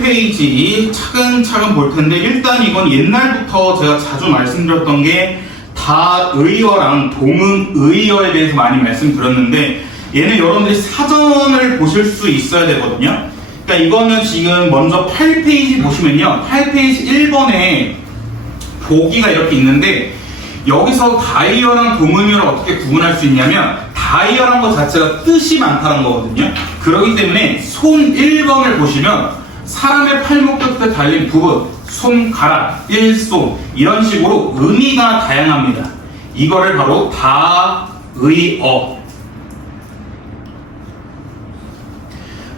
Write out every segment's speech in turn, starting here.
7페이지 차근차근 볼 텐데, 일단 이건 옛날부터 제가 자주 말씀드렸던 게 다의어랑 동음의어에 대해서 많이 말씀드렸는데, 얘는 여러분들이 사전을 보실 수 있어야 되거든요. 그러니까 이거는 지금 먼저 8페이지 보시면요, 8페이지 1번에 보기가 이렇게 있는데, 여기서 다이어랑 동음이어를 어떻게 구분할 수 있냐면, 다이어란 것 자체가 뜻이 많다는 거거든요. 그렇기 때문에 손 1번을 보시면 사람의 팔목 끝에 달린 부분, 손가락, 일손, 이런 식으로 의미가 다양합니다. 이거를 바로 다의어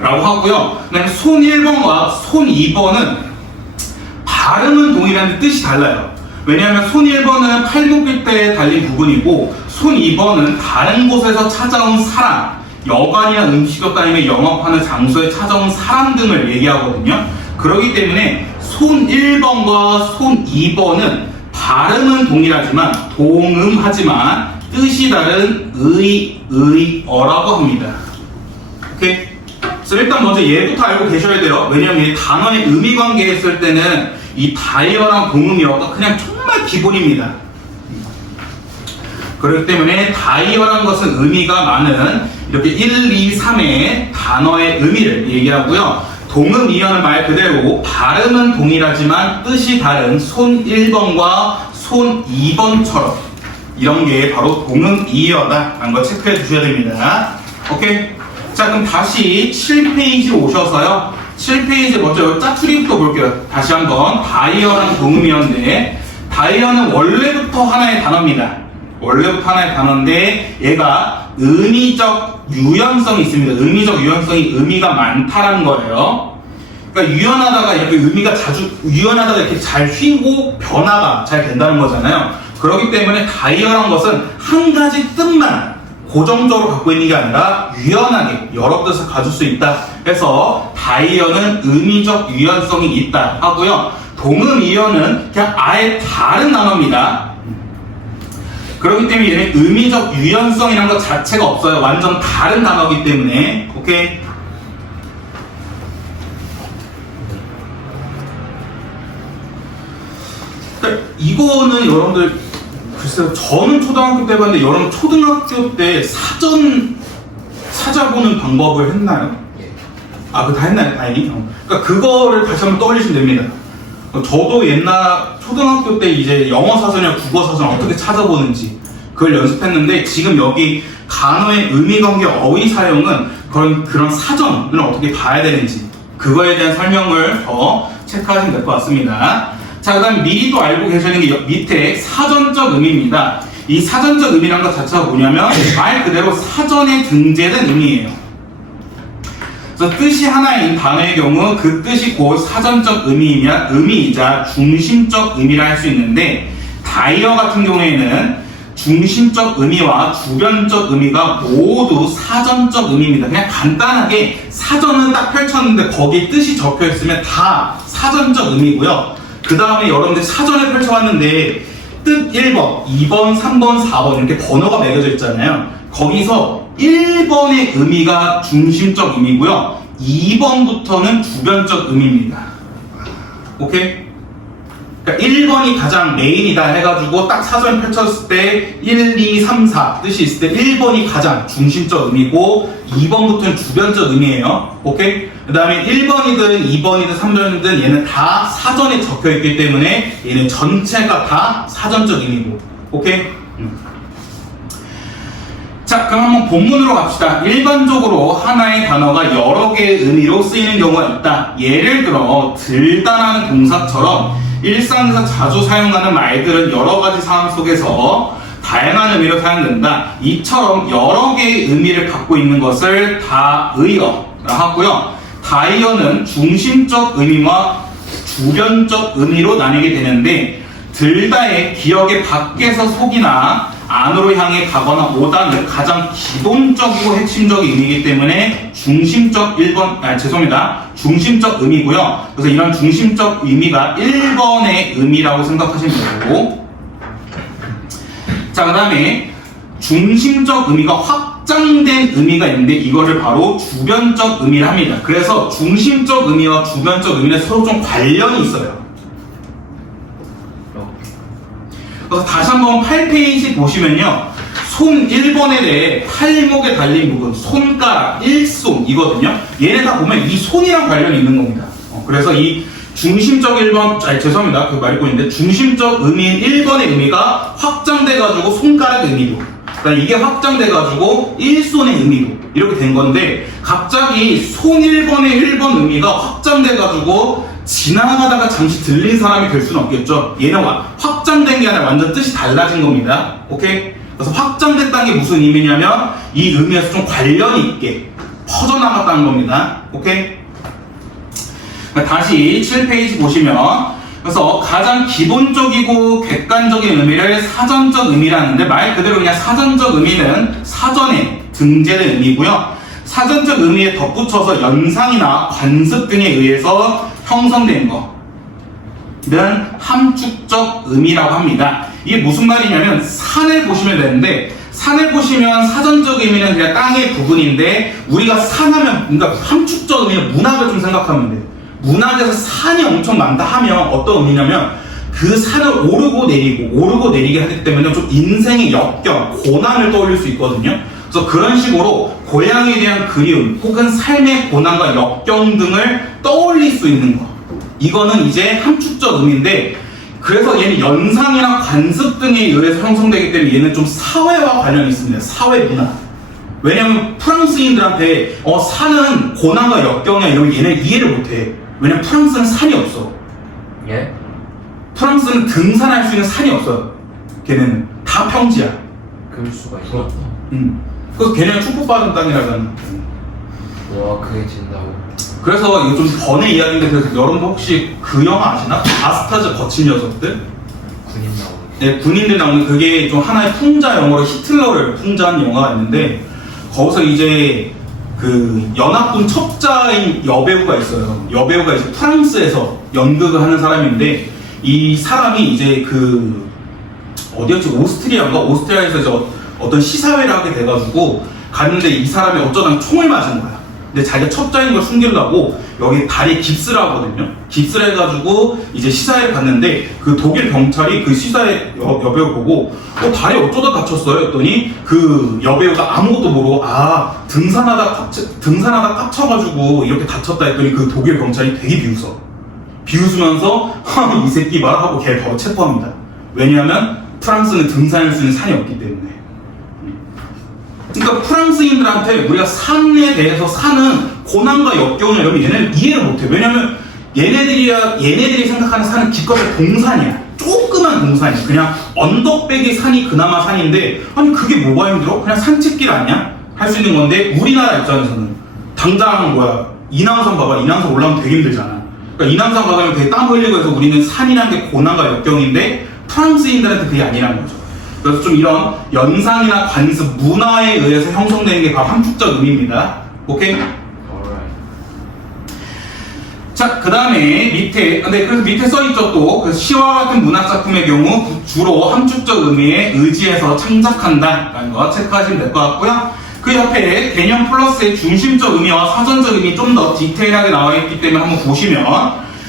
라고 하고요. 그다음에 손 1번과 손 2번은 발음은 동일한데 뜻이 달라요. 왜냐하면 손 1번은 팔목 끝에 달린 부분이고, 손 2번은 다른 곳에서 찾아온 사람, 여관이나 음식업 다니며 영업하는 장소에 찾아온 사람 등을 얘기하거든요. 그렇기 때문에 손 1번과 손 2번은 발음은 동일하지만 동음하지만 뜻이 다른 의어라고 합니다. 오케이? 그래서 일단 먼저 얘부터 알고 계셔야 돼요. 왜냐하면 이 단어의 의미 관계 했을 때는 이 다이어랑 동음이어가 그냥 정말 기본입니다. 그렇기 때문에 다이어란 것은 의미가 많은 이렇게 1, 2, 3의 단어의 의미를 얘기하고요. 동음이어는 말 그대로 발음은 동일하지만 뜻이 다른 손 1번과 손 2번처럼 이런 게 바로 동음이어다라는 걸 체크해 주셔야 됩니다. 오케이? 자, 그럼 다시 7페이지 오셔서요. 7페이지 먼저 짜투리부터 볼게요. 다시 한번 다이어랑 동음이어인데, 다이어는 원래부터 하나의 단어입니다. 원래부터 하나의 단어인데 얘가 의미적 유연성이 있습니다. 의미적 유연성이 의미가 많다라는 거예요. 그러니까 유연하다가 이렇게 의미가 자주 유연하다가 이렇게 잘 휘고 변화가 잘 된다는 거잖아요. 그렇기 때문에 다이어란 것은 한 가지 뜻만 고정적으로 갖고 있는 게 아니라 유연하게 여러 뜻을 가질 수 있다. 그래서 다이어는 의미적 유연성이 있다 하고요. 동음이어는 그냥 아예 다른 단어입니다. 그렇기 때문에 얘는 의미적 유연성이라는 것 자체가 없어요. 완전 다른 단어이기 때문에. 오케이? 이거는 여러분들 글쎄요, 저는 초등학교 때 봤는데 여러분 초등학교 때 사전 찾아보는 방법을 했나요? 아, 그거 다 했나요? 다행히? 그러니까 그거를 다시 한번 떠올리시면 됩니다. 저도 옛날 초등학교 때 이제 영어 사전이나 국어 사전 어떻게 찾아보는지 그걸 연습했는데, 지금 여기 단어의 의미 관계 어휘 사용은 그런 사전을 어떻게 봐야 되는지 그거에 대한 설명을 더 체크하시면 될 것 같습니다. 자, 그 다음 미리도 알고 계셔야 되는 게 밑에 사전적 의미입니다. 이 사전적 의미라는 것 자체가 뭐냐면 말 그대로 사전에 등재된 의미예요. 그래서 뜻이 하나인 단어의 경우 그 뜻이 곧 사전적 의미이자 중심적 의미라 할 수 있는데, 다이어 같은 경우에는 중심적 의미와 주변적 의미가 모두 사전적 의미입니다. 그냥 간단하게 사전은 딱 펼쳤는데 거기에 뜻이 적혀 있으면 다 사전적 의미고요. 그 다음에 여러분들 사전을 펼쳐봤는데 뜻 1번, 2번, 3번, 4번 이렇게 번호가 매겨져 있잖아요. 거기서 1번의 의미가 중심적 의미고요. 2번부터는 주변적 의미입니다. 오케이? 그러니까 1번이 가장 메인이다 해가지고 딱 사전 펼쳤을 때 1, 2, 3, 4 뜻이 있을 때 1번이 가장 중심적 의미고 2번부터는 주변적 의미예요. 오케이? 그 다음에 1번이든 2번이든 3번이든 얘는 다 사전에 적혀있기 때문에 얘는 전체가 다 사전적 의미고. 오케이? 자, 그럼 한번 본문으로 갑시다. 일반적으로 하나의 단어가 여러 개의 의미로 쓰이는 경우가 있다. 예를 들어 들다라는 동사처럼 일상에서 자주 사용하는 말들은 여러 가지 상황 속에서 다양한 의미로 사용된다. 이처럼 여러 개의 의미를 갖고 있는 것을 다의어라 하고요. 다이어는 중심적 의미와 주변적 의미로 나뉘게 되는데, 들다의 기억의 밖에서 속이나 안으로 향해 가거나 오다는 가장 기본적이고 핵심적인 의미이기 때문에 중심적 중심적 의미고요. 그래서 이런 중심적 의미가 1번의 의미라고 생각하시면 되고, 자, 그 다음에 중심적 의미가 확 확장된 의미가 있는데 이거를 바로 주변적 의미를 합니다. 그래서 중심적 의미와 주변적 의미는 서로 좀 관련이 있어요. 그래서 다시 한번 8페이지 보시면요. 손 1번에 대해 팔목에 달린 부분, 손가락, 일손이거든요. 얘네 다 보면 이 손이랑 관련이 있는 겁니다. 그래서 이 중심적 1번, 죄송합니다. 그 말고 있는데, 중심적 의미인 1번의 의미가 확장돼가지고 손가락 의미로, 그러니까 이게 확장돼가지고 일손의 의미로, 이렇게 된 건데, 갑자기 손 1번의 1번 의미가 확장돼가지고 지나가다가 잠시 들린 사람이 될 수는 없겠죠. 얘는 확장된 게 아니라 완전 뜻이 달라진 겁니다. 오케이? 그래서 확장됐다는 게 무슨 의미냐면, 이 의미에서 좀 관련이 있게 퍼져나갔다는 겁니다. 오케이? 다시 7페이지 보시면, 그래서 가장 기본적이고 객관적인 의미를 사전적 의미라는데, 말 그대로 그냥 사전적 의미는 사전에 등재된 의미고요. 사전적 의미에 덧붙여서 연상이나 관습 등에 의해서 형성된 거는 함축적 의미라고 합니다. 이게 무슨 말이냐면, 산을 보시면 되는데, 산을 보시면 사전적 의미는 그냥 땅의 부분인데, 우리가 산하면, 그러니까 함축적 의미는 문학을 좀 생각하면 돼요. 문학에서 산이 엄청 많다 하면 어떤 의미냐면, 그 산을 오르고 내리게 하기 때문에 좀 인생의 역경, 고난을 떠올릴 수 있거든요. 그래서 그런 식으로 고향에 대한 그리움 혹은 삶의 고난과 역경 등을 떠올릴 수 있는 거, 이거는 이제 함축적 의미인데, 그래서 얘는 연상이나 관습 등에 의해서 형성되기 때문에 얘는 좀 사회와 관련이 있습니다. 사회 문화. 왜냐면 프랑스인들한테 산은 고난과 역경이야 이러면 얘는 이해를 못해. 왜냐면 프랑스는 산이 없어. 예? 프랑스는 등산할 수 있는 산이 없어요. 걔네는 다 평지야. 그럴 수가 있어. 그래서 걔네가 축복받은 땅이라잖아. 와, 그게 진다고. 그래서 이거 좀 번의 이야기인데, 그래서 여러분도 혹시 그 영화 아시나? 아스타즈 거친 녀석들? 군인 나오는. 네, 군인들 나오는, 그게 좀 하나의 풍자 영어로 히틀러를 풍자한 영화가 있는데, 거기서 이제 그 연합군 첩자인 여배우가 있어요. 여배우가 이제 프랑스에서 연극을 하는 사람인데, 이 사람이 이제 그 어디였지? 오스트리아인가? 오스트리아에서 이제 어떤 시사회를 하게 돼가지고 갔는데, 이 사람이 어쩌다 총을 맞은 거야. 근데 자기가 첩자인 걸 숨기려고 여기 다리에 깁스를 하거든요. 깁스를 해가지고 이제 시사회를 갔는데, 그 독일 경찰이 그 시사회 여배우 보고 다리 어쩌다 다쳤어요? 했더니 그 여배우가 아무것도 모르고 등산하다 깝쳐가지고 이렇게 다쳤다 했더니, 그 독일 경찰이 되게 비웃으면서 이 새끼 말 하고 걔를 바로 체포합니다. 왜냐하면 프랑스는 등산할 수 있는 산이 없기 때문에. 그러니까 프랑스인들한테 우리가 산에 대해서, 산은 고난과 역경을 이러면 얘네는 이해를 못해. 왜냐면 얘네들이 생각하는 산은 기껏해 동산이야. 조그만 동산이야. 그냥 언덕배기 산이 그나마 산인데, 아니 그게 뭐가 힘들어? 그냥 산책길 아니야? 할 수 있는 건데, 우리나라 입장에서는 당장 인왕산 봐봐. 인왕산 올라오면 되게 힘들잖아. 그러니까 인왕산 가면 되게 땀 흘리고 해서 우리는 산이라는 게 고난과 역경인데, 프랑스인들한테 그게 아니라는 거죠. 그래서 좀 이런 연상이나 관습, 문화에 의해서 형성되는 게 바로 함축적 의미입니다. 오케이? 자, 그 다음에 밑에, 그래서 밑에 써있죠 또. 그래서 시와 같은 문학작품의 경우 주로 함축적 의미에 의지해서 창작한다 라는 거 체크하시면 될 것 같고요. 그 옆에 개념 플러스의 중심적 의미와 사전적 의미 좀 더 디테일하게 나와 있기 때문에 한번 보시면,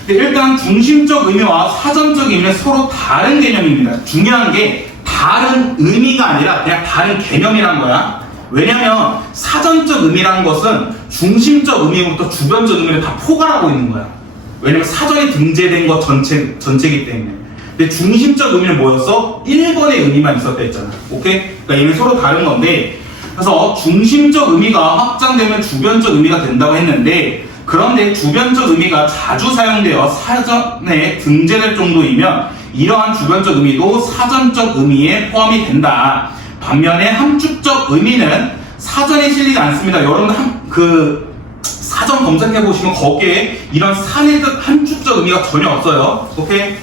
일단 중심적 의미와 사전적 의미는 서로 다른 개념입니다. 중요한 게 다른 의미가 아니라 그냥 다른 개념이란 거야. 왜냐면 사전적 의미라는 것은 중심적 의미부터 주변적 의미를 다 포괄하고 있는 거야. 왜냐면 사전에 등재된 것 전체이기 때문에. 근데 중심적 의미는 뭐였어? 1번의 의미만 있었다 했잖아. 오케이? 그러니까 얘는 서로 다른 건데, 그래서 중심적 의미가 확장되면 주변적 의미가 된다고 했는데, 그런데 주변적 의미가 자주 사용되어 사전에 등재될 정도이면 이러한 주변적 의미도 사전적 의미에 포함이 된다. 반면에 함축적 의미는 사전에 실리지 않습니다. 여러분 사전 검색해 보시면 거기에 이런 산의적 함축적 의미가 전혀 없어요. 오케이?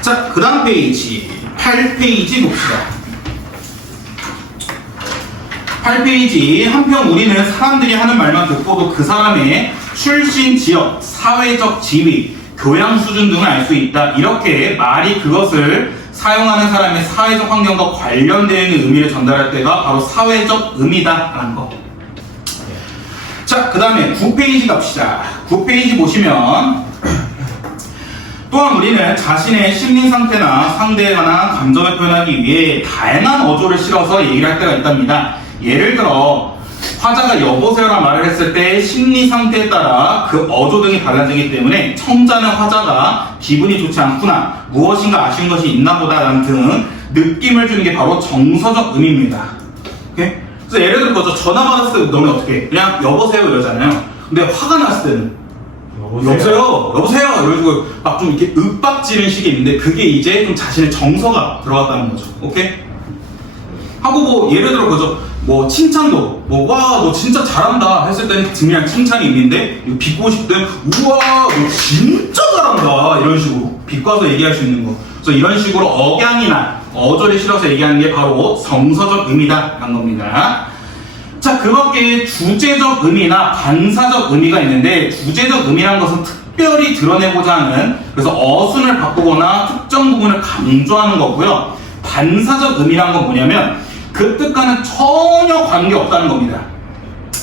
자, 그 다음 페이지 8페이지 봅시다. 8페이지. 한편 우리는 사람들이 하는 말만 듣고도 그 사람의 출신 지역, 사회적 지위, 교양 수준 등을 알 수 있다. 이렇게 말이 그것을 사용하는 사람의 사회적 환경과 관련되어 있는 의미를 전달할 때가 바로 사회적 의미다라는 거. 자, 그 다음에 9페이지 갑시다. 9페이지 보시면 또한 우리는 자신의 심리 상태나 상대에 관한 감정을 표현하기 위해 다양한 어조를 실어서 얘기를 할 때가 있답니다. 예를 들어 화자가 여보세요라는 말을 했을 때 심리 상태에 따라 그 어조 등이 달라지기 때문에 청자는 화자가 기분이 좋지 않구나, 무엇인가 아쉬운 것이 있나 보다 등 느낌을 주는 게 바로 정서적 의미입니다. 오케이? 그래서 예를 들어 보죠. 전화 받았을 때 너는 어떻게 해? 그냥 여보세요 이러잖아요. 근데 화가 났을 때는 여보세요 이러고 막 좀 이렇게 윽박지르는 식이 있는데 그게 이제 좀 자신의 정서가 들어갔다는 거죠. 오케이? 하고 뭐 예를 들어 보죠. 뭐 칭찬도 뭐 와 너 진짜 잘한다 했을 때는 그냥 칭찬이 있는데 비꼬고 싶을 때는 우와 너 진짜 잘한다 이런 식으로 비꼬아서 얘기할 수 있는 거. 그래서 이런 식으로 억양이나 어조를 실어서 얘기하는 게 바로 정서적 의미다라는 겁니다. 자, 그 밖에 주제적 의미나 반사적 의미가 있는데 주제적 의미란 것은 특별히 드러내고자 하는, 그래서 어순을 바꾸거나 특정 부분을 강조하는 거고요. 반사적 의미란 건 뭐냐면 그 뜻과는 전혀 관계없다는 겁니다.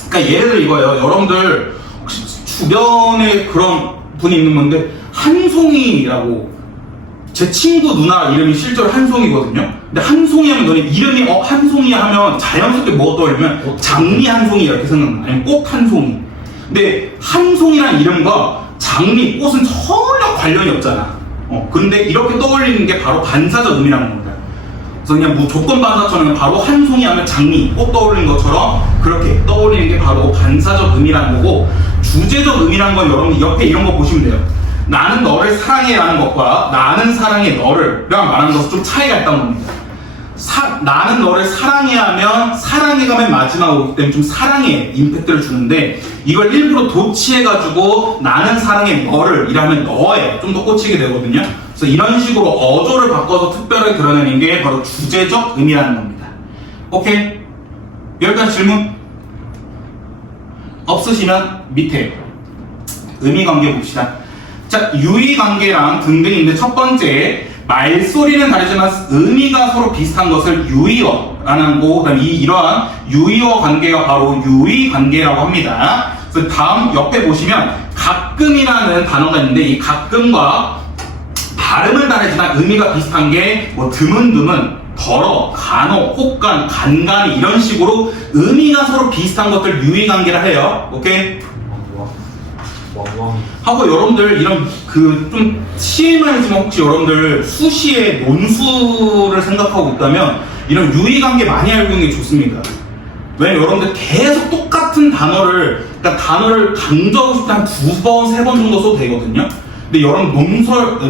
그러니까 예를 들어 이거예요. 여러분들 혹시 주변에 그런 분이 있는 건데 한송이라고, 제 친구 누나 이름이 실제로 한송이거든요. 근데 한송이 하면 너네 이름이 한송이야 하면 자연스럽게 뭐가 떠오르면 장미 한송이 이렇게 생각나. 아니면 꽃 한송이. 근데 한송이라는 이름과 장미, 꽃은 전혀 관련이 없잖아. 근데 이렇게 떠올리는 게 바로 반사적 의미라는 겁니다. 그래서 그냥 무조건 반사처럼 바로 한송이 하면 장미, 꽃 떠올리는 것처럼 그렇게 떠올리는 게 바로 반사적 의미라는 거고, 주제적 의미라는 건 여러분 옆에 이런 거 보시면 돼요. 나는 너를 사랑해라는 것과 나는 사랑해 너를 라고 말하는 것은 좀 차이가 있다는 겁니다. 나는 너를 사랑해 하면 사랑해 가면 마지막으로 오기 때문에 좀 사랑해 임팩트를 주는데, 이걸 일부러 도치해가지고 나는 사랑해 너를 이라면 너에 좀 더 꽂히게 되거든요. 그래서 이런 식으로 어조를 바꿔서 특별하게 드러내는 게 바로 주제적 의미라는 겁니다. 오케이? 여기까지 질문? 없으시면 밑에 의미관계 봅시다. 자, 유의관계랑 등등이 있는데 첫 번째, 말소리는 다르지만 의미가 서로 비슷한 것을 유의어라는 거고, 그다음 이러한 유의어 관계가 바로 유의관계라고 합니다. 그래서 다음 옆에 보시면 가끔이라는 단어가 있는데 이 가끔과 발음은 다르지만 의미가 비슷한 게 뭐 드문드문, 더러, 간혹, 혹간, 간간히 이런 식으로 의미가 서로 비슷한 것들 유의관계라 해요. 오케이? 하고 여러분들 이런 그 좀 TMI지만 혹시 여러분들 수시에 논술을 생각하고 있다면 이런 유의관계 많이 알고 있는 게 좋습니다. 왜냐면 여러분들 계속 똑같은 단어를, 그러니까 단어를 강조하고 싶다 한 2번, 3번 정도 써도 되거든요. 근데 여러분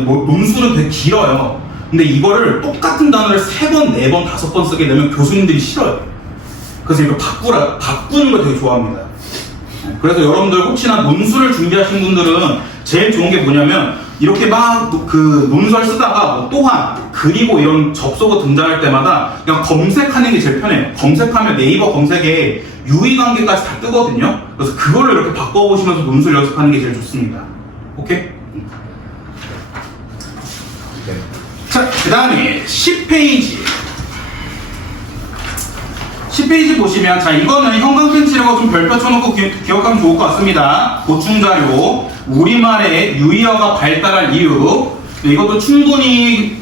논술은 되게 길어요. 근데 이거를 똑같은 단어를 3번, 4번, 5번 쓰게 되면 교수님들이 싫어요. 그래서 이거 바꾸는 걸 되게 좋아합니다. 그래서 여러분들 혹시나 논술을 준비하신 분들은 제일 좋은 게 뭐냐면 이렇게 막 그 논술 쓰다가 뭐 또한, 그리고 이런 접속어 등장할 때마다 그냥 검색하는 게 제일 편해요. 검색하면 네이버 검색에 유의관계까지 다 뜨거든요. 그래서 그걸로 이렇게 바꿔보시면서 논술 연습하는 게 제일 좋습니다. 오케이? 네. 자, 그 다음에 10페이지. 10페이지 보시면, 자, 이거는 형광펜치라고 좀 별표 쳐놓고 기억하면 좋을 것 같습니다. 보충자료, 우리말의 유의어가 발달할 이유. 이것도 충분히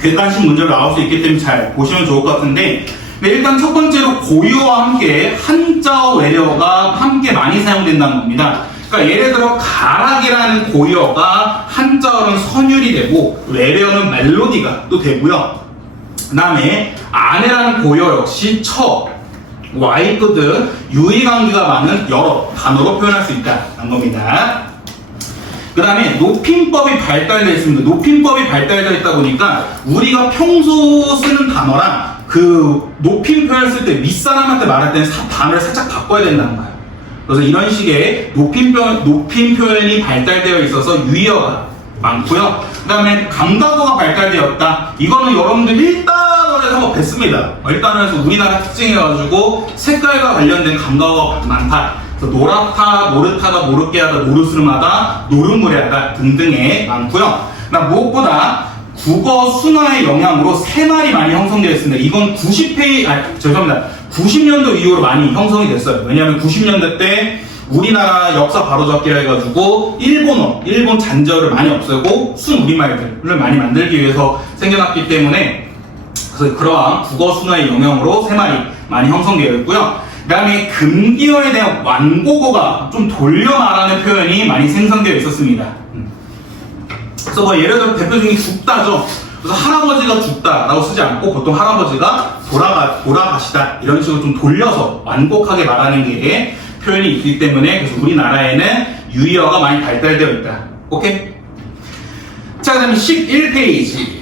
객관식 문제로 나올 수 있기 때문에 잘 보시면 좋을 것 같은데, 일단 첫 번째로 고유어와 함께 한자어 외래어가 함께 많이 사용된다는 겁니다. 그러니까 예를 들어 가락이라는 고유어가 한자어는 선율이 되고 외래어는 멜로디가 또 되고요. 그 다음에 아내라는 고유어 역시 처, 와이프 등 유의관계가 많은 여러 단어로 표현할 수 있다는 겁니다. 그 다음에 높임법이 발달되어 있습니다. 높임법이 발달되어 있다 보니까 우리가 평소 쓰는 단어랑 그 높임 표현을 쓸 때 윗사람한테 말할 때는 단어를 살짝 바꿔야 된다는 거예요. 그래서 이런 식의 높임 표현이 발달되어 있어서 유의어가 많고요. 그 다음에 감각어가 발달되었다. 이거는 여러분들 1단원에서 한번 뵀습니다. 1단원에서 우리나라 특징해가지고 색깔과 관련된 감각어가 많다. 그래서 노랗다, 노릇하다, 노릇게하다, 노르스름하다, 노르무레하다 등등의 많고요. 무엇보다 국어 순화의 영향으로 세 말이 많이 형성되어 있습니다. 이건 90년도 이후로 많이 형성이 됐어요. 왜냐하면 90년대 때 우리나라 역사 바로잡기라 해가지고 일본 잔재어를 많이 없애고 순우리말들을 많이 만들기 위해서 생겨났기 때문에 그래서 그러한 국어 순화의 영향으로 세 말이 많이 형성되어 있고요. 그 다음에 금기어에 대한 완고어가 좀 돌려 말하는 표현이 많이 생성되어 있었습니다. 그래서 뭐 예를 들어 대표적인 죽다죠. 그래서 할아버지가 죽다라고 쓰지 않고 보통 할아버지가 돌아가시다 이런 식으로 좀 돌려서 완곡하게 말하는 게 표현이 있기 때문에 그래서 우리나라에는 유의어가 많이 발달되어 있다. 오케이? 자, 그 다음에 11페이지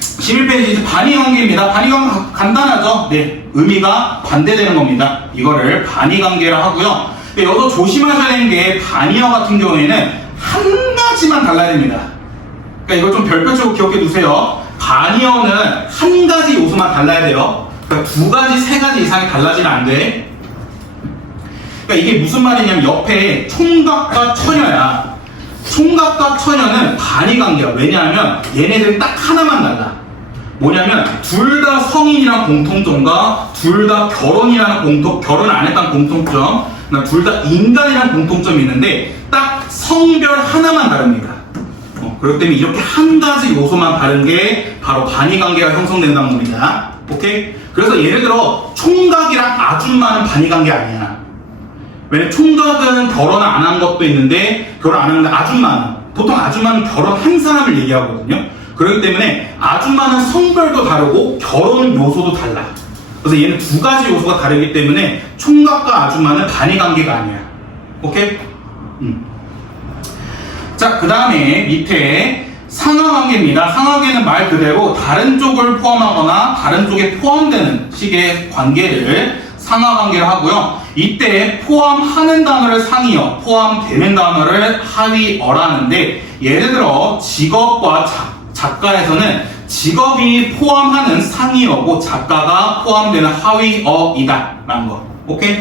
11페이지 반의관계입니다. 반의관계 간단하죠? 네, 의미가 반대되는 겁니다. 이거를 반의관계라 하고요. 네, 여기서 조심하셔야 되는 게 반의어 같은 경우에는 한 가지만 달라야 됩니다. 그러니까 이걸 좀 별표적으로 기억해 두세요. 반의어는 한 가지 요소만 달라야 돼요. 그러니까 두 가지, 세 가지 이상이 달라지면 안 돼. 그러니까 이게 무슨 말이냐면 옆에 총각과 처녀야. 총각과 처녀는 반의관계야. 왜냐하면 얘네들은 딱 하나만 달라. 뭐냐면 둘 다 성인이란 공통점과 둘 다 결혼 안 했다는 공통점, 둘 다 인간이란 공통점이 있는데 딱 성별 하나만 다릅니다. 그렇기 때문에 이렇게 한 가지 요소만 다른 게 바로 반의관계가 형성된다는 겁니다. 오케이? 그래서 예를 들어 총각이랑 아줌마는 반의관계 아니야. 왜냐면 총각은 결혼 안 한 것도 있는데 결혼 안 했는데 보통 아줌마는 결혼한 사람을 얘기하거든요. 그렇기 때문에 아줌마는 성별도 다르고 결혼 요소도 달라. 그래서 얘는 두 가지 요소가 다르기 때문에 총각과 아줌마는 반의관계가 아니야. 오케이? 자, 그 다음에 밑에 상하관계입니다. 상하관계는 말 그대로 다른 쪽을 포함하거나 다른 쪽에 포함되는 식의 관계를 상하관계를 하고요. 이때 포함하는 단어를 상이어, 포함되는 단어를 하위어라는데 예를 들어 직업과 작가에서는 직업이 포함하는 상이어고 작가가 포함되는 하위어이다 라는 거. 오케이?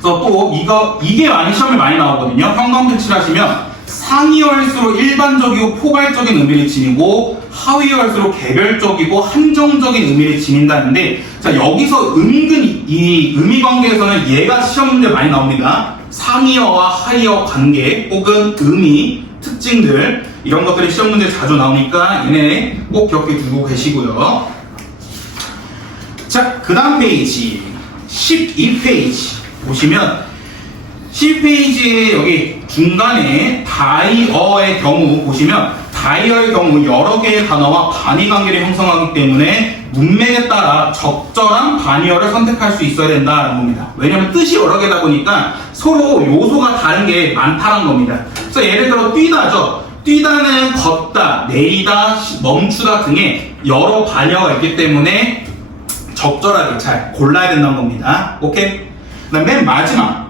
그래서 또 이게 많이 시험에 많이 나오거든요. 형광펜칠 하시면 상이어일수록 일반적이고 포괄적인 의미를 지니고 하위어일수록 개별적이고 한정적인 의미를 지닌다는데 자 여기서 은근히 이 의미관계에서는 얘가 시험 문제 많이 나옵니다. 상이어와 하위어 관계 혹은 의미, 특징들 이런 것들이 시험 문제 자주 나오니까 얘네 꼭 기억해 두고 계시고요. 자, 그 다음 페이지 12페이지 보시면 10페이지에 여기 중간에 다이어의 경우 보시면 다이어의 경우 여러 개의 단어와 반의관계를 형성하기 때문에 문맥에 따라 적절한 반의어를 선택할 수 있어야 된다는 겁니다. 왜냐하면 뜻이 여러 개다 보니까 서로 요소가 다른 게 많다는 겁니다. 그래서 예를 들어 뛰다죠. 뛰다는 걷다, 내리다, 멈추다 등의 여러 반의어가 있기 때문에 적절하게 잘 골라야 된다는 겁니다. 오케이? 그다음 맨 마지막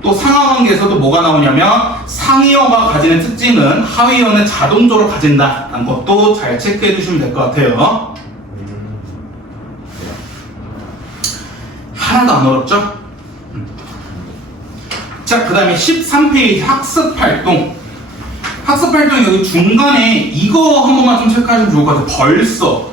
또 상하관계에서도 뭐가 나오냐면 상이어가 가지는 특징은 하위어는 자동적으로 가진다는 것도 잘 체크해 두시면 될 것 같아요. 하나도 안 어렵죠? 자, 그 다음에 13페이지 학습활동. 학습활동 여기 중간에 이거 한 번만 좀 체크하시면 좋을 것 같아요. 벌써.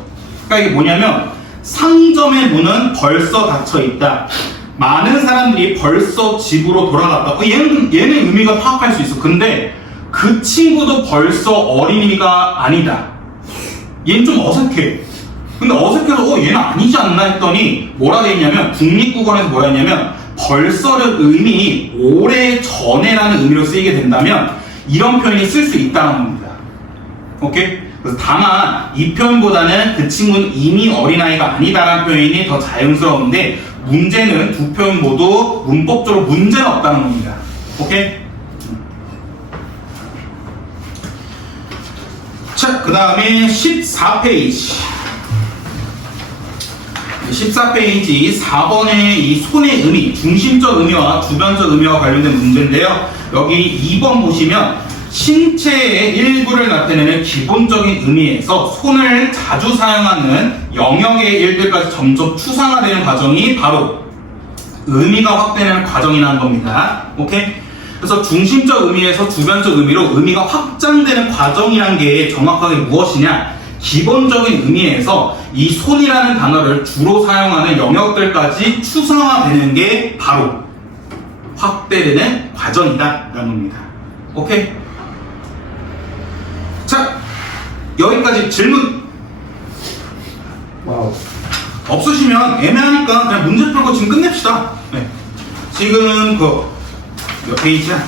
그러니까 이게 뭐냐면 상점의 문은 벌써 닫혀있다. 많은 사람들이 벌써 집으로 돌아갔다. 얘는 의미가 파악할 수 있어. 근데 그 친구도 벌써 어린이가 아니다. 얘는 좀 어색해. 근데 어색해서 얘는 아니지 않나 했더니 뭐라 돼 있냐면 국립국어에서 뭐라 했냐면 벌써를 의미 오래 전에라는 의미로 쓰이게 된다면 이런 표현이 쓸 수 있다는 겁니다. 오케이? 그래서 다만 이 표현보다는 그 친구는 이미 어린아이가 아니다라는 표현이 더 자연스러운데 문제는 두 표현 모두 문법적으로 문제는 없다는 겁니다. 오케이? 자, 그 다음에 14페이지 14페이지 4번의 이 손의 의미, 중심적 의미와 주변적 의미와 관련된 문제인데요. 여기 2번 보시면 신체의 일부를 나타내는 기본적인 의미에서 손을 자주 사용하는 영역의 일들까지 점점 추상화되는 과정이 바로 의미가 확대되는 과정이라는 겁니다. 오케이? 그래서 중심적 의미에서 주변적 의미로 의미가 확장되는 과정이란 게 정확하게 무엇이냐? 기본적인 의미에서 이 손이라는 단어를 주로 사용하는 영역들까지 추상화되는 게 바로 확대되는 과정이다 라는 겁니다. 오케이? 자, 여기까지 질문 와우. 없으시면 애매하니까 그냥 문제 풀고 지금 끝냅시다. 네. 지금 몇 페이지야?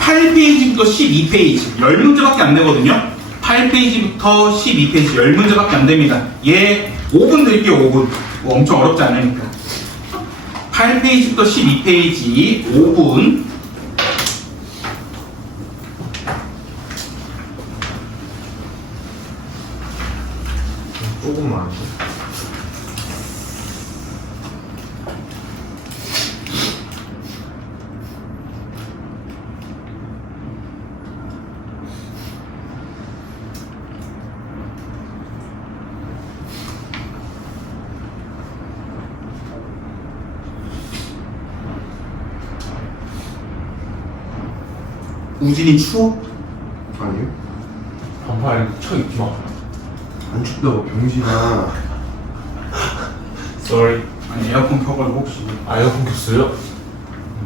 8페이지부터 12페이지 10문제밖에 안 되거든요. 8페이지부터 12페이지 10문제밖에 안 됩니다. 얘 5분 드릴게요. 5분. 뭐 엄청 어렵지 않으니까. 8페이지부터 12페이지 5분. 조금만. 우진이 추워? 아니요? 반팔 쳐 입지 마. 안 춥다고 병신아. Sorry. 아니 에어컨 켜가지고 혹시. 아, 에어컨 켰어요?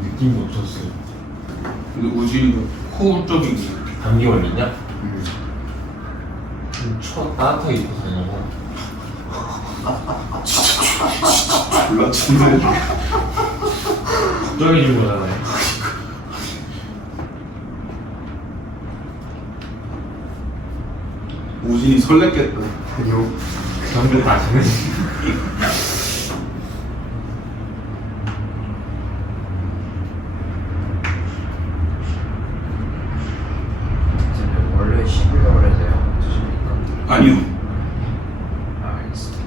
느낌이 없었어요. 근데 우진이도 코 쪽이 감기 걸렸냐? 음. 따뜻하게 입고 다녀서. 몰라 진짜. 걱정해준 거잖아요. 우진이 설렜겠다. 아니요. 그 정도 다시는. 원래 12월에 돼요? 드십니까? 아니요. 아, 알겠습니다.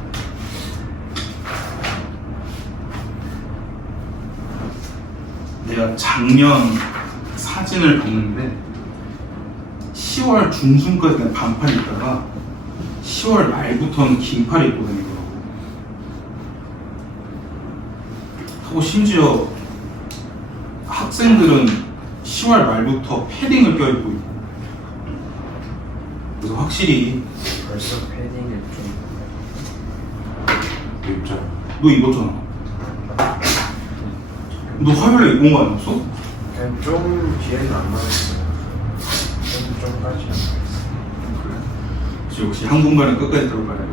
내가 작년 사진을 봤는데 10월 중순까지 그냥 반팔 입다가 10월 말부터는 긴팔 입고 다니더라고. 하고 심지어 학생들은 10월 말부터 패딩을 껴입고 있고. 그래서 확실히 벌써 패딩을 좀. 입장. 너 입었잖아. 너 화요일에 입은 거 아니었어? 그냥 좀 뒤에는 안 맞았어요. 좀까지 안 맞았어요. 역시 한국말은 끝까지 들어가야 돼.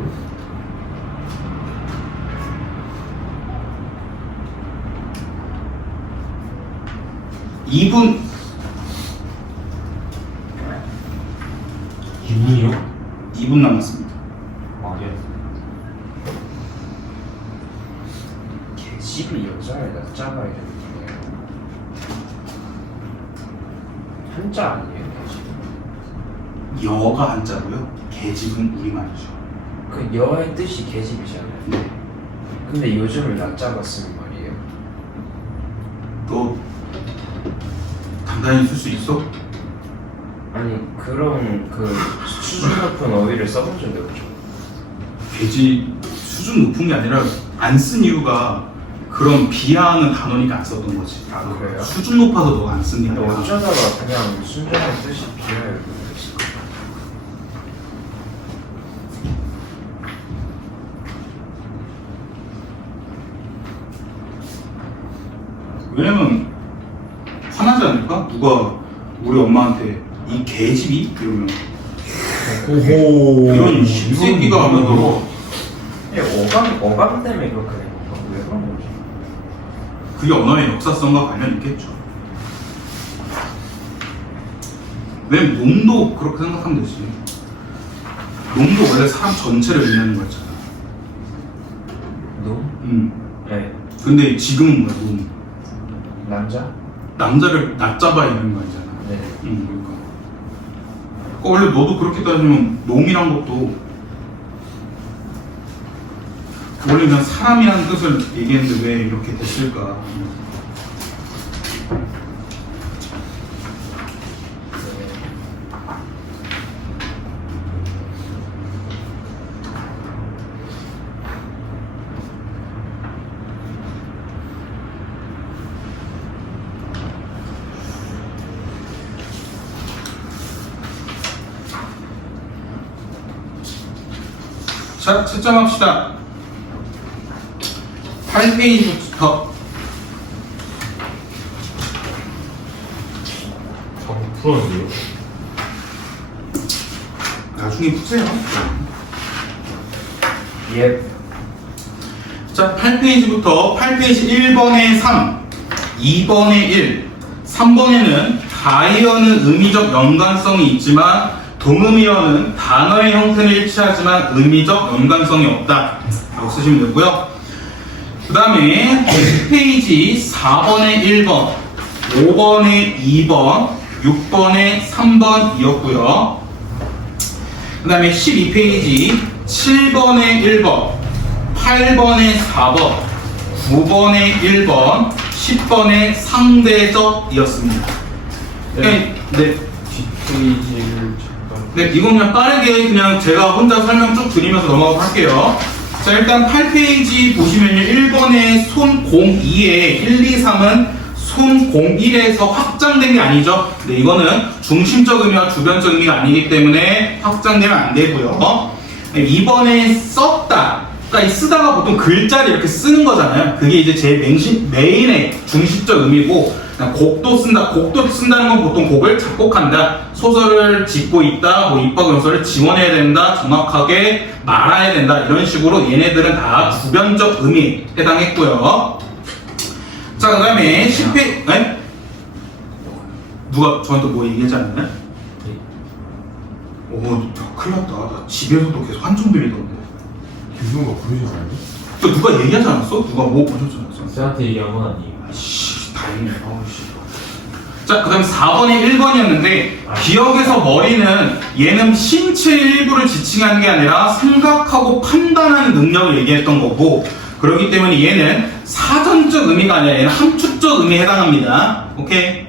이분 2분이요? 2분 남았습니다. 맞아요. 개집이 여자를 낮잡아야 되는 거예요. 한자 아니에요, 개집? 여가 한자고요. 계집은 우리말이죠. 그 여의 뜻이 개집이잖아요. 네. 근데 요즘을 낮잡아 쓰는 말이에요. 너 단단히 쓸 수 있어? 아니 그런 그 수준 높은 어휘를 써본 적이 없죠. 계집 수준 높은 게 아니라 안 쓴 이유가 그런 비하하는 단어니까 안 썼던 거지. 아, 그래요? 수준 높아서 너가 안 쓴 게 근데 아니라. 어쩌다가 그냥 순전한 뜻이 비하를 모르겠어. 왜냐면 화나지 않을까? 누가 우리 엄마한테 이 개집이? 이러면 오호. 이런 새끼가 하면서 어감 때문에 그렇게 된 건가? 왜 그런 거지? 그게 언어의 역사성과 관련이 있겠죠. 왜냐면 놈도 그렇게 생각하면 되지. 놈도 원래 사람 전체를 의미하는 거였잖아. 놈? 네. 근데 지금은 뭐야, 놈. 남자? 남자를 낮잡아 있는 거 아니잖아. 네. 그러니까. 원래 너도 그렇게 따지면 놈이란 것도 원래 그냥 사람이라는 뜻을 얘기했는데 왜 이렇게 됐을까? 자, 채점합시다. 8페이지부터. 풀었는데요? 나중에 푸세요. 예. 자, 8페이지부터 8페이지 1번에 3, 2번에 1, 3번에는 다이어는 의미적 연관성이 있지만 동음이어는 단어의 형태는 일치하지만 의미적 연관성이 없다 라고 쓰시면 되고요. 그 다음에 10페이지 4번에 1번, 5번에 2번, 6번에 3번이었고요. 그 다음에 12페이지 7번에 1번, 8번에 4번, 9번에 1번, 10번에 상대적이었습니다. 네. 뒷페이지를 잠깐. 네, 이건 그냥 빠르게 그냥 제가 혼자 설명 쭉 드리면서 넘어가고 할게요. 자, 일단 8페이지 보시면요. 1번에 손 02에 1, 2, 3은 손 01에서 확장된 게 아니죠. 네, 이거는 중심적 의미와 주변적 의미가 아니기 때문에 확장되면 안 되고요. 2번에 썼다. 그러니까 이 쓰다가 보통 글자를 이렇게 쓰는 거잖아요. 그게 이제 제 메인의 중심적 의미고, 곡도 쓴다. 곡도 쓴다는 건 보통 곡을 작곡한다. 소설을 짓고 있다. 뭐 입학 연설을 지원해야 된다. 정확하게 말아야 된다. 이런 식으로 얘네들은 다 주변적 의미에 해당했고요. 자, 그 다음에 10회, 네? 누가 저한테 뭐 얘기하지 않나요? 오, 큰일 났다. 나 집에서도 계속 한숨 들리던데. 교수가 부르지 않아요? 또 누가 얘기하지 않았어? 누가 뭐 보내지 않았어? 쌤한테 얘기한 건 아니에요. 아이씨, 다행이네. 아우씨. 자, 그 다음 4번에 1번이었는데, 기억에서 머리는 얘는 신체 일부를 지칭하는 게 아니라 생각하고 판단하는 능력을 얘기했던 거고, 그렇기 때문에 얘는 사전적 의미가 아니라 얘는 함축적 의미에 해당합니다. 오케이?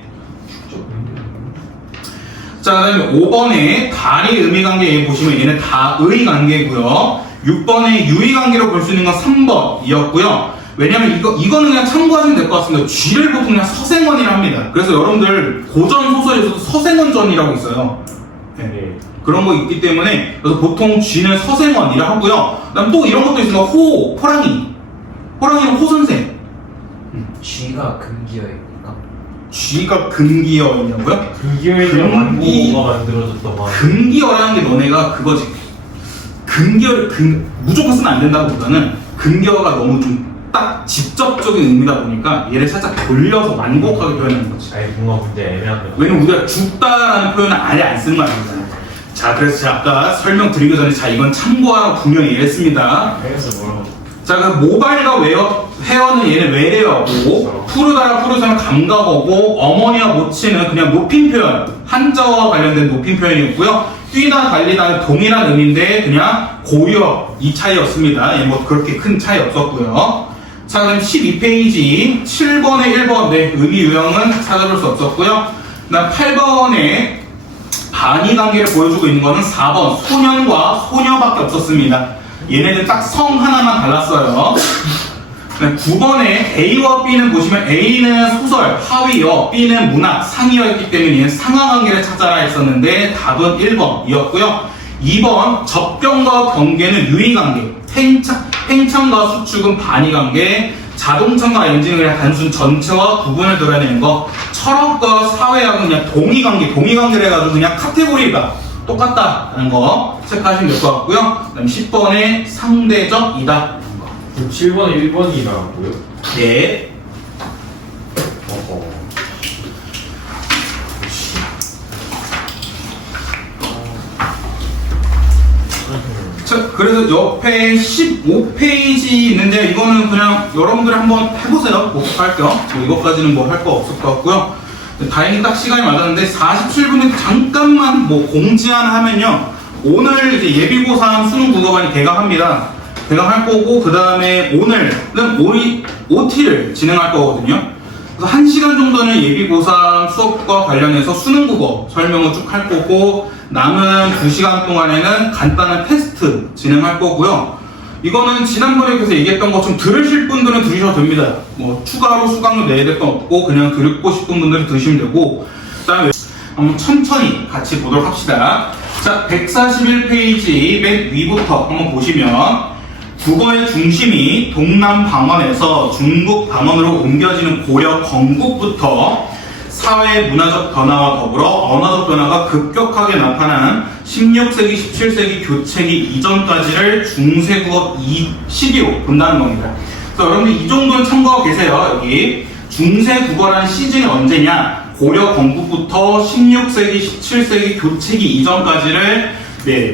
자, 그 다음에 5번에 다리 의미 관계 얘 보시면 얘는 다의 관계고요. 6번에 유의 관계로 볼 수 있는 건 3번이었고요. 왜냐면 이거는 그냥 참고하시면 될 것 같습니다. 쥐를 보통 그냥 서생원이라 합니다. 그래서 여러분들 고전 소설에서도 서생원전이라고 있어요. 네. 그런 거 있기 때문에 그래서 보통 쥐는 서생원이라 하고요. 그다음 또 이런 것도 있습니다. 호랑이. 호랑이는 호선생. 쥐가 금기어입니까? 쥐가 금기어이냐고요? 금기어의 완고가 만들어졌던 거. 금기어라는 게 너네가 그거지. 금기어를 무조건 쓰면 안 된다고 보다는 금기어가 너무 좀 딱 직접적인 의미다 보니까 얘를 살짝 돌려서 완곡하게 표현하는 거지. 아니 뭔가 근데 애매한데. 왜냐면 우리가 죽다라는 표현을 아예 안 쓰는 거 아니잖아요. 자, 그래서 제가 아까 설명드리기 전에 자 이건 참고하라고 분명히 얘기했습니다. 그래서 뭐라고? 자, 그 모발과 회어는 얘는 외래어고, 푸르다라 푸르자는 감각어고, 어머니와 모치는 그냥 높임 표현, 한자어와 관련된 높임 표현이었고요. 뛰다 달리다는 동일한 의미인데 그냥 고유어 이 차이였습니다. 얘 뭐 그렇게 큰 차이 없었고요. 자, 그럼 12페이지 7번에 1번 네, 의미 유형은 찾아볼 수 없었고요. 그다음 8번에 반의 관계를 보여주고 있는 거는 4번 소년과 소녀밖에 없었습니다. 얘네들 딱 성 하나만 달랐어요. 9번에 A와 B는 보시면 A는 소설, 하위어, B는 문학, 상이어였기 때문에 얘는 상하관계를 찾아라 했었는데 답은 1번이었고요. 2번 접경과 경계는 유의관계, 팽창과 수축은 반의관계, 자동차와 엔진은 그냥 단순 전체와 부분을 드러내는 거, 철학과 사회학은 그냥 동의관계를 해가지고 그냥 카테고리가 똑같다라는 거 체크하시면 될 것 같고요. 그 다음 10번에 상대적이다. 그럼 7번에 1번이라고요? 네. 자, 그래서 옆에 15페이지 있는데 이거는 그냥 여러분들이 한번 해보세요. 복습할 겸. 뭐 이것까지는 뭐 할 거 없을 것 같고요. 다행히 딱 시간이 맞았는데 47분에 잠깐만 뭐 공지 하나 하면요. 오늘 이제 예비고3 수능 국어반이 개강합니다. 개강할 거고 그 다음에 오늘은 OT를 진행할 거거든요. 그래서 1시간 정도는 예비고3 수업과 관련해서 수능 국어 설명을 쭉 할 거고 남은 2시간 동안에는 간단한 테스트 진행할 거고요. 이거는 지난번에 그래서 얘기했던 것처럼 들으실 분들은 들으셔도 됩니다. 뭐 추가로 수강료 내야 될 건 없고 그냥 듣고 싶은 분들은 들으시면 되고 그 다음에 한번 천천히 같이 보도록 합시다. 자, 자, 141페이지 맨 위부터 한번 보시면 국어의 중심이 동남 방언에서 중국 방언으로 옮겨지는 고려 건국부터 사회 문화적 변화와 더불어 언어적 변화가 급격하게 나타나는 16세기, 17세기 교체기 이전까지를 중세국어 시기로 본다는 겁니다. 그래서 여러분들 이 정도는 참고하고 계세요. 여기 중세국어라는 시즌이 언제냐? 고려 건국부터 16세기, 17세기 교체기 이전까지를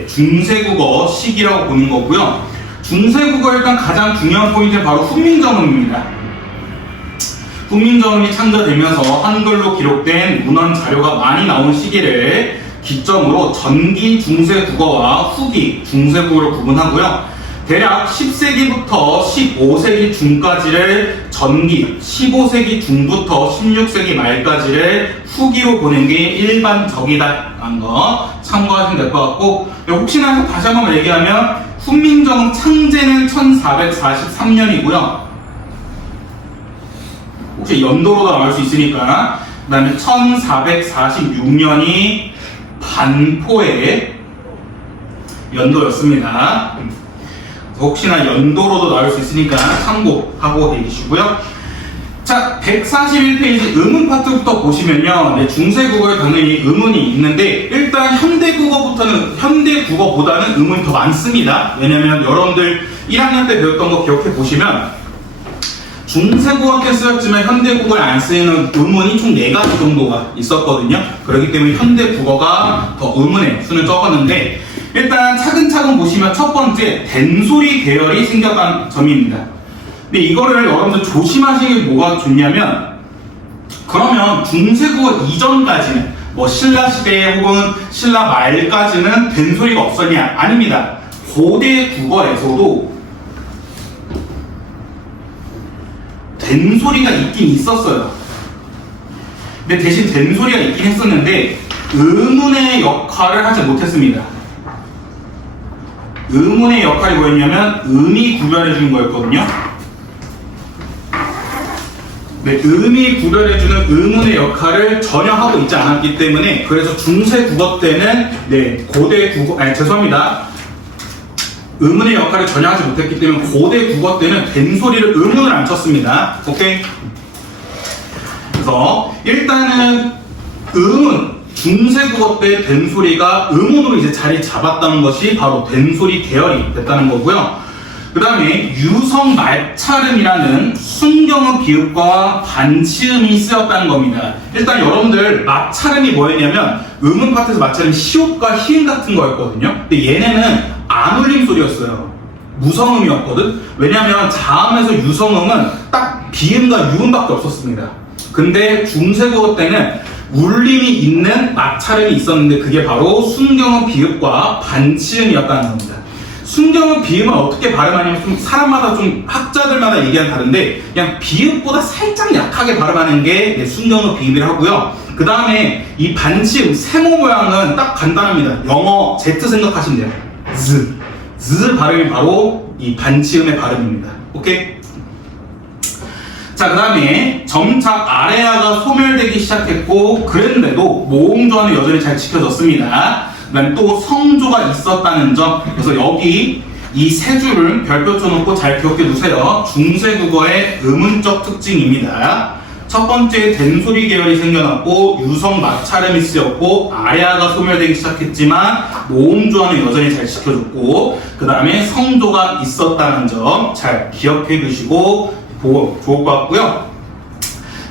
중세국어 시기라고 보는 거고요. 중세국어 일단 가장 중요한 포인트는 바로 훈민정음입니다. 훈민정음이 창조되면서 한글로 기록된 문헌 자료가 많이 나온 시기를 기점으로 전기 중세국어와 후기 중세국어를 구분하고요. 대략 10세기부터 15세기 중까지를 전기, 15세기 중부터 16세기 말까지를 후기로 보는 게 일반적이다라는 거 참고하시면 될 것 같고, 혹시나 다시 한번 얘기하면 훈민정음 창제는 1443년이고요. 혹시 연도로도 나올 수 있으니까, 그 다음에 1446년이 반포의 연도였습니다. 혹시나 연도로도 나올 수 있으니까 참고하고 계시고요. 자, 141페이지 의문 파트부터 보시면요. 중세국어에 당연히 의문이 있는데, 일단 현대국어보다는 의문이 더 많습니다. 왜냐면 여러분들 1학년 때 배웠던 거 기억해 보시면, 중세국어 때 쓰였지만 현대국어에 안 쓰이는 의문이 총 4가지 정도가 있었거든요. 그렇기 때문에 현대국어가 더 의문의 수는 적었는데, 일단 차근차근 보시면 첫 번째, 된소리 계열이 생겼다는 점입니다. 근데 이거를 여러분들 조심하시는 게 뭐가 좋냐면, 그러면 중세국어 이전까지는 뭐 신라시대 혹은 신라 말까지는 된소리가 없었냐? 아닙니다. 고대 국어에서도 된소리가 있긴 있었어요. 근데 대신 된소리가 있긴 했었는데 의문의 역할을 하지 못했습니다. 의문의 역할이 뭐였냐면 의미 구별해주는 거였거든요. 의미 구별해주는 의문의 역할을 전혀 하고 있지 않았기 때문에, 그래서 중세국어 때는 고대 국어, 죄송합니다. 의문의 역할을 전혀 하지 못했기 때문에 고대 국어 때는 된소리를 의문을 안 쳤습니다. 오케이? 그래서 일단은 의문, 중세국어 때 된소리가 의문으로 이제 자리 잡았다는 것이 바로 된소리 계열이 됐다는 거고요. 그 다음에 유성 마찰음이라는 순경음 비읍과 반치음이 쓰였다는 겁니다. 일단 여러분들 마찰음이 뭐였냐면 음음 파트에서 마찰음이 시옷과 히읗 같은 거였거든요. 근데 얘네는 안 울림 소리였어요. 무성음이었거든. 왜냐면 자음에서 유성음은 딱 비음과 유음밖에 없었습니다. 근데 중세국어 때는 울림이 있는 마찰음이 있었는데 그게 바로 순경음 비읍과 반치음이었다는 겁니다. 순경음 비음은 어떻게 발음하냐면 좀 사람마다 좀 학자들마다 얘기가 다른데 그냥 비읍보다 살짝 약하게 발음하는 게 순경음 비음이라 하고요. 그 다음에 이 반치음 세모 모양은 딱 간단합니다. 영어 Z 생각하시면 돼요. Z 발음이 바로 이 반치음의 발음입니다. 오케이? 자, 그 다음에 점차 아래아가 소멸되기 시작했고 그랬는데도 모음조화는 여전히 잘 지켜졌습니다. 그 다음에 또 성조가 있었다는 점. 그래서 여기 이 세 줄을 별표 쳐놓고 잘 기억해 두세요. 중세국어의 의문적 특징입니다. 첫 번째, 된소리 계열이 생겨났고 유성 마찰음이 쓰였고 아래아가 소멸되기 시작했지만 모음조화는 여전히 잘 지켜줬고 그 다음에 성조가 있었다는 점 잘 기억해 두시고 좋을 것 같고요.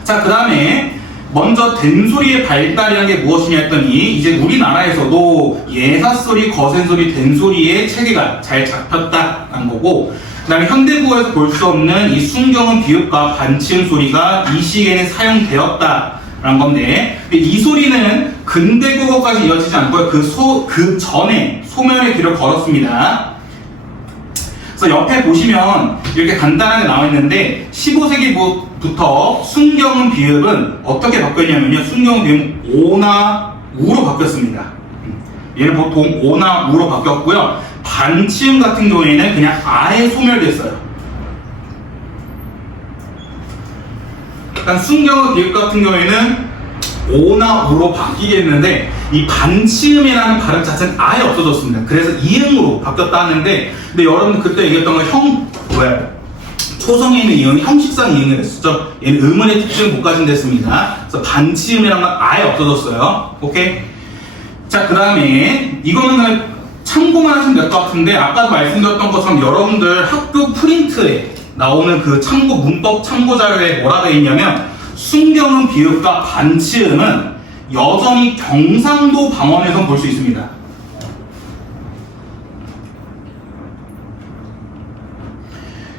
자, 그 다음에 먼저 된소리의 발달이라는 게 무엇이냐 했더니 이제 우리나라에서도 예사소리, 거센소리, 된소리의 체계가 잘 잡혔다는 거고 그 다음에 현대국어에서 볼 수 없는 이 순경음 비읍과 반치음 소리가 이 시기에는 사용되었다라는 건데 이 소리는 근대국어까지 이어지지 않고요. 그 전에 소멸의 길을 걸었습니다. 그래서 옆에 보시면 이렇게 간단하게 나와 있는데 15세기부터 순경음 비읍은 어떻게 바뀌었냐면요. 순경음 비읍은 오나 우로 바뀌었습니다. 얘는 보통 오나 우로 바뀌었고요. 반치음 같은 경우에는 그냥 아예 소멸됐어요. 일단 순경음 비읍 같은 경우에는 오나 우로 바뀌겠는데 이 반치음이라는 발음 자체는 아예 없어졌습니다. 그래서 이응으로 바뀌었다 하는데 근데 여러분 그때 얘기했던 거 초성에 있는 이응은 형식상 이응이 됐었죠. 얘는 음운의 특징을 못 가진 됐습니다. 그래서 반치음이라는 건 아예 없어졌어요. 오케이? 자, 그 다음에 이거는 그냥 참고만 하시면 될 것 같은데 아까도 말씀드렸던 것처럼 여러분들 학교 프린트에 나오는 그 참고 문법 참고 자료에 뭐라 되어 있냐면 순경음 비읍과 반치음은 여전히 경상도 방언에서 볼 수 있습니다.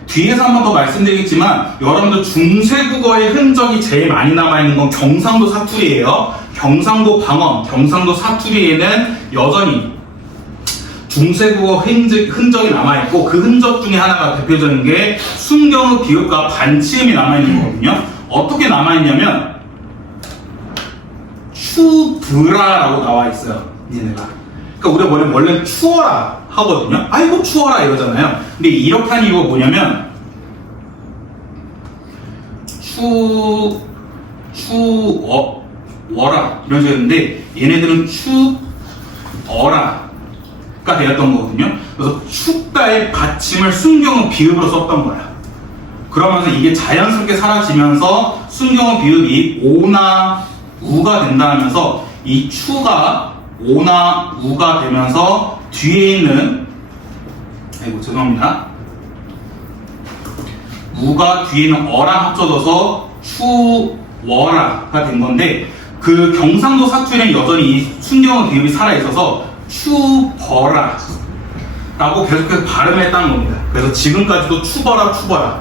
뒤에서 한 번 더 말씀드리겠지만 여러분들 중세국어의 흔적이 제일 많이 남아있는 건 경상도 사투리예요. 경상도 방언, 경상도 사투리에는 여전히 중세국어 흔적이 남아있고 그 흔적 중에 하나가 대표적인 게 순경음 비읍과 반치음이 남아있는 거거든요. 어떻게 남아있냐면 추브라라고 나와있어요. 얘네가. 그러니까 우리가 원래는 추워라 하거든요. 아이고 추워라 이러잖아요. 근데 이렇게 한 이유가 뭐냐면 추워라 이런 식이었는데 얘네들은 추어라가 되었던 거거든요. 그래서 춥다의 받침을 순경음 비읍으로 썼던 거야. 그러면서 이게 자연스럽게 사라지면서 순경음 비읍이 오나 우가 된다 하면서 이 추가 오나 우가 되면서 뒤에 있는 죄송합니다. 우가 뒤에 있는 어랑 합쳐져서 추워라가 된 건데 그 경상도 사투리는 여전히 이 순경음 비읍이 살아있어서 추버라 라고 계속해서 발음을 했다는 겁니다. 그래서 지금까지도 추버라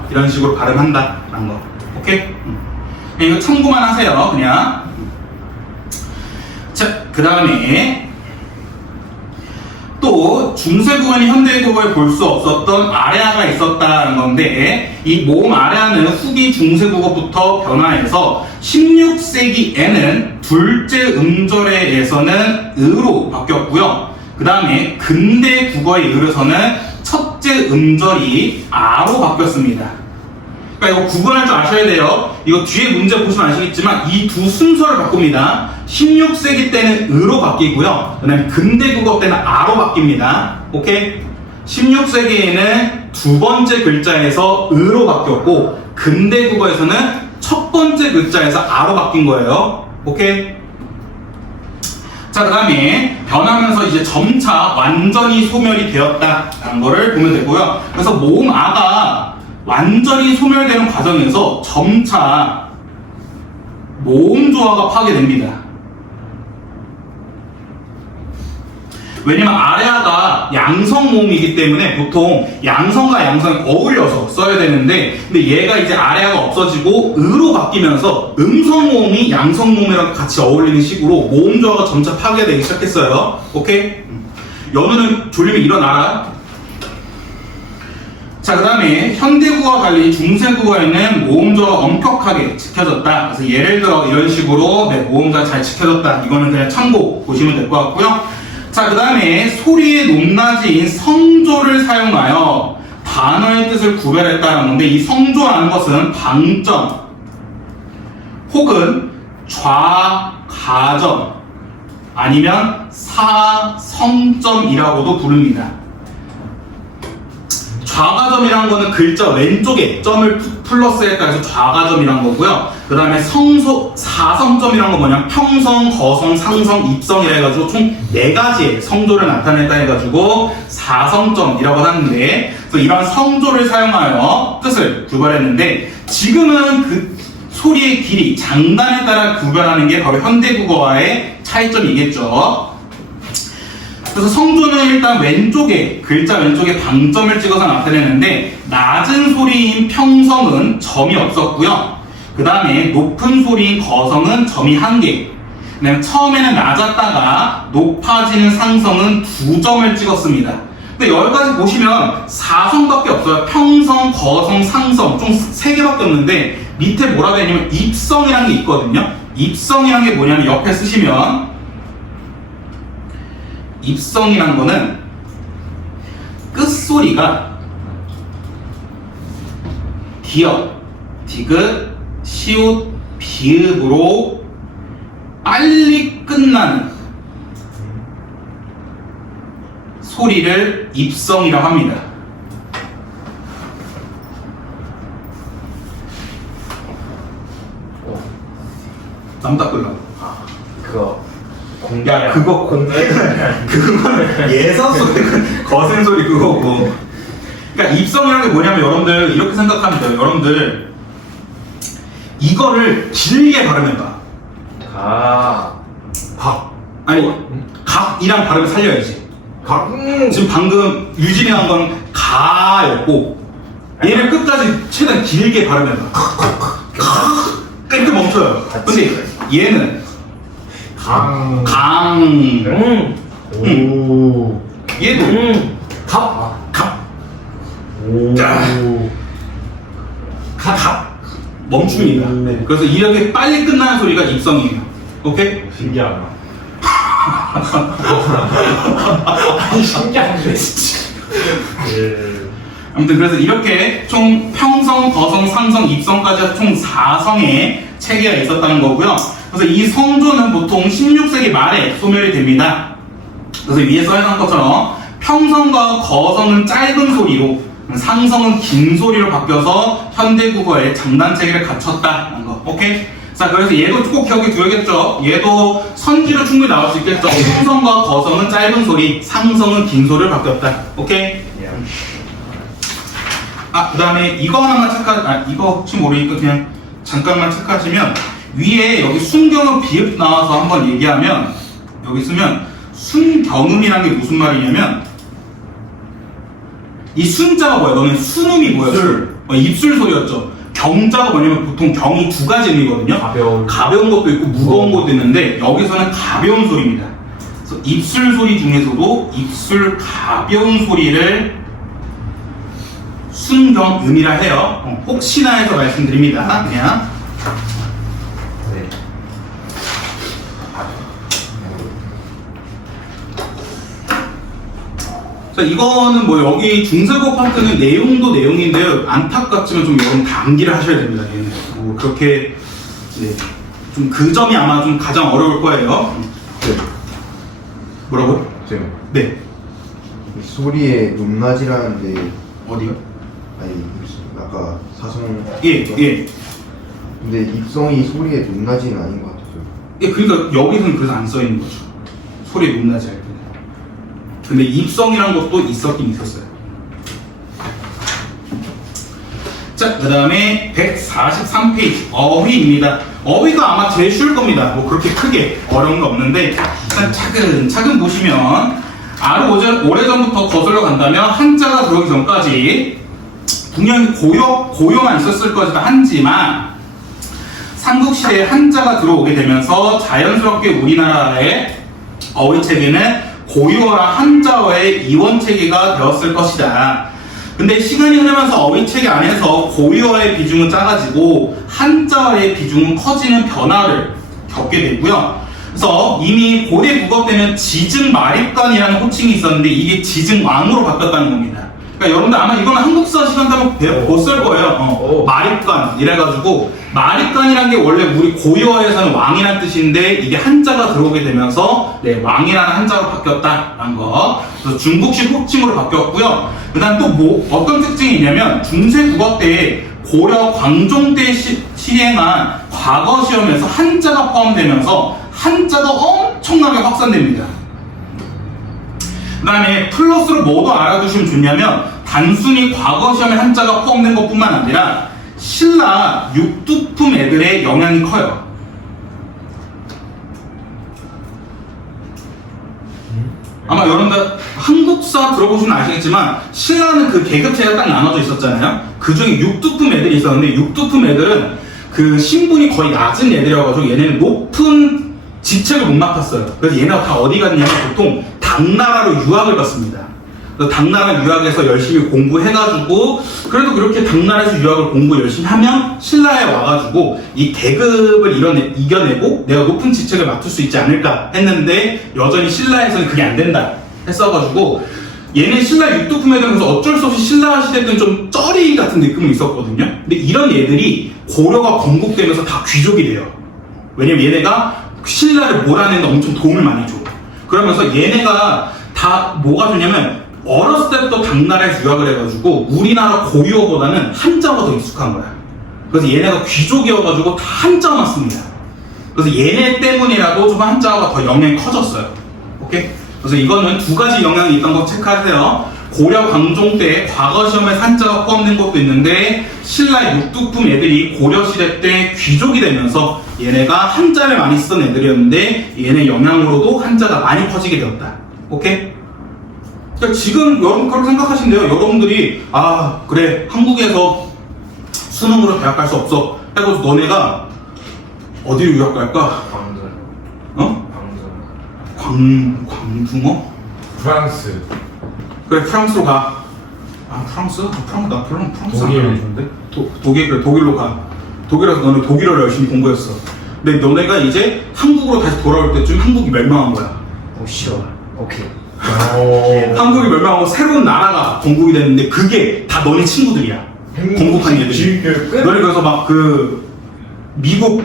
이런 식으로 발음한다라는 거. 오케이? 이거 참고만 하세요. 그냥. 자, 그 다음에 또 중세국어는 현대국어에 볼 수 없었던 아래아가 있었다는 건데 이 모음 아래아는 후기 중세국어부터 변화해서 16세기에는 둘째 음절에서는 으로 바뀌었고요. 그 다음에 근대 국어에 이르러서는 첫째 음절이 아로 바뀌었습니다. 그러니까 이거 구분할 줄 아셔야 돼요. 이거 뒤에 문제 보시면 아시겠지만 이 두 순서를 바꿉니다. 16세기 때는 으로 바뀌고요. 그 다음에 근대 국어 때는 아로 바뀝니다. 오케이? 16세기에는 두 번째 글자에서 으로 바뀌었고 근대 국어에서는 첫 번째 글자에서 아로 바뀐 거예요. 오케이? 자, 그 다음에 변하면서 이제 점차 완전히 소멸이 되었다라는 거를 보면 되고요. 그래서 모음 아가 완전히 소멸되는 과정에서 점차 모음 조화가 파괴됩니다. 왜냐면 아래아가 양성 모음이기 때문에 보통 양성과 양성이 어울려서 써야 되는데 근데 얘가 이제 아래아가 없어지고 으로 바뀌면서 음성 모음이 양성 모음이랑 같이 어울리는 식으로 모음 조화가 점차 파괴되기 시작했어요. 오케이? 연우는 졸리면 일어나라. 자, 그 다음에 현대국어와 달리 중세국어에는 모음 조화가 엄격하게 지켜졌다. 그래서 예를 들어 이런 식으로 모음 조화가 잘 지켜졌다. 이거는 그냥 참고 보시면 될 것 같고요. 자, 그 다음에 소리의 높낮이인 성조를 사용하여 단어의 뜻을 구별했다는 건데 이 성조라는 것은 방점 혹은 좌가점 아니면 사성점이라고도 부릅니다. 좌가점이라는 거는 글자 왼쪽에 점을 플러스했다 해서 좌가점이란 거고요. 그 다음에 사성점이란 건 뭐냐면 평성, 거성, 상성, 입성이라 해가지고 총 4가지의 성조를 나타냈다 해가지고 사성점이라고 하는데 그래서 이런 성조를 사용하여 뜻을 구별했는데 지금은 그 소리의 길이, 장단에 따라 구별하는 게 바로 현대국어와의 차이점이겠죠. 그래서 성조는 일단 왼쪽에 글자 왼쪽에 방점을 찍어서 나타내는데 낮은 소리인 평성은 점이 없었고요. 그 다음에 높은 소리인 거성은 점이 1개. 그다음에 처음에는 낮았다가 높아지는 상성은 2점을 찍었습니다. 근데 여기까지 보시면 4성밖에 없어요. 평성, 거성, 상성 총 3개밖에 없는데 밑에 뭐라고 했냐면 입성이라는 게 있거든요. 입성이라는 게 뭐냐면 옆에 쓰시면 입성이란 거는 끝소리가 디귿, 디귿, 시옷, 비읍으로 빨리 끝나는 소리를 입성이라고 합니다. 남 닦으려고. 그거 야, 그거 그거는 예서 소리, 거센 소리 그거고. 그러니까 입성이라는 게 뭐냐면 여러분들 이렇게 생각하면 돼요. 여러분들 이거를 길게 발음해봐. 아니 각이랑 발음 살려야지. 지금 방금 유진이 한 건 가였고 얘를 끝까지 최대한 길게 발음해봐. 이렇게 멈춰요. 근데 얘는 강. 오. 얘도 갑. 오. 갑. 멈춤이다. 네. 그래서 이렇게 빨리 끝나는 소리가 입성이에요. 오케이? 신기하다. 신기한데 진짜. 아무튼 그래서 이렇게 총 평성, 거성, 상성, 입성까지 해서 총 4성의 체계가 있었다는 거고요. 그래서 이 성조는 보통 16세기 말에 소멸이 됩니다. 그래서 위에 써있는 것처럼 평성과 거성은 짧은 소리로, 상성은 긴 소리로 바뀌어서 현대 국어의 장단 체계를 갖췄다는 거. 오케이? 자, 그래서 얘도 꼭 기억해 두야겠죠. 얘도 선지로 충분히 나올 수 있겠죠. 평성과 거성은 짧은 소리, 상성은 긴 소리로 바뀌었다. 오케이? 그 다음에 이거 하나만 이거 혹시 모르니까 그냥 잠깐만 체크하시면 위에 여기 순경음 비읍 나와서 한번 얘기하면 여기 쓰면 순경음이라는 게 무슨 말이냐면 이 순자가 뭐야? 너는 순음이 뭐야? 술. 입술 소리였죠. 경자가 뭐냐면 보통 경이 두 가지 의미거든요. 가벼운 것도 있고 무거운 것도 있는데 여기서는 가벼운 소리입니다. 그래서 입술 소리 중에서도 입술 가벼운 소리를 순경음이라 해요. 혹시나 해서 말씀드립니다. 그냥. 네. 자, 이거는 뭐 여기 중세고 파트는 내용도 내용인데요. 안타깝지만 좀 여러분 다 암기를 하셔야 됩니다. 얘는. 뭐 그렇게 이제 좀 그 점이 아마 좀 가장 어려울 거예요. 네. 뭐라고요? 쌤, 네. 이 소리의 높낮이라는데 어디요? 아니 아까 사성 예. 근데 입성이 소리의 높낮이는 아닌 것 같아요. 예, 그러니까 여기서는 그래서 안 써있는 거죠. 소리 높낮이 할 때. 근데 입성이란 것도 있었긴 있었어요. 자, 그 다음에 143페이지 어휘입니다. 어휘가 아마 제일 쉬울 겁니다. 뭐 그렇게 크게 어려운 거 없는데 일단 차근차근 보시면 오래전부터 거슬러 간다면 한자가 들어오기 전까지 분명히 고요만 있었을 것이다 한지만 삼국시대에 한자가 들어오게 되면서 자연스럽게 우리나라의 어휘체계는 고유어랑 한자어의 이원체계가 되었을 것이다. 근데 시간이 흐르면서 어휘체계 안에서 고유어의 비중은 작아지고 한자어의 비중은 커지는 변화를 겪게 되고요. 그래서 이미 고대 국어 때는 지증마립관이라는 호칭이 있었는데 이게 지증왕으로 바뀌었다는 겁니다. 그러니까 여러분들 아마 이거는 한국사 시간 때문에 보실 거예요. 마립관 이래가지고 마립관이라는 게 원래 우리 고유어에서는 왕이라는 뜻인데 이게 한자가 들어오게 되면서 왕이라는 한자로 바뀌었다라는 거. 그래서 중국식 호칭으로 바뀌었고요. 그다음 또 뭐 어떤 특징이 있냐면 중세 국어 때 고려 광종 때 시행한 과거 시험에서 한자가 포함되면서 한자가 엄청나게 확산됩니다. 그 다음에 플러스로 뭐도 알아두시면 좋냐면 단순히 과거 시험에 한자가 포함된 것뿐만 아니라 신라 육두품 애들의 영향이 커요. 아마 여러분들 한국사 들어보시면 아시겠지만 신라는 그 계급체가 딱 나눠져 있었잖아요. 그 중에 육두품 애들이 있었는데 육두품 애들은 그 신분이 거의 낮은 애들이어가지고 얘네는 높은 직책을 못 맡았어요. 그래서 얘네가 다 어디 갔냐면 보통 당나라로 유학을 갔습니다. 그래서 당나라 유학에서 열심히 공부해가지고 그래도 그렇게 당나라에서 유학을 공부 열심히 하면 신라에 와가지고 이 계급을 이겨내고 내가 높은 직책을 맡을 수 있지 않을까 했는데 여전히 신라에서는 그게 안 된다 했어가지고 얘네 신라 육두품에 대해서 어쩔 수 없이 신라 시대 때는 좀 쩌리 같은 느낌이 있었거든요. 근데 이런 얘들이 고려가 건국되면서 다 귀족이 돼요. 왜냐면 얘네가 신라를 몰아내는데 엄청 도움을 많이 줘. 그러면서 얘네가 다 뭐가 좋냐면 어렸을 때부터 당나라에 유학을 해가지고 우리나라 고유어보다는 한자가 더 익숙한 거야. 그래서 얘네가 귀족이어가지고 다 한자만 씁니다. 그래서 얘네 때문이라도 좀 한자가 더 영향이 커졌어요. 오케이? 그래서 이거는 두 가지 영향이 있던 거 체크하세요. 고려 강종 때 과거 시험에 한자가 포함된 것도 있는데 신라 육두품 애들이 고려 시대 때 귀족이 되면서 얘네가 한자를 많이 쓰던 애들이었는데 얘네 영향으로도 한자가 많이 퍼지게 되었다. 오케이? 그러니까 지금 여러분 그렇게 생각하신대요. 여러분들이 아 그래 한국에서 수능으로 대학 갈 수 없어 해가지고 너네가 어디로 유학 갈까? 광둥. 어? 광둥. 광둥어? 프랑스. 그래 프랑스로 가. 아 프랑스? 나 프랑스 독일. 안 가는데? 독일 그래 독일로 가. 독일에서 너네 독일어를 열심히 공부했어. 근데 너네가 이제 한국으로 다시 돌아올 때쯤 한국이 멸망한 거야. 오 쉬워. 오케이. 오. 한국이 멸망하고 새로운 나라가 건국이 됐는데 그게 다 너네 친구들이야. 건국한 애들이. 지휘교육 끝? 너네 그래서 막 그 미국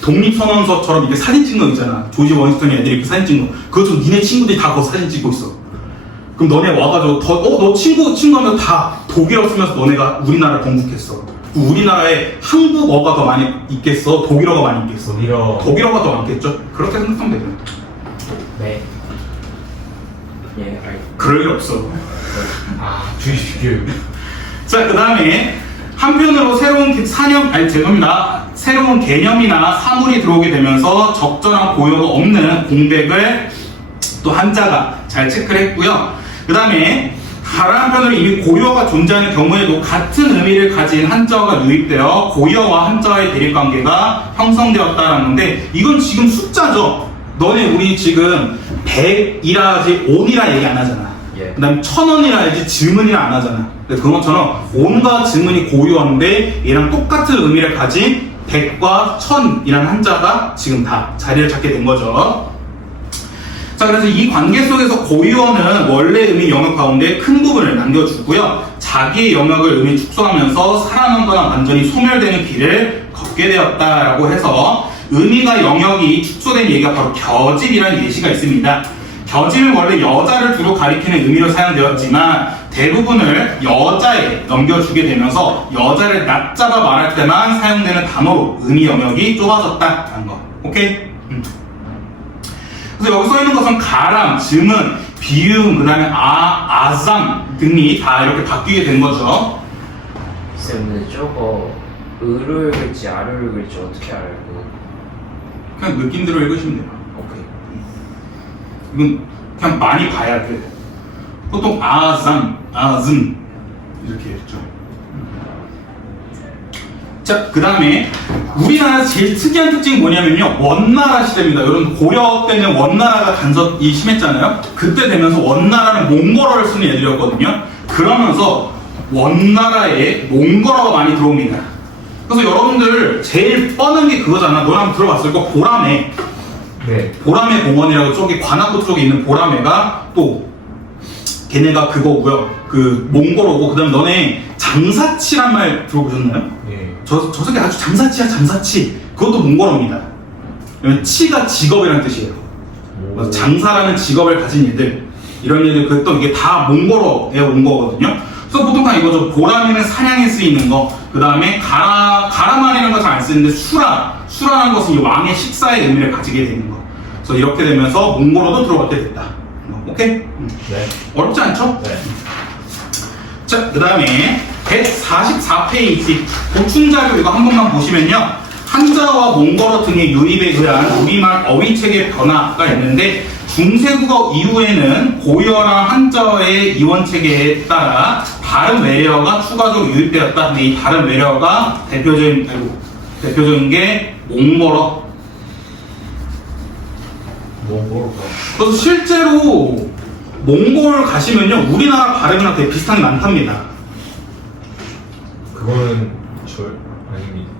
독립선언서처럼 이게 사진 찍는 거 있잖아. 조지 워싱턴이 애들이 이렇게 사진 찍는 거. 그것도 니네 친구들이 다 그거 사진 찍고 있어. 그럼 너네 와가지고 너 친구 하면 다 독일어 쓰면서 너네가 우리나라를 건국했어. 우리나라에 한국어가 더 많이 있겠어? 독일어가 많이 있겠어? 독일어가 더 많겠죠? 그렇게 생각하면 되죠. 네. 예, 그럴 일 없어. 아, 지휘교육. 자, 그 다음에 한편으로 새로운 개념이나 사물이 들어오게 되면서 적절한 고요가 없는 공백을 또 한자가 잘 체크를 했고요. 그 다음에 다른 한편으로 이미 고유어가 존재하는 경우에도 같은 의미를 가진 한자어가 유입되어 고유어와 한자어의 대립관계가 형성되었다라는 건데 이건 지금 숫자죠. 너네 우리 지금 100이라지 온이라 얘기 안 하잖아. 예. 그 다음에 1000원이라 해야지 증문이라 안 하잖아. 그것처럼 온과 증문이 고유어인데 얘랑 똑같은 의미를 가진 100과 1000이라는 한자가 지금 다 자리를 잡게 된 거죠. 자, 그래서 이 관계 속에서 고유어는 원래 의미 영역 가운데 큰 부분을 남겨주고요. 자기의 영역을 의미 축소하면서 살아남거나 완전히 소멸되는 길을 걷게 되었다라고 해서 의미가 영역이 축소된 얘기가 바로 겨집이라는 예시가 있습니다. 겨집은 원래 여자를 주로 가리키는 의미로 사용되었지만 대부분을 여자에 넘겨주게 되면서 여자를 낮잡아 말할 때만 사용되는 단어로 의미 영역이 좁아졌다라는 거. 오케이? 그래서 여기 써 있는 것은 가람, 즈문, 비음, 그 다음에 아상 등이 다 이렇게 바뀌게 된 거죠. 쌤은 저거 을을 읽을지 아를 읽을지 어떻게 알아요? 그냥 느낌대로 읽으시면 돼요. 오케이. 이건 그냥 많이 봐야 돼. 보통 아상, 아즘 이렇게 했죠. 자, 그 다음에 우리나라 제일 특이한 특징이 뭐냐면요, 원나라 시대입니다. 여러분 고려 때는 원나라가 간섭이 심했잖아요. 그때 되면서 원나라는 몽골어를 쓰는 애들이었거든요. 그러면서 원나라에 몽골어가 많이 들어옵니다. 그래서 여러분들 제일 뻔한 게 그거잖아. 너네 한번 들어봤을 거 보라매. 네. 보라매 공원이라고 저기 관악구 쪽에 있는 보라매가 또 걔네가 그거고요. 그 몽골어고, 그 다음에 너네 장사치란 말 들어보셨나요? 예. 저 새끼 아주 장사치야, 장사치. 그것도 몽골어입니다. 왜냐면 치가 직업이라는 뜻이에요. 그래서 장사라는 직업을 가진 얘들, 이런 얘들, 그 또 이게 다 몽골어에 온 거거든요. 그래서 보통 다 이거죠. 보라매는 사냥에 쓰이는 거, 그 다음에 가라말이라는 거 잘 안 쓰는데 수라라는 것은 이 왕의 식사의 의미를 가지게 되는 거. 그래서 이렇게 되면서 몽골어도 들어갈 때 됐다. 오케이? 네. 어렵지 않죠? 네. 자, 그 다음에 144페이지 보충자료 이거 한 번만 보시면요, 한자와 몽골어 등의 유입에 의한 우리말 어휘체계 변화가 있는데 중세국어 이후에는 고유어랑 한자어의 이원체계에 따라 다른 외래어가 추가적으로 유입되었다. 근데 이 다른 외래어가 대표적인 게 몽골어. 몽골어. 그래서 실제로 몽골 가시면요, 우리나라 발음이랑 되게 비슷한 게 많답니다. 그거는 아닙니다.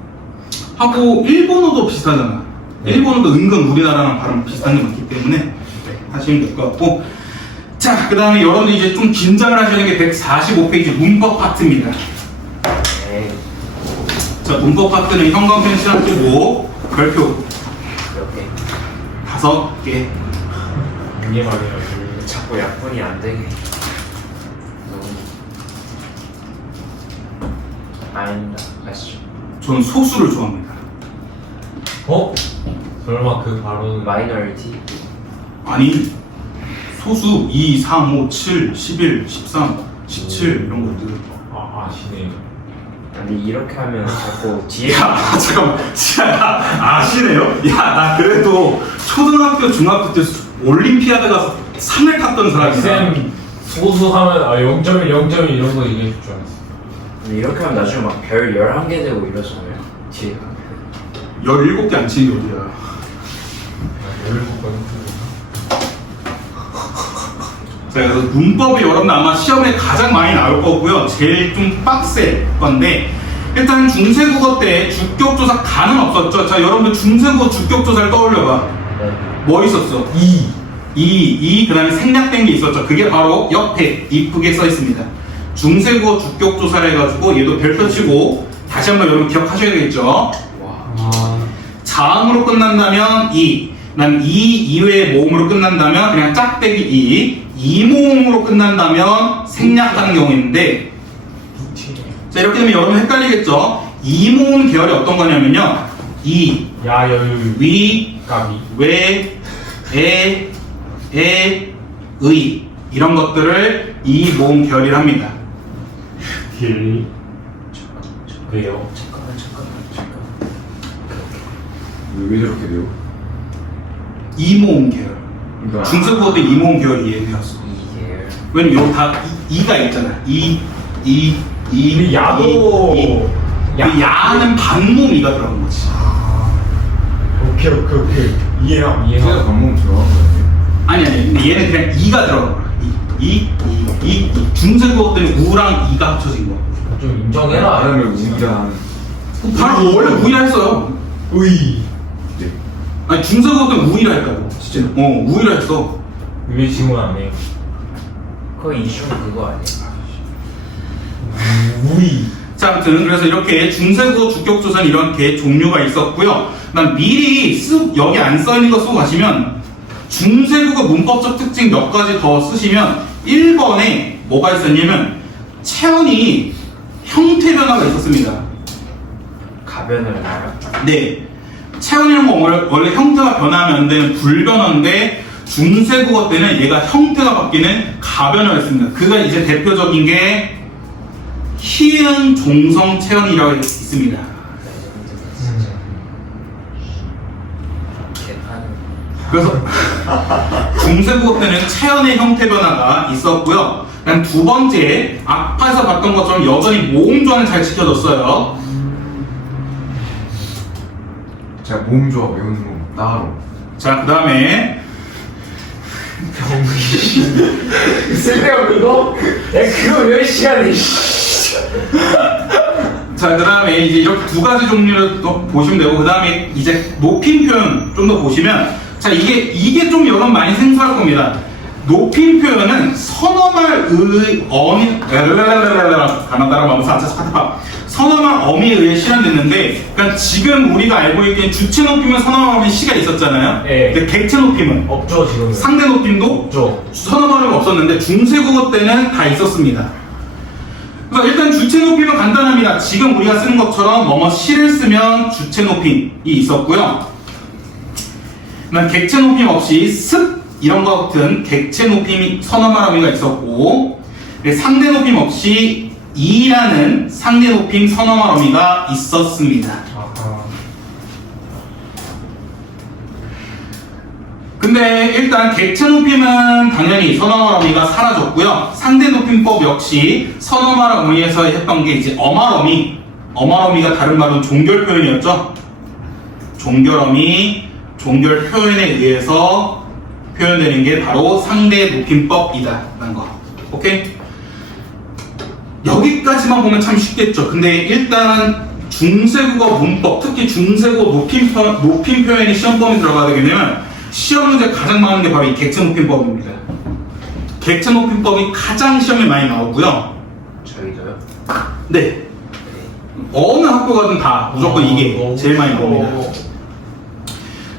하고 일본어도 비슷하잖아. 네. 일본어도 은근 우리나라랑 발음 비슷한 게 많기 때문에 하시면 될 것 같고. 자, 그 다음에 여러분들 이제 좀 긴장을 하셔야 되는 게 145페이지 문법 파트입니다. 에이, 자, 문법 파트는 형광펜 시작 뜨고 별표. 이렇게. 5개. 이게 말이야. 자꾸 약분이 안 되게. 너무. 아닙니다. 가시죠. 저는 소수를 좋아합니다. 어? 설마 그 발언은 마이너리티. 아니, 소수 2, 3, 5, 7, 11, 13, 17 이런 것들. 아시네요. 아니 이렇게 하면 자꾸 뒤에. 야, 잠깐만. 야, 아시네요? 야, 나 그래도 초등학교, 중학교 때 올림피아드 가서 상을 탔던 사람이야. 쌤 소수하면 0.1, 0.1 이런 거 얘기해 줄 줄 알았어. 근데 이렇게 하면 나중에 막 별 11개 되고 이러잖아요. 뒤에 가면. 17개 안 치는 게 어디야. 17번. 자, 그래서 문법이 여러분 아마 시험에 가장 많이 나올 거고요. 제일 좀 빡셀 건데, 일단 중세국어 때 주격조사 가는 없었죠. 자, 여러분들 중세국어 주격조사를 떠올려봐. 네. 뭐 있었어? 그 다음에 생략된 게 있었죠. 그게 바로 옆에 이쁘게 써 있습니다. 중세국어 주격조사를 해가지고 얘도 별표 치고 다시 한번 여러분 기억하셔야 되겠죠. 와. 자음으로 끝난다면 이, 난 이외의 모음으로 끝난다면 그냥 짝대기 이모음으로 끝난다면 생략하는 경우인데, 자, 이렇게 되면 여러분 헷갈리겠죠. 이모음 계열이 어떤 거냐면요, 야여유 위, 까비. 왜, 에, 의 이런 것들을 이모음 계열이라 합니다. 딜. 왜요? 잠깐만. 왜 저렇게 돼요? 이모음 계열. 그러니까 중세국어 때 이모음 계열이 이해되었어. 이게 왜냐면 여기 다 이가 있잖아. 근데 야도 그 야는 반모음 이가 들어간 거지. 오케이 이해함. 제가 방금 들어간 거예요. 아니 근데 얘는 그냥 이가 들어간 거야. 이. 중세국어 때는 우랑 이가 합쳐진 거. 좀 인정해라. 바람을 우기랑 바로 원래 우이라 했어요. 의. 네. 아니 중세국어 때는 우이라 했다고. 진짜. 우이라 했어. 왜 질문 안 해? 그거 이슈는 그거 아니야? 우이. 자, 아무튼 그래서 이렇게 중세국어 주격조사는 이렇게 종류가 있었고요. 난 미리 여기 안 써 있는 거 쓰고 가시면 중세국어 문법적 특징 몇 가지 더 쓰시면 1번에 뭐가 있었냐면 체언이 형태 변화가 있었습니다. 가변을 알아? 네. 체언이라는 건 원래 형태가 변하면 안 되는 불변화인데 중세국어 때는 얘가 형태가 바뀌는 가변화가 있습니다. 그가 이제 대표적인 게 희은 종성 체언이라고 있습니다. 개판은. 그래서 중세국어 때는 체언의 형태 변화가 있었고요. 그다음 두 번째, 아파에서 봤던 것처럼 여전히 모음 조화는 잘 지켜졌어요. 제가 몸 좋아 외우는 거 따로. 자, 그 다음에 쓸데없는 거? 야 그거 몇 시간에. 자, 그 다음에 이제 이렇게 두 가지 종류를 또 보시면 되고, 그 다음에 이제 높임 표현 좀 더 보시면, 자, 이게 좀 여러분 많이 생소할 겁니다. 높임 표현은 선어말 가나다라 마무사 안차스 파트파 선어말 어미에 의해 실현됐는데, 그러니까 지금 우리가 알고 있기엔 주체 높임은 선어말 어미 시가 있었잖아요. 네. 근데 객체 높임은 없죠 지금. 상대 높임도 없죠. 선어말은 없었는데 중세국어 때는 다 있었습니다. 그래서 일단 주체 높임은 간단합니다. 지금 우리가 쓰는 것처럼 뭐뭐 시를 쓰면 주체 높임이 있었고요. 그다음 객체 높임 없이 습 이런 거 같은 객체 높임이 선어말 어미가 있었고, 상대 높임 없이 이라는 상대 높임 선어말 어미가 있었습니다. 아하. 근데 일단 객체 높임은 당연히 선어말 어미가 사라졌고요. 상대 높임법 역시 선어말 어미에서 했던 게 이제 어말 어미. 어말 어미가 다른 말은 종결 표현이었죠. 종결 어미, 종결 표현에 의해서 표현되는 게 바로 상대 높임법이다 라는 거. 오케이? 여기까지만 보면 참 쉽겠죠. 근데 일단 중세국어 문법, 특히 중세국어 높임 표현이 시험 범위 들어가게 되면 시험 문제 가장 많은 게 바로 이 객체 높임법입니다. 객체 높임법이 가장 시험에 많이 나오고요. 저희도요? 네. 어느 학교 가든 다 무조건 이게 제일 많이 나옵니다.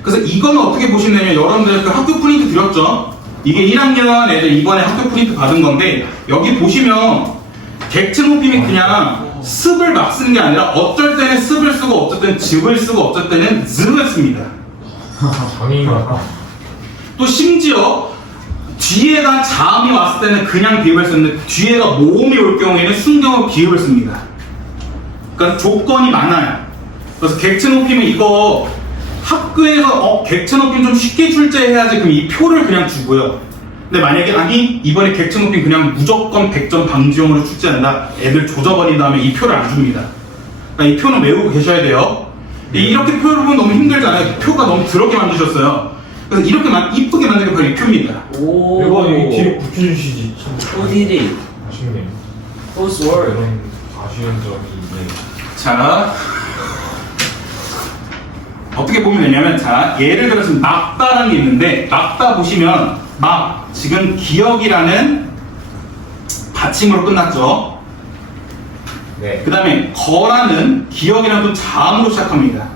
그 그래서 이거는 어떻게 보시냐면 여러분들 그 학교 프린트 드렸죠? 이게 1학년 애들 이번에 학교 프린트 받은 건데 여기 보시면 객체 높임이 그냥 습을 막 쓰는 게 아니라 어쩔 때는 습을 쓰고 어쩔 때는 즙을 쓰고 어쩔 때는 즙을 씁니다. 장인가. 또 심지어 뒤에가 자음이 왔을 때는 그냥 비읍을 쓰는데 뒤에가 모음이 올 경우에는 순경어 비읍을 씁니다. 그러니까 조건이 많아요. 그래서 객체 높임은 이거 학교에서 객체 높임 좀 쉽게 출제해야지 그럼 이 표를 그냥 주고요. 근데 만약에 아니 이번에 객체 높임 그냥 무조건 100점 방지용으로 출제한다. 애들 조져버린 다음에 이 표를 안 줍니다. 그러니까 이 표는 외우고 계셔야 돼요. 이렇게 표를 보면 너무 힘들잖아요. 표가 너무 더럽게 만드셨어요. 그래서 이렇게 이쁘게 만드는 게 바로 이 표입니다. 오. 이거 여기 뒤에 붙여주시지. 참 Who did it? 아쉽네요. Whose word? 그런 아쉬운 점이 있네. 자, 어떻게 보면 되냐면, 자, 예를 들어서 막다라는 게 있는데, 막다 보시면, 막, 지금 기억이라는 받침으로 끝났죠. 네. 그 다음에, 거라는 기억이라는 또 자음으로 시작합니다.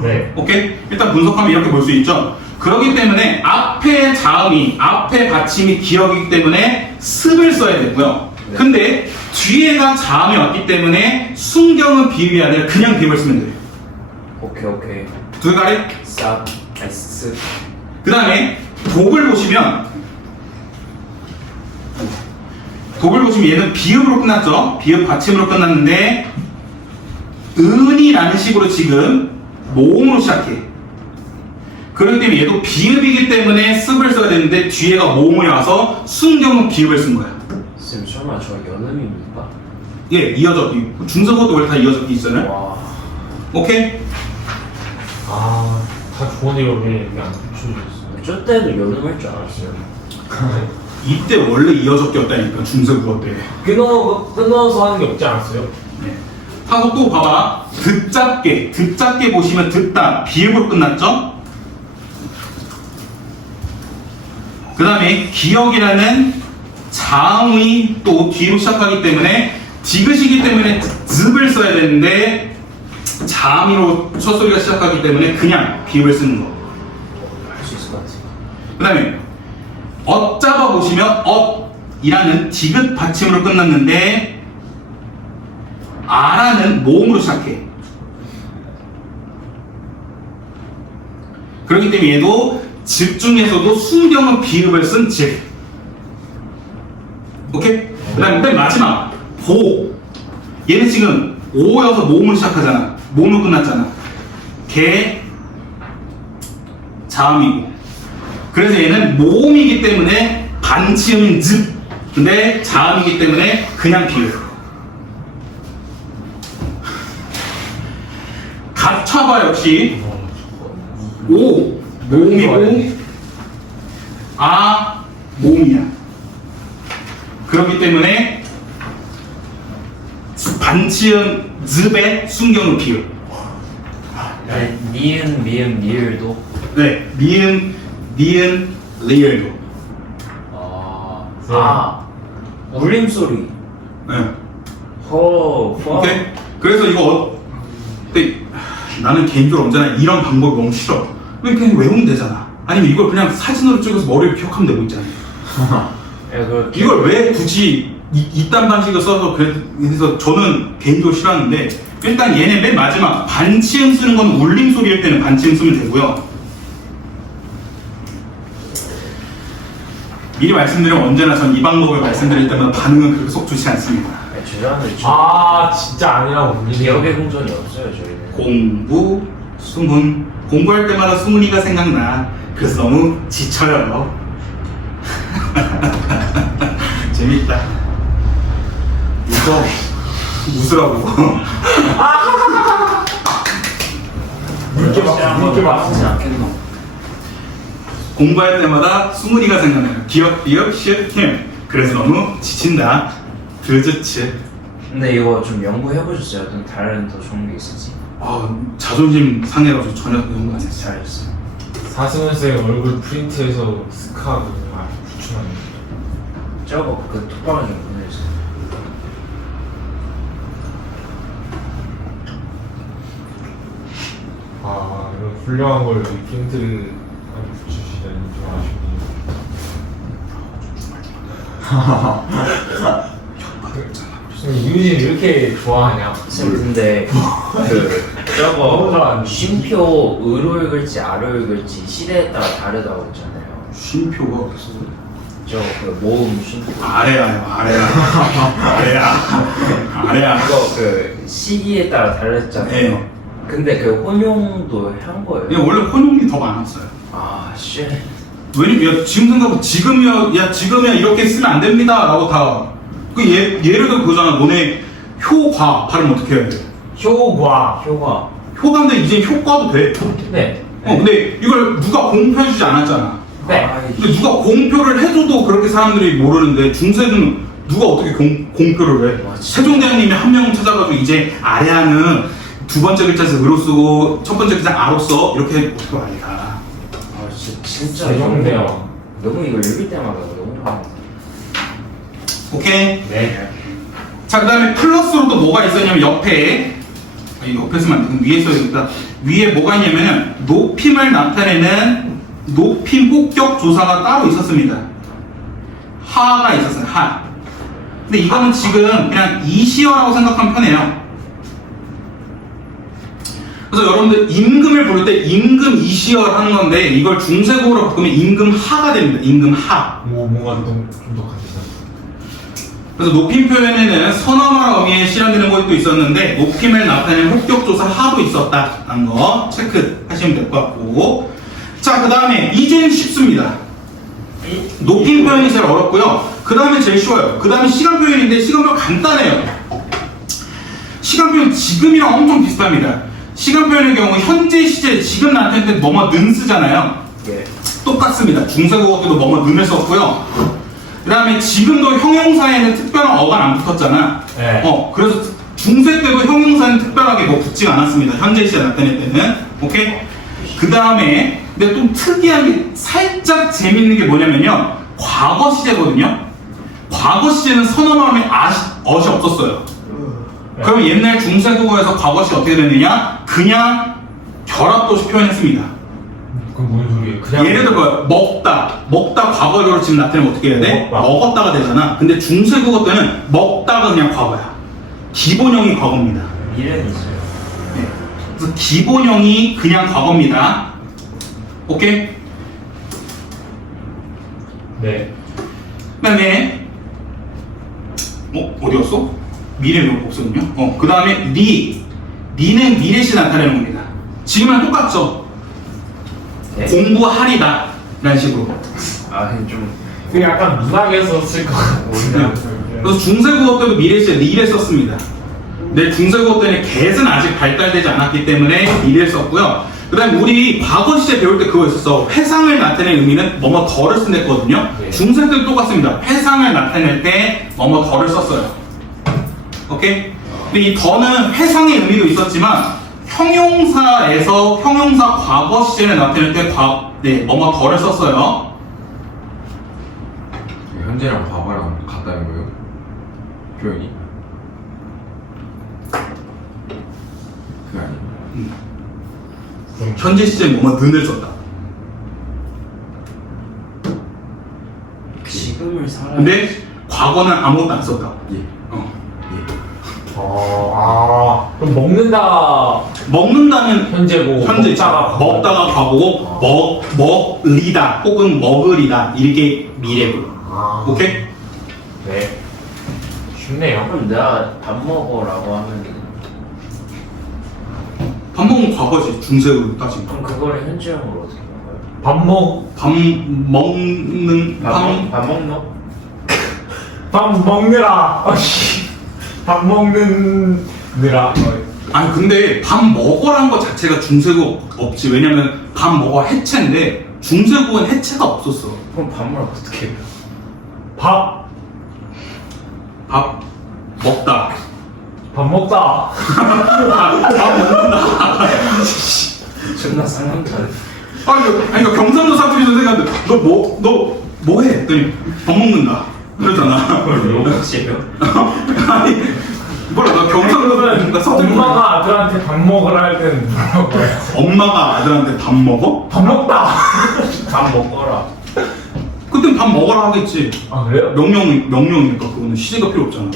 네. 오케이? 일단 분석하면 이렇게 볼 수 있죠. 그렇기 때문에, 앞에 자음이, 앞에 받침이 기억이기 때문에, 습을 써야 되고요. 네. 근데, 뒤에가 자음이 왔기 때문에, 순경은 비읍이 아니라 그냥 비읍을 쓰면 돼요. 오케이. 두 가리? 쌉. S. 그 다음에 독을 보시면 얘는 비읍으로 끝났죠. 비읍 받침으로 끝났는데 은이라는 식으로 지금 모음으로 시작해. 그렇기 때문에 얘도 비읍이기 때문에 습을 써야 되는데 뒤에가 모음이 와서 순경은 비읍을 쓴 거야. 쌤 설마 저 연음입니까? 예, 이어적기. 중성어도 원래 다 이어적기 있잖아요. 와. 오케이? 아, 다 좋은데 왜 이렇게 안 붙여주셨어요? 저 때도 연음할 줄 알았어요. 이때 원래 이어적기였다니까, 중세국어 때. 끊어서 하는 게 없지 않았어요? 네. 하고 또 봐봐. 듣잡게 보시면 듣다 비읍으로 끝났죠? 그 다음에 기억이라는 자음이 또 뒤로 시작하기 때문에 디귿이기 때문에 즙을 써야 되는데 자음으로 첫 소리가 시작하기 때문에 그냥 비읍을 쓰는 거. 할 수 있을 것 같아. 그 다음에 잡아 보시면 이라는 디귿 받침으로 끝났는데 아라는 모음으로 시작해. 그렇기 때문에 얘도 집 중에서도 순경은 비읍을 쓴 집. 오케이? 그 다음에 맨 마지막 얘는 지금 오여서 모음으로 시작하잖아. 모음으로 끝났잖아. 개 자음이고. 그래서 얘는 모음이기 때문에 반치음인 즙. 근데 자음이기 때문에 그냥 비읍. 가차바 역시 모음이고 모음이야. 그렇기 때문에 반치음 즙의 순경은 비읍. 네, 니은, 미음, 니을도. 네, 미음, 니은, 리을도. 울림소리. 네. 오케이. 그래서 이거 근데 나는 개인적으로 언제나 이런 방법이 너무 싫어. 그냥 외우면 되잖아. 아니면 이걸 그냥 사진으로 찍어서 머리를 기억하면 되고 있잖아. 이걸 왜 굳이 이딴 방식을 써서 그래서 저는 개인적으로 싫어하는데 일단 얘네 맨 마지막 반치음 쓰는 건 울림 소리일 때는 반치음 쓰면 되고요. 미리 말씀드리면 언제나 전 이 방법을 말씀드릴 때마다 반응은 그렇게 속 좋지 않습니다. 죄송한데 아, 진짜 아니라고. 기억의 공전이 없어요 저희는. 공부, 수문. 공부할 때마다 수문이가 생각나. 그래서 너무 지쳐요. 재밌다. 웃으라고. 물게 맞지 않겠노? 공부할 때마다 수문이가 생각나요. 기억, 비역, 시역, 힘. 그래서 너무 지친다. 드즈츠. 근데 이거 좀 연구해보셨어요? 어떤 다른 더 좋은 게 있을지? 자존심 상해가지고 전혀 연구 안 했어요. 잘했어요. 사승현 쌤 얼굴 프린트해서 스카하고 붙여놨네. 저거 그 톡방을 좀 보내주세요. 아, 훌륭한 걸 힌트를 붙이시다니 좀 아쉽네요. 유진 이렇게 좋아하냐? 쌤 근데 그 너무 저거 좋아하는데. 쉼표 의로 읽을지 아로 읽을지 시대에 따라 다르다고 했잖아요. 쉼표가 저 그 모음 쉼표. 아래야. 이거 그 시기에 따라 달랐잖아요. 네. 근데 그 혼용도 한 거예요. 근데 원래 혼용이 더 많았어요. 아 쉣. 왜냐면 야, 지금 생각하면 지금이야 이렇게 쓰면 안 됩니다라고 다. 예를 들어 그거잖아. 너네 효과 발음 어떻게 해야 돼? 효과. 효과. 효과인데 이제 효과도 돼. 네. 근데 이걸 누가 공표해주지 않았잖아. 네. 아, 근데 누가 공표를 해줘도 그렇게 사람들이 모르는데 중세는 누가 어떻게 공표를 해? 와, 진짜. 세종대왕님이 한 명 찾아가지고 이제 아래하는 두 번째 글자에서 의로 쓰고 첫 번째 글자 아로 써 이렇게 어떻게 말이야. 아 진짜 세종대왕. 너무 이거 읽을 때마다 너무 좋아. 오케이. 네. 자, 그 다음에 플러스로 또 뭐가 있었냐면 옆에 옆에 쓰면 안 돼. 그럼 위에 써야겠다. 위에 뭐가 있냐면 높임을 나타내는 높임 폭격 조사가 따로 있었습니다. 하가 있었어요. 하. 근데 이거는 지금 그냥 이시어라고 생각하면 편해요. 그래서 여러분들 임금을 부를 때 임금 이시어를 하는 건데 이걸 중세국어로 바꾸면 임금 하가 됩니다. 임금 하. 뭔가 좀 더 같이 그래서 높임 표현에는 선어말 어미에 실현되는 것도 있었는데 높임을 나타내는 혹격조사 하도 있었다라는 거 체크하시면 될 것 같고, 자 그 다음에 이제는 쉽습니다. 높임 표현이 제일 어렵고요. 그 다음에 제일 쉬워요. 그 다음에 시간 표현인데 시간 표현 간단해요. 시간 표현 지금이랑 엄청 비슷합니다. 시간 표현의 경우 현재 시제 지금 나타낼 때 뭐뭐 는 쓰잖아요. 예. 똑같습니다. 중세국어 때도 뭐뭐 는을 썼고요. 그 다음에 지금도 형용사에는 특별한 어가 안 붙었잖아. 네. 그래서 중세 때도 형용사는 특별하게 뭐 붙지가 않았습니다. 현재 시제 나타낼 때는. 오케이? 그 다음에 근데 좀 특이한 게 살짝 재밌는 게 뭐냐면요. 과거 시제거든요. 과거 시제는 선어말에 어시 없었어요. 그럼 옛날 중세국어에서 과거 시 어떻게 됐느냐? 그냥 결합도시 표현했습니다. 그럼 뭔 소리예요? 그냥 예를 들어 먹다 과거로 지금 나타내면 어떻게 해야 돼? 먹다. 먹었다가 되잖아. 근데 중세국어 때는 먹다가 그냥 과거야. 기본형이 과거입니다. 미래는 있어요. 네. 그래서 기본형이 그냥 과거입니다. 오케이? 네. 그다음에 어디였어? 미래 없었군요. 그 다음에 니는 미래시 나타내는 겁니다. 지금이랑 똑같죠? 네. 공부하리다 라는 식으로. 좀 그 약간 문학에서 쓸 것 같아요. 그래서 중세국어 때도 미래시에 니를 썼습니다. 근데 중세국어 때는 get은 아직 발달되지 않았기 때문에 니를 썼고요. 그 다음에 우리 과거 시제 배울 때 그거 있었어. 회상을 나타내는 의미는 뭐뭐 더를 쓴댔거든요. 네. 중세 때도 똑같습니다. 회상을 나타낼 때 뭐뭐 더를 썼어요. 오케이? 근데 이 더는 회상의 의미도 있었지만 형용사에서 형용사 과거 시제를 나타낼 때 뭐뭐 더를 썼어요. 현재랑 과거랑 같다는 거예요? 표현이? 그게 아니에요? 현재 시제에 뭐뭐 는을 썼다. 지금을 살아. 근데 과거는 아무것도 안 썼다. 예. 그럼 먹는다 먹는다는 현재고 현재 먹다가 과거고 먹리다 혹은 먹으리다 이게 미래고. 오케이? 네. 쉽네요. 그럼 내가 밥 먹어라고 하면 밥 먹으면 과거지. 중세로 따지면. 그럼 그거를 현재형으로 어떻게 먹어요? 밥 먹느라. 밥 먹느라. 아니 근데 밥 먹어라는 것 자체가 중세국 없지. 왜냐면 밥 먹어 해체인데 중세국은 해체가 없었어. 그럼 밥을 어떻게 해요? 밥 먹다. 밥 먹다. 밥 먹는다. 존나 상남자네. 아니 경상도 사투리 선생님한테 너 뭐 해? 했더니 밥 먹는다. 그러잖아. 욕하시요? 아니 몰라, 나 경상도는 서들 엄마가 아들한테 밥 먹으라 할 때는 뭐라고 해요? 엄마가 아들한테 밥 먹어? 밥 먹다! 밥 먹어라. 그땐 밥 먹어라 하겠지. 아 그래요? 명령이니까 그거는 시제가 필요 없잖아.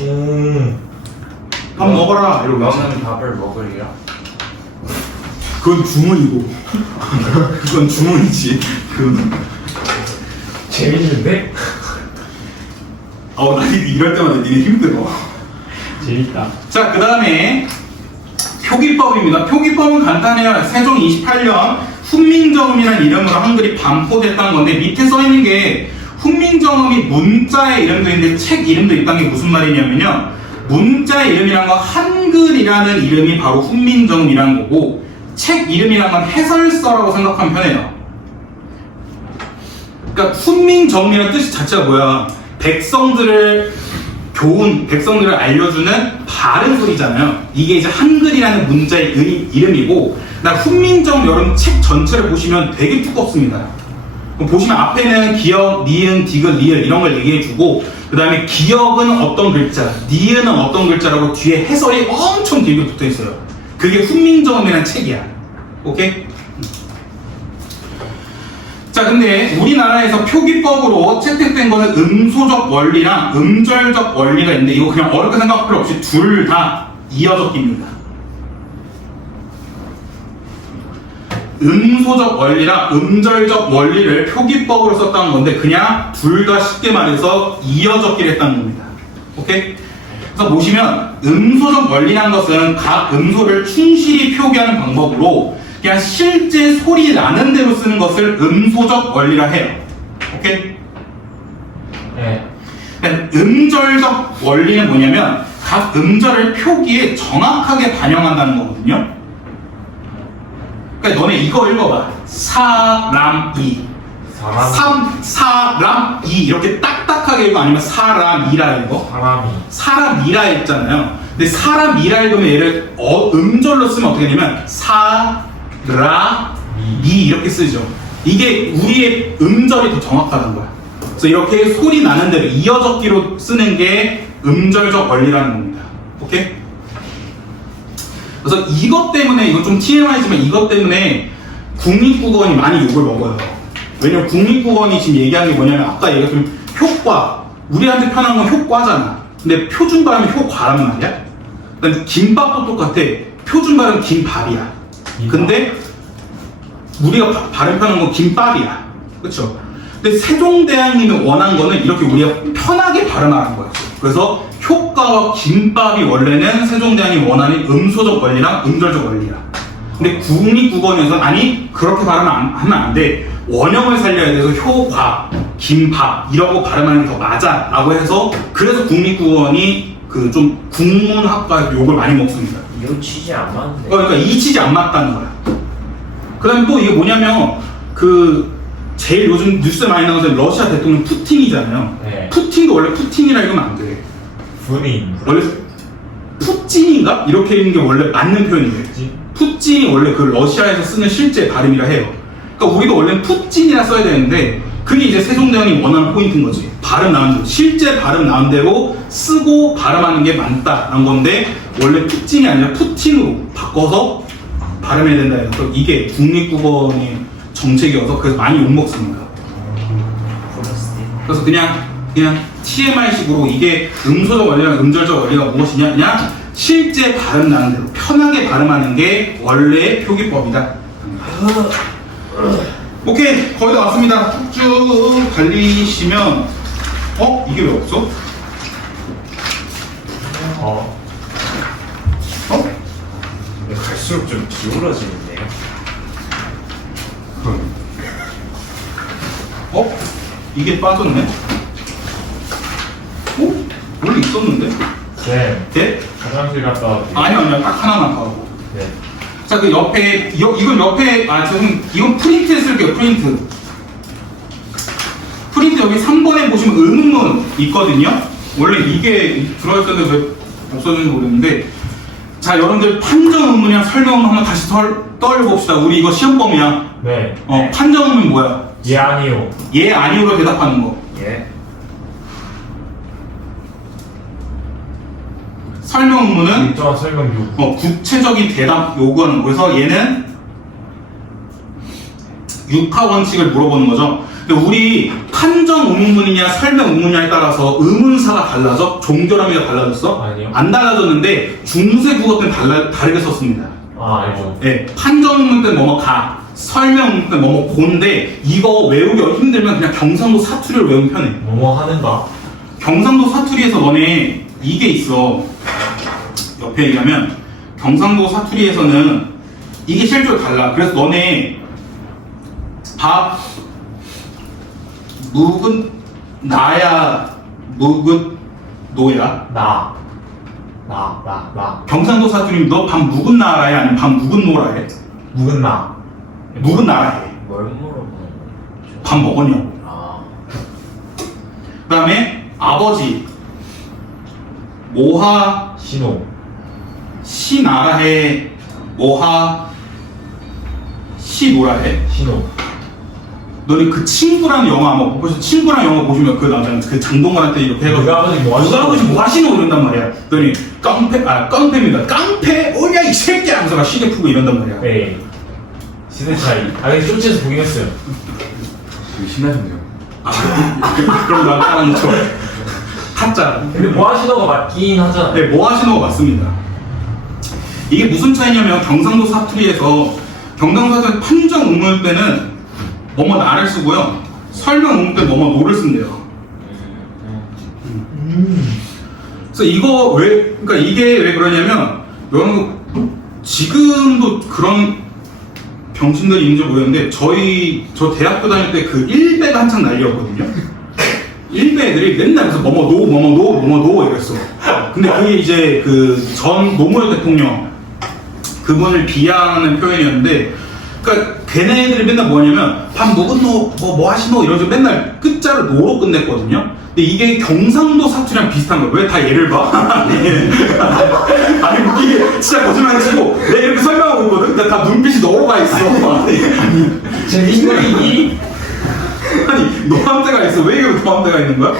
밥 먹어라 이러고. 너는 밥을 먹으리라. 그건 주문이고. 그건 주문이지. 재밌는데? 나 이럴 때마다 니네 힘들어. 재밌다. 자, 그 다음에 표기법입니다. 표기법은 간단해요. 세종 28년 훈민정음이라는 이름으로 한글이 반포됐다는 건데 밑에 써있는 게 훈민정음이 문자의 이름도 있는데 책 이름도 있다는 게 무슨 말이냐면요. 문자의 이름이란 건 한글이라는 이름이 바로 훈민정음이라는 거고 책 이름이란 건 해설서라고 생각하면 편해요. 그러니까 훈민정음이라는 뜻 자체가 뭐야? 백성들을 알려주는 바른 소리잖아요. 이게 이제 한글이라는 문자의 이름이고, 나 훈민정음 여러분 책 전체를 보시면 되게 두껍습니다. 그럼 보시면 앞에는 기역, 니은, 디귿, 리을 이런 걸 얘기해주고, 그 다음에 기역은 어떤 글자, 니은은 어떤 글자라고 뒤에 해설이 엄청 길게 붙어 있어요. 그게 훈민정음이라는 책이야. 오케이? 자, 근데 우리나라에서 표기법으로 채택된 거는 음소적 원리랑 음절적 원리가 있는데 이거 그냥 어렵게 생각할 필요 없이 둘 다 이어적기입니다. 음소적 원리랑 음절적 원리를 표기법으로 썼다는 건데 그냥 둘 다 쉽게 말해서 이어적기를 했다는 겁니다. 오케이? 그래서 보시면 음소적 원리란 것은 각 음소를 충실히 표기하는 방법으로 그냥 실제 소리 나는 대로 쓰는 것을 음소적 원리라 해요. 오케이? 네. 음절적 원리는 뭐냐면 각 음절을 표기에 정확하게 반영한다는 거거든요. 그러니까 너네 이거 읽어봐. 사람이 사람이 이렇게 딱딱하게 읽어 아니면 사람이라 읽어? 사람이라 읽잖아요. 근데 사람이라 읽으면 얘를 음절로 쓰면 어떻게 되냐면 미 이렇게 쓰죠. 이게 우리의 음절이 더 정확하다는 거야. 그래서 이렇게 소리 나는 대로 이어적기로 쓰는 게 음절적 원리라는 겁니다. 오케이? 그래서 이것 때문에 이건 좀 TMI지만 이것 때문에 국립국어원이 많이 욕을 먹어요. 왜냐면 국립국어원이 지금 얘기하는 게 뭐냐면 아까 얘기했던 효과, 우리한테 편한 건 효과잖아. 근데 표준 발음이 효과란 말이야. 그러니까 김밥도 똑같아. 표준 발음 김밥이야. 근데 우리가 발음 편한 건 김밥이야. 그쵸? 근데 세종대왕님이 원한 거는 이렇게 우리가 편하게 발음하는 거였어. 그래서 효과와 김밥이 원래는 세종대왕이 원하는 음소적 원리랑 음절적 원리야. 근데 국립국어원에서는 아니 그렇게 발음하면 안 돼. 원형을 살려야 돼서 효과, 김밥 이라고 발음하는 게 더 맞아 라고 해서 그래서 국립국어원이 그 좀 국문학과에서 욕을 많이 먹습니다. 이 취지 안 맞는데. 그러니까 이 취지 안 맞다는 거야. 그 다음에 또 이게 뭐냐면 그 제일 요즘 뉴스에 많이 나오는 러시아 대통령 푸틴이잖아요. 네. 푸틴도 원래 푸틴이라 읽으면 안 돼. 군인. 원래 푸틴인가? 이렇게 읽는 게 원래 맞는 표현이에요. 푸틴이 원래 그 러시아에서 쓰는 실제 발음이라 해요. 그러니까 우리도 원래는 푸틴이라 써야 되는데 그게 이제 세종대왕이 원하는 포인트인 거지. 발음 나온 대로, 실제 발음 나온 대로 쓰고 발음하는 게 맞다라는 건데 원래 푸틴이 아니라 푸틴으로 바꿔서 발음해야 된다 해서 이게 국립국어원의 정책이어서 그래서 많이 욕먹습니다. 그래서 그냥 TMI식으로 이게 음소적 원리랑 음절적 원리가 무엇이냐? 그냥 실제 발음 나는 대로 편하게 발음하는 게 원래의 표기법이다. 오케이, 거의 다 왔습니다. 쭉 달리시면 이게 왜 없어? 근데 갈수록 좀 기울어지는데요. 이게 빠졌네? 원래 있었는데? 네. 네? 화장실 갔다 왔지. 아니요, 딱 하나만 더 하고. 네. 자, 그 옆에, 이건 옆에, 이건 프린트에 쓸게요, 프린트. 프린트 여기 3번에 보시면 의문문 있거든요? 원래 이게 들어있던데 왜 없어졌는지 모르겠는데. 자, 여러분들 판정 의문이랑 설명 의문 한번 다시 떠올려봅시다. 우리 이거 시험범위야. 네. 판정 의문 뭐야? 예, 아니요. 예, 아니오로 대답하는 거. 예. 설명 의무는 일정한 설명 요구. 구체적인 대답 요구하는 거에서 얘는 육하 원칙을 물어보는 거죠. 근데 우리 판정 의문문이냐 설명 의문이냐에 따라서 의문사가 달라져? 종결함이가 달라졌어? 아니요. 안 달라졌는데 중세 국어 때는 다르게 썼습니다. 아, 알죠. 네, 판정 의문 때는 뭐뭐 가, 설명 의문 때는 뭐뭐 고인데 이거 외우기 힘들면 그냥 경상도 사투리를 외우면 편해. 뭐뭐 하는가? 경상도 사투리에서 너네 이게 있어. 옆에 얘기하면 경상도 사투리에서는 이게 실제로 달라. 그래서 너네 밥 묵은 나야 묵은 노야. 나. 경상도 사투리는 너 밥 묵은 나라야 아니면 밥 묵은 노라 해? 묵은 나. 묵은 나라 해. 뭘 물어보는 거죠? 밥 먹었냐고. 아, 그 다음에 아버지 모하 신호. 시나라해 모하 시노라해. 신호. 너네 그 친구라는 영화 아마 보셔서 친구라는 영화 보시면 그 남자는 그 장동건한테 이렇게 해가지고 누가 아버지 뭐 하시노? 누가 아버지 뭐 하시노 이런단 말이야. 그랬더니 깡패입니다. 깡패 오냐 이 새끼야 하면서 막 시계 풀고 이런단 말이야. 네. 시대 차이. 아, 근데 쇼츠에서 보긴 했어요. 되게 신나셨네요. 그럼 나 따라는 척 타짜. 근데 뭐 하시노가 맞긴 하잖아. 네, 뭐 하시노가 맞습니다. 이게 무슨 차이냐면 경상도 사투리에서 경상도 사투리 판정 의문 때는 뭐뭐 나를 쓰고요. 설명 의문 때는 뭐뭐 노를 쓴대요. 그래서 이거 그러니까 이게 왜 그러냐면 여러분 지금도 그런 병신들이 있는지 모르겠는데 저 대학교 다닐 때 그 1배가 한창 난리였거든요. 1배 애들이 맨날 그래서 뭐뭐 노 이랬어. 근데 그게 이제 그 전 노무현 대통령 그분을 비하하는 표현이었는데, 그러니까 걔네들이 맨날 뭐냐면 밥 먹은 노 뭐 하시노 이러면서 맨날 끝자를 노로 끝냈거든요. 근데 이게 경상도 사투리랑 비슷한 거예요. 왜 다 얘를 봐? 아니 웃기게 진짜 거짓말 치고 내가 이렇게 설명하고 있거든. 근데 다 눈빛이 너로 가 있어. 제 인물이 아니 너한테가 있어. 왜 이렇게 너한테가 있는 거야?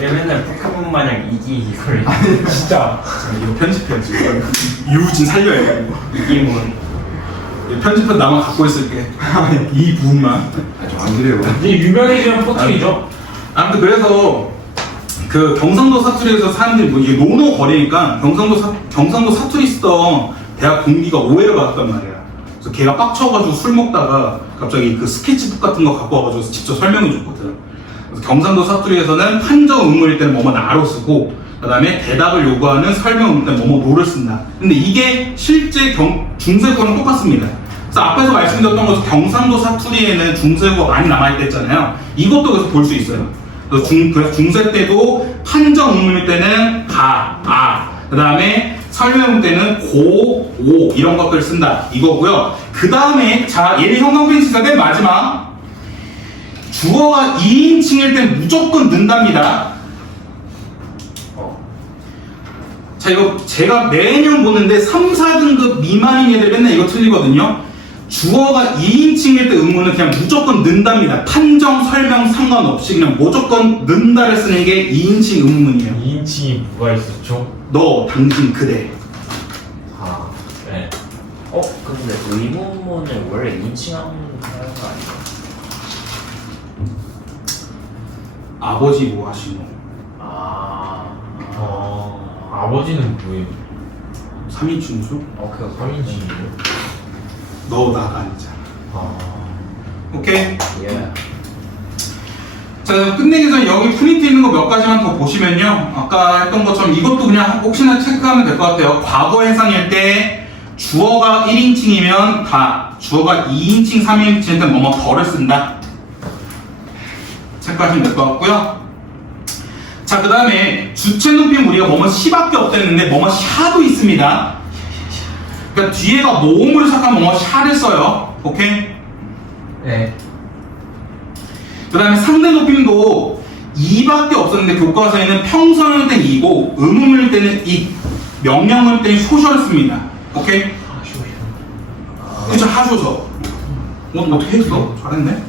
얘 맨날 포켓몬 마냥 이걸 진짜. 이거 편집해야지. 유진 살려야 돼. 이기문 편집은 나만 갖고 있을게. 이 부분만. 안 그래요. 이게 유명해지면 포켓이죠. 아무튼 그래서 그 경상도 사투리에서 사람들이 뭐 이게 노노 거리니까 경상도 사투리 쓰던 대학 동기가 오해를 받았단 말이야. 그래서 걔가 빡쳐가지고 술 먹다가 갑자기 그 스케치북 같은 거 갖고 와가지고 직접 설명해 줬거든. 그래서 경상도 사투리에서는 판정 의문일 때는 뭐뭐 나로 쓰고, 그 다음에 대답을 요구하는 설명 의문일 때는 뭐뭐 노를 쓴다. 근데 이게 실제 중세국어랑 똑같습니다. 그래서 앞에서 말씀드렸던 것처럼 경상도 사투리에는 중세국어 많이 남아있댔잖아요. 이것도 그래서 볼 수 있어요. 그래서 중세 때도 판정 의문일 때는 그 다음에 설명 의문 때는 오 이런 것들을 쓴다 이거고요. 그 다음에 자 얘는 형광펜 시작의 마지막 주어가 2인칭일 때는 무조건 는답니다. 자 이거 제가 매년 보는데 3, 4등급 미만인 애들 맨날 이거 틀리거든요. 주어가 2인칭일 때 의문은 그냥 무조건 는답니다. 판정, 설명 상관없이 그냥 무조건 는다를 쓰는 게 2인칭 의문이에요. 2인칭이 뭐가 있었죠? 너, 당신, 그대. 아, 네. 근데 의문문을 원래 인칭하는 거 아니야? 아버지 뭐 하시노? 아버지는 뭐예요? 3인칭이죠? 오케이 3인칭이에요? 너, 나가 아니잖아. 오케이? 예. 자, 끝내기 전에 여기 프린트 있는 거 몇 가지만 더 보시면요. 아까 했던 것처럼 이것도 그냥 혹시나 체크하면 될 것 같아요. 과거 해상일 때 주어가 1인칭이면 다, 주어가 2인칭, 3인칭일 때 뭐뭐 더를 쓴다. 체크하시면 될 것 같고요. 자, 그 다음에 주체 높임 우리가 뭐뭐 시밖에 없댔는데 뭐뭐 샤도 있습니다. 그러니까 뒤에가 모음으로 시작하면 뭐뭐 샤를 써요. 오케이? 네. 그 다음에 상대 높임도 2밖에 없었는데 교과서에는 평서일 때는 2고 의문문일 때는 이, 명령문일 때는 쇼셔를 씁니다. 오케이? 그쵸, 하쇼셔. 어떻게 했어? 잘했네?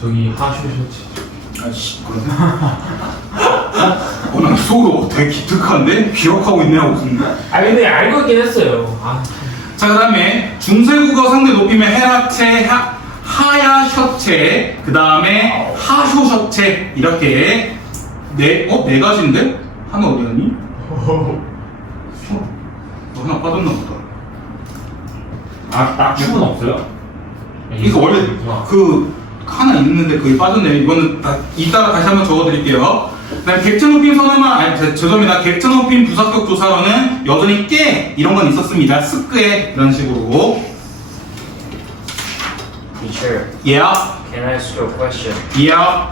저기 하쇼 셔츠. 아이씨, 그러네. 난 속으로 되게 기특한데? 기억하고 있네요 무슨. 아 근데 알고 있긴 했어요. 자, 그 다음에 중세국어 상대 높이면 헤라체, 하야셔체, 그 다음에 하쇼셔체 이렇게 네 가지인데? 하나 어디 갔니? 너 하나 빠졌나 보다. 낙춤은 없어요? 이거 원래 그 하나 있는데 그게 빠졌네요. 이거는 이따가 다시 한번 적어드릴게요. 그다음에 객체 높임 선언만 죄송합니다. 객체 높임 부사격 조사로는 여전히 깨 이런 건 있었습니다. 스크에 이런 식으로. Teacher, Yeah, can I ask you a question? yeah.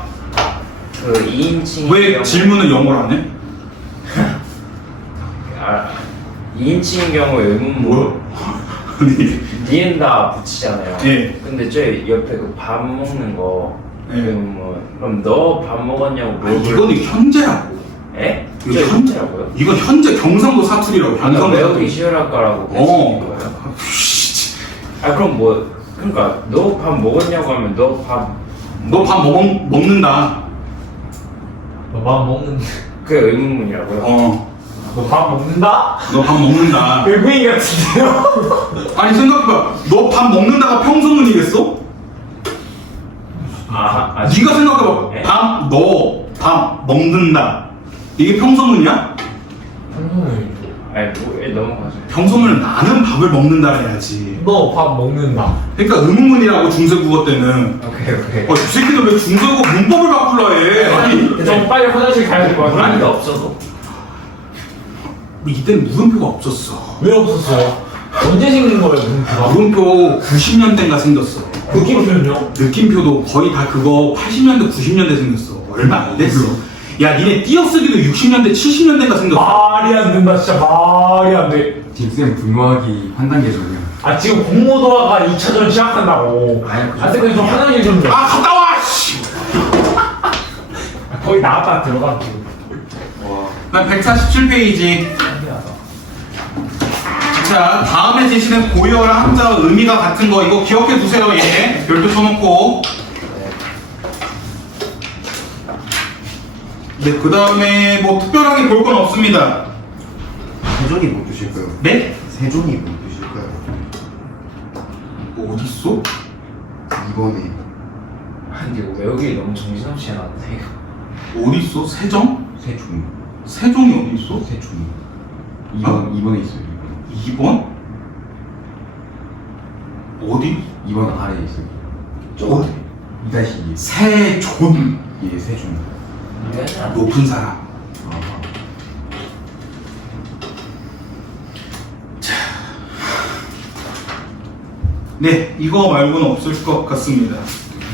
그 2인칭 왜 질문을 영어로 안 해? 2인칭인 경우에 의문문 아니, 니은다 붙이잖아요. 예. 근데 저 옆에 그 밥 먹는 거 예. 의문문. 그럼 너 밥 먹었냐고 아니 이거는 현재라고. 에? 이거 저 현재라고요? 이건 현재 경상도 사투리라고. 아까 경상도 외우기 사투리. 쉬울 거라고 그랬을 거예요. 아 그럼 뭐 그러니까 너 밥 먹었냐고 하면 너 밥 먹는다. 너 밥 먹는다. 그게 의문문이라고요? 너 밥 먹는다? 너 밥 먹는다. 외국인 같은데요? 아니 생각해봐. 너 밥 먹는다가 평소문이겠어? 네가 생각해봐. 네? 너 밥 먹는다. 이게 평소문이야? 아니 뭐 넘어가세요. 평소문은 나는 밥을 먹는다 해야지. 너 밥 먹는다. 그러니까 의문문이라고 중세국어 때는. 오케이. 이 새끼들 왜 중세국어 문법을 바꾸려 해? 아니 좀 빨리 화장실 가야 될 것 같아. 아니 없어도. 이때는 물음표가 없었어. 왜 없었어요? 언제 생긴 거예요, 물음표가? 물음표 90년대인가 생겼어. 느낌표는요? 느낌표도 거의 다 그거 80년대, 90년대 생겼어. 얼마 안 됐어. 야, 니네 띄어쓰기도 60년대, 70년대인가 생겼어. 말이 안 된다, 진짜 말이 안 돼. 딥쌤 분노하기 한 단계 전이야. 아, 지금 공모도화가 2차전 시작한다고. 근데 좀 화장실 좀. 아, 갔다 와! 씨! 거의 나갔다 들어가지고. 난 147페이지. 자, 다음에 제시된 고유어랑 한자어 의미가 같은 거 이거 기억해 두세요. 얘 별표 써놓고. 네, 그 다음에 뭐 특별하게 볼 건 없습니다. 세종이 뭐 뜻일까요? 네? 세종이 뭐 뜻일까요? 뭐 어딨어? 2번에 아니 이거 외우기 너무 정신없이 해놨네 이거. 어딨어? 세정? 세종. 세종이 어딨어? 세종. 아? 2번에 있어요. 2번? 어디? 2번 아래에 있어요. 어디? 2-2. 세존. 예, 세종. 높은 사람. 아, 네, 이거 말고는 없을 것 같습니다.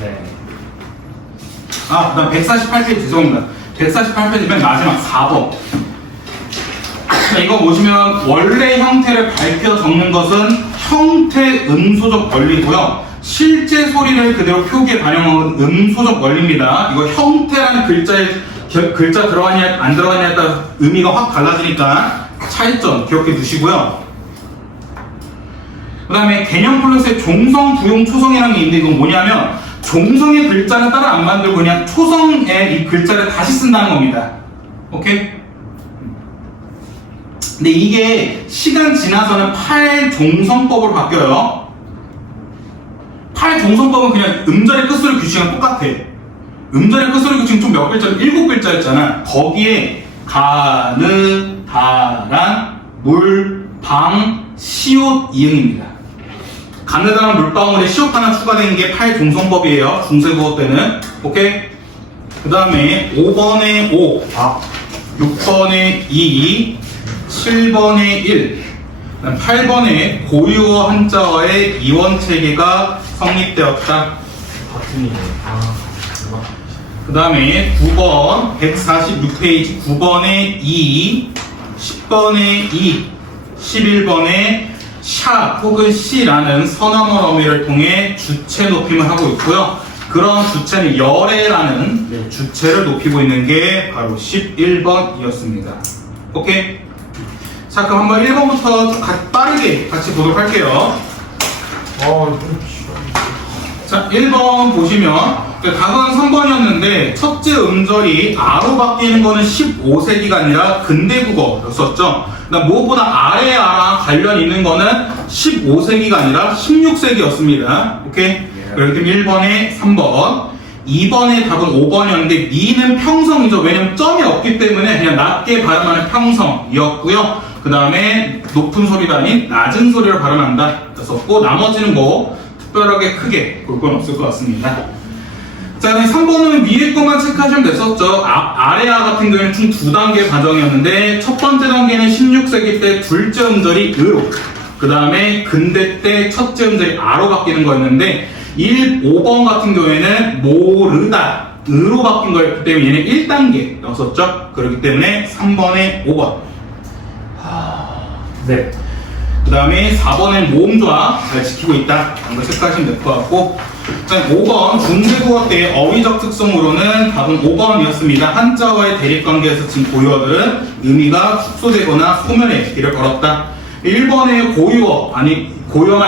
네. 아, 그다음 148페이지 죄송합니다. 148페이지 맨 마지막 4번. 자, 이거 보시면 원래 형태를 밝혀 적는 것은 형태 음소적 원리고요. 실제 소리를 그대로 표기에 반영한 음소적 원리입니다. 이거 형태라는 글자 들어가냐 안 들어가냐에 따라 의미가 확 달라지니까 차이점 기억해 두시고요. 그 다음에 개념 플러스에 종성, 부용, 초성이라는 게 있는데 이건 뭐냐면 종성의 글자는 따로 안 만들고 그냥 초성의 이 글자를 다시 쓴다는 겁니다. 오케이? 근데 이게 시간 지나서는 팔종성법으로 바뀌어요. 팔종성법은 그냥 음절의 끝소리 규칙은 똑같아. 음절의 끝소리 규칙은 좀 몇 글자, 7글자였잖아. 거기에 가느, 다란, 물, 방, 시옷, 이응입니다. 가느다란 물방울에 시옷 하나 추가된 게 팔종성법이에요. 중세국어 때는. 오케이? 그 다음에 5번에 5, 6번에 2, 7번에 1, 8번에 고유어 한자어의 이원체계가 성립되었다. 같은 이네. 그 다음에 9번 146페이지 9번에 2, 10번에 2, 11번에 샤 혹은 시라는 선언어 어미를 통해 주체 높임을 하고 있고요. 그런 주체는 열애라는 주체를 높이고 있는 게 바로 11번이었습니다. 오케이? 자, 그럼 한번 1번부터 빠르게 같이 보도록 할게요. 자, 1번 보시면 답은 3번이었는데 첫째 음절이 아로 바뀌는 거는 15세기가 아니라 근대 국어였었죠. 그다음 무엇보다 아래 아랑 관련 있는 거는 15세기가 아니라 16세기였습니다. 오케이? 그렇기 때문에 1번에 3번. 2번의 답은 5번이었는데 미는 평성이죠. 왜냐면 점이 없기 때문에 그냥 낮게 발음하는 평성이었고요. 그 다음에 높은 소리가 아닌 낮은 소리를 발음한다 였었고, 나머지는 뭐 특별하게 크게 볼 건 없을 것 같습니다. 자, 3번은 위에 것만 체크하시면 됐었죠. 아래아 같은 경우에는 총 2단계 과정이었는데 첫 번째 단계는 16세기 때 둘째 음절이 으로, 그 다음에 근대 때 첫째 음절이 아로 바뀌는 거였는데 5번 같은 경우에는 모르다, 으로 바뀐 거였기 때문에 얘는 1단계였었죠. 그렇기 때문에 3번에 5번. 네. 그 다음에 4번엔 모음조화 잘 지키고 있다. 이거 체크하시면 될 것 같고, 자, 5번 중세국어 때 어휘적 특성으로는 답은 5번이었습니다. 한자어의 대립관계에서 진 고유어들은 의미가 축소되거나 소멸의 길을 걸었다. 1번의 고유어만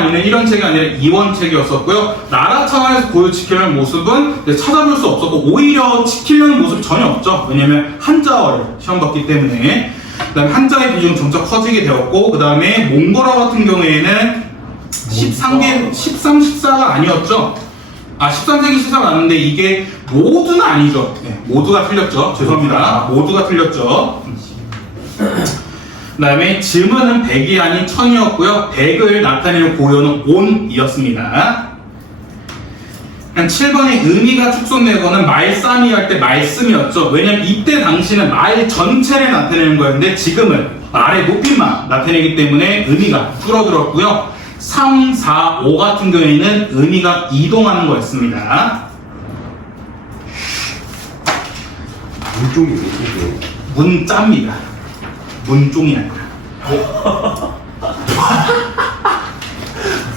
있는 1원책이 아니라 2원책이었었고요. 나라 차원에서 고유 지키려는 모습은 찾아볼 수 없었고, 오히려 지키려는 모습이 전혀 없죠. 왜냐면 한자어를 시험 봤기 때문에. 그 다음에 한자의 비중은 점차 커지게 되었고, 그 다음에 몽골어 같은 경우에는 14가 아니었죠. 13세기 시사가 나왔는데 이게 모두는 아니죠. 네, 모두가 틀렸죠. 죄송합니다. 모두가 틀렸죠. 그 다음에 즈문은 100이 아닌 1000이었고요. 100을 나타내는 고유어는 온이었습니다. 7번에 의미가 축소되거는 말싸미 할 때 말씀이었죠. 왜냐면 이때 당시는 말 전체를 나타내는 거였는데 지금은 말의 높임만 나타내기 때문에 의미가 줄어들었고요. 3, 4, 5 같은 경우에는 의미가 이동하는 거였습니다. 문종이 왜 이게? 문자입니다. 문종이 아니라.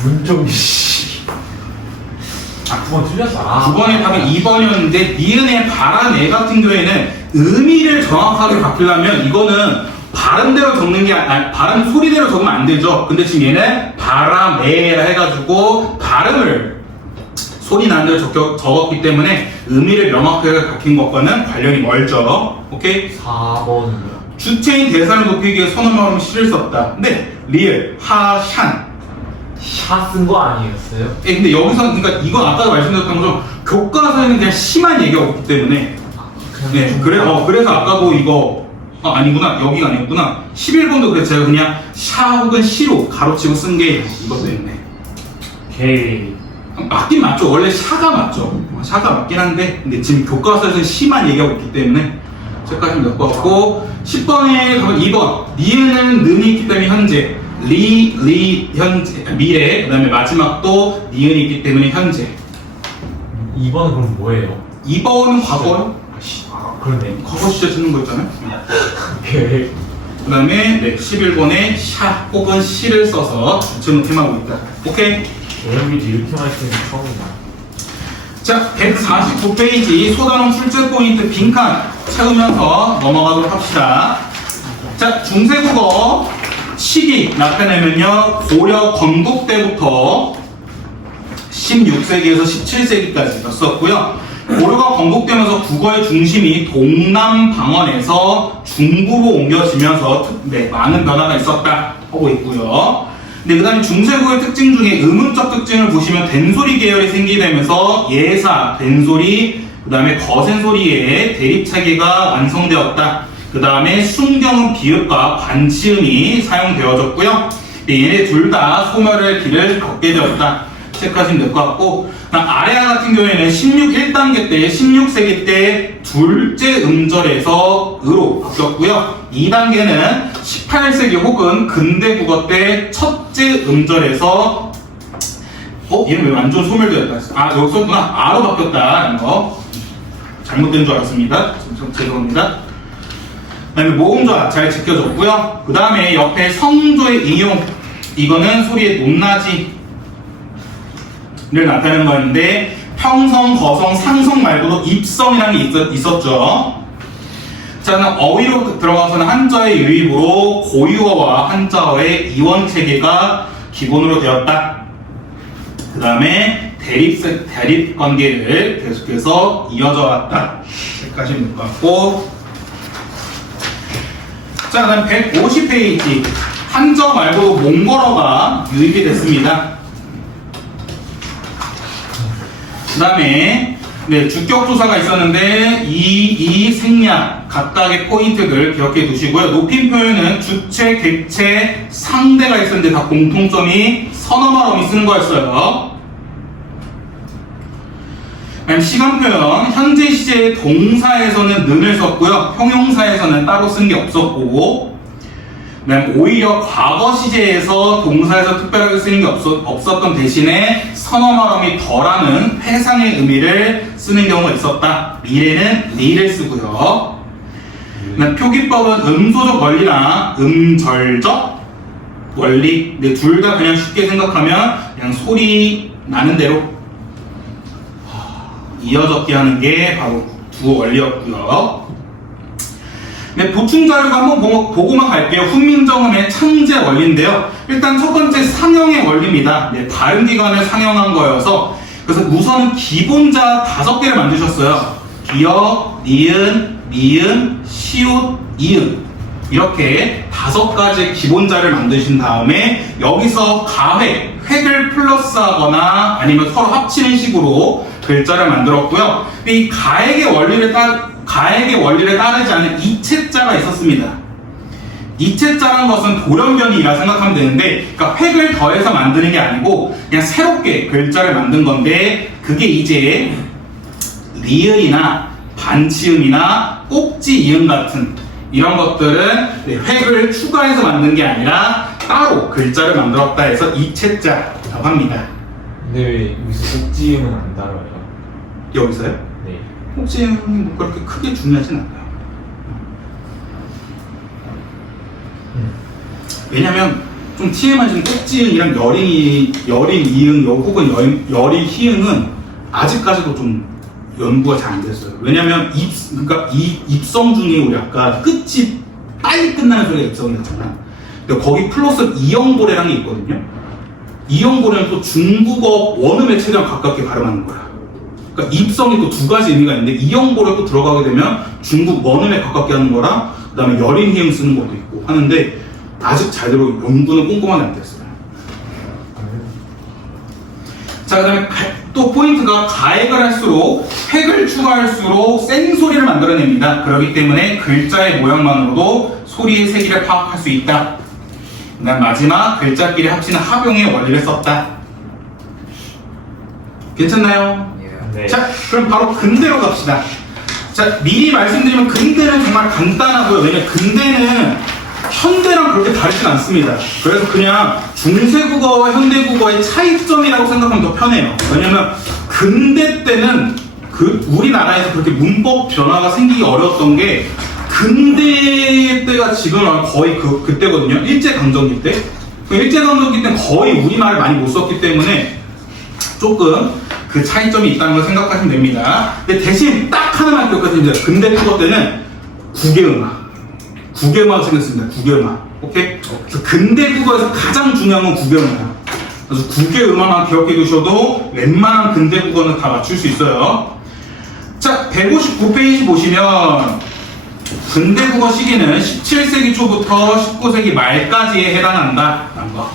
문종이 씨. 9번 틀렸어. 9번의 답은 2번이었는데 니은의 바라네 같은 경우에는 의미를 정확하게 바꾸려면 이거는 발음대로 적는 게 발음 소리대로 적으면 안 되죠. 근데 지금 얘는 바라메라 해가지고 발음을 소리 나는 대로 적었기 때문에 의미를 명확하게 바뀐 것과는 관련이 멀죠. 오케이? 4번은요? 주체인 대사를 높이기 위해 선언하면 시를 썼다. 근데 리을, 하, 샨. 샤 쓴 거 아니었어요? 예, 근데 여기서 그러니까 이건 아까 말씀드렸던 것처럼 교과서에는 그냥 시만 얘기가 없기 때문에 네, 그래서 아까도 이거 아니구나, 여기가 아니었구나. 11번도 그래서 제가 그냥 샤 혹은 시로 가로치고 쓴 게 이것 때문에. 오케이. 맞긴 맞죠. 원래 샤가 맞죠. 샤가 맞긴 한데 근데 지금 교과서에서는 시만 얘기하고 있기 때문에 체크하시면 될 것 같고, 10번에 가면 2번 니은은 는이 있기 때문에 현재, 리 현재 미래, 그 다음에 마지막도 니은이 있기 때문에 현재. 2번은 그럼 뭐예요? 2번은 과거요. 그러네. 과거 시제 쓰는 거 있잖아요. 오케이. 그 다음에 11번에 샤 혹은 시를 써서 주체 높임하고 있다. 오케이. 여러분이 이렇게 말씀이 처음이다. 자, 149페이지 소단원 출제 포인트 빈칸 채우면서 넘어가도록 합시다. 자, 중세국어 시기 나타내면요, 고려 건국 때부터 16세기에서 17세기까지였었고요. 고려가 건국되면서 국어의 중심이 동남 방언에서 중부로 옮겨지면서 많은 변화가 있었다 하고 있고요. 네, 그 다음에 중세국어의 특징 중에 의문적 특징을 보시면 된소리 계열이 생기면서 예사, 된소리, 그 다음에 거센소리의 대립체계가 완성되었다. 그 다음에 순경은 비읍과 반치음이 사용되어졌고요. 네, 얘네 둘 다 소멸의 길을 걷게 되었다. 체크하시면 될 것 같고, 아래아 같은 경우에는 1단계 때, 16세기 때 둘째 음절에서 으로 바뀌었고요. 2단계는 18세기 혹은 근대 국어 때 첫째 음절에서 얘는 왜 완전 소멸되었다. 여기서구나. 아로 바뀌었다. 이런 거 잘못된 줄 알았습니다. 죄송합니다. 그 다음에 모음조화 잘 지켜졌고요. 그 다음에 옆에 성조의 이용, 이거는 소리의 높낮이를 나타내는 거였는데 평성, 거성, 상성 말고도 입성이라는 게 있었죠. 자, 어휘로 들어가서는 한자의 유입으로 고유어와 한자어의 이원 체계가 기본으로 되었다. 그 다음에 대립 관계를 계속해서 이어져 왔다. 여기까지 될 것 같고. 자, 그 다음 150페이지. 한저 말고 몽골어가 유입이 됐습니다. 그 다음에 주격조사가 있었는데 이 생략 각각의 포인트들 기억해 두시고요. 높임 표현은 주체, 객체, 상대가 있었는데 다 공통점이 선어말어미 쓰는 거였어요. 그다음 시간 표현, 현재 시제의 동사에서는 는을 썼고요. 형용사에서는 따로 쓴 게 없었고, 그다음 오히려 과거 시제에서 동사에서 특별하게 쓰는 게 없었던 대신에 선어말어미 더라는 회상의 의미를 쓰는 경우가 있었다. 미래는 리를 쓰고요. 그다음 표기법은 음소적 원리나 음절적 원리, 둘 다 그냥 쉽게 생각하면 그냥 소리 나는 대로 이어졌게 하는 게 바로 두 원리였고요. 보충 자료가 한번 보고만 갈게요. 훈민정음의 창제 원리인데요. 일단 첫 번째 상형의 원리입니다. 다른 기관을 상형한 거여서 그래서 우선은 기본자 5개를 만드셨어요. 기역, 니은, 미음, 시옷, 이음 이렇게 5가지 기본자를 만드신 다음에 여기서 가획, 획을 플러스하거나 아니면 서로 합치는 식으로 글자를 만들었고요. 이 가액의 원리를 따르지 않는 이체자가 있었습니다. 이체자라는 것은 돌연변이라 생각하면 되는데, 그러니까 획을 더해서 만드는 게 아니고 그냥 새롭게 글자를 만든 건데, 그게 이제 리을이나 반치음이나 꼭지 이음 같은 이런 것들은 획을 추가해서 만든 게 아니라 따로 글자를 만들었다 해서 이체자라고 합니다. 근데 왜 여기서 꼭지음은 안 다뤄요? 여기서요? 네. 꼭지음이 뭐 그렇게 크게 중요하진 않아요. 왜냐면 좀 TMI는 꼭지음이랑 여린 이응 혹은 여린 희응은 아직까지도 좀 연구가 잘 안 됐어요. 왜냐면 그러니까 이 입성 중에 우리 아까 끝이 빨리 끝나는 소리가 입성이었잖아. 근데 거기 플러스 이형고래라는 게 있거든요. 이형고래는 또 중국어 원음의 체랑 가깝게 발음하는 거야. 그러니까 입성이 또 2가지 의미가 있는데 이형고래 또 들어가게 되면 중국 원음에 가깝게 하는 거랑 그 다음에 여린 희응 쓰는 것도 있고 하는데 아직 제대로 연구는 꼼꼼하게 안 됐어요. 자, 그 다음에 또 포인트가 가액을 할수록 획을 추가할수록 생소리를 만들어냅니다. 그렇기 때문에 글자의 모양만으로도 소리의 세기를 파악할 수 있다. 그 다음 마지막 글자끼리 합치는 합용의 원리를 썼다. 괜찮나요? 네. 자, 그럼 바로 근대로 갑시다. 자, 미리 말씀드리면 근대는 정말 간단하고요. 왜냐면 근대는 현대랑 그렇게 다르진 않습니다. 그래서 그냥 중세국어와 현대국어의 차이점이라고 생각하면 더 편해요. 왜냐면 근대 때는 우리나라에서 그렇게 문법 변화가 생기기 어려웠던 게 근대 때가 지금 거의 그때거든요. 일제강점기 때. 일제강점기 때는 거의 우리말을 많이 못 썼기 때문에 조금 그 차이점이 있다는 걸 생각하시면 됩니다. 근데 대신 딱 하나만 기억하시면 돼요. 근대 국어 때는 국외음악 생겼습니다. 국외음악. 오케이? 그래서 근대 국어에서 가장 중요한 건 국외음악이에요. 그래서 국외음악만 기억해 두셔도 웬만한 근대 국어는 다 맞출 수 있어요. 자, 159페이지 보시면 근대 국어 시기는 17세기 초부터 19세기 말까지에 해당한다. 라는 거.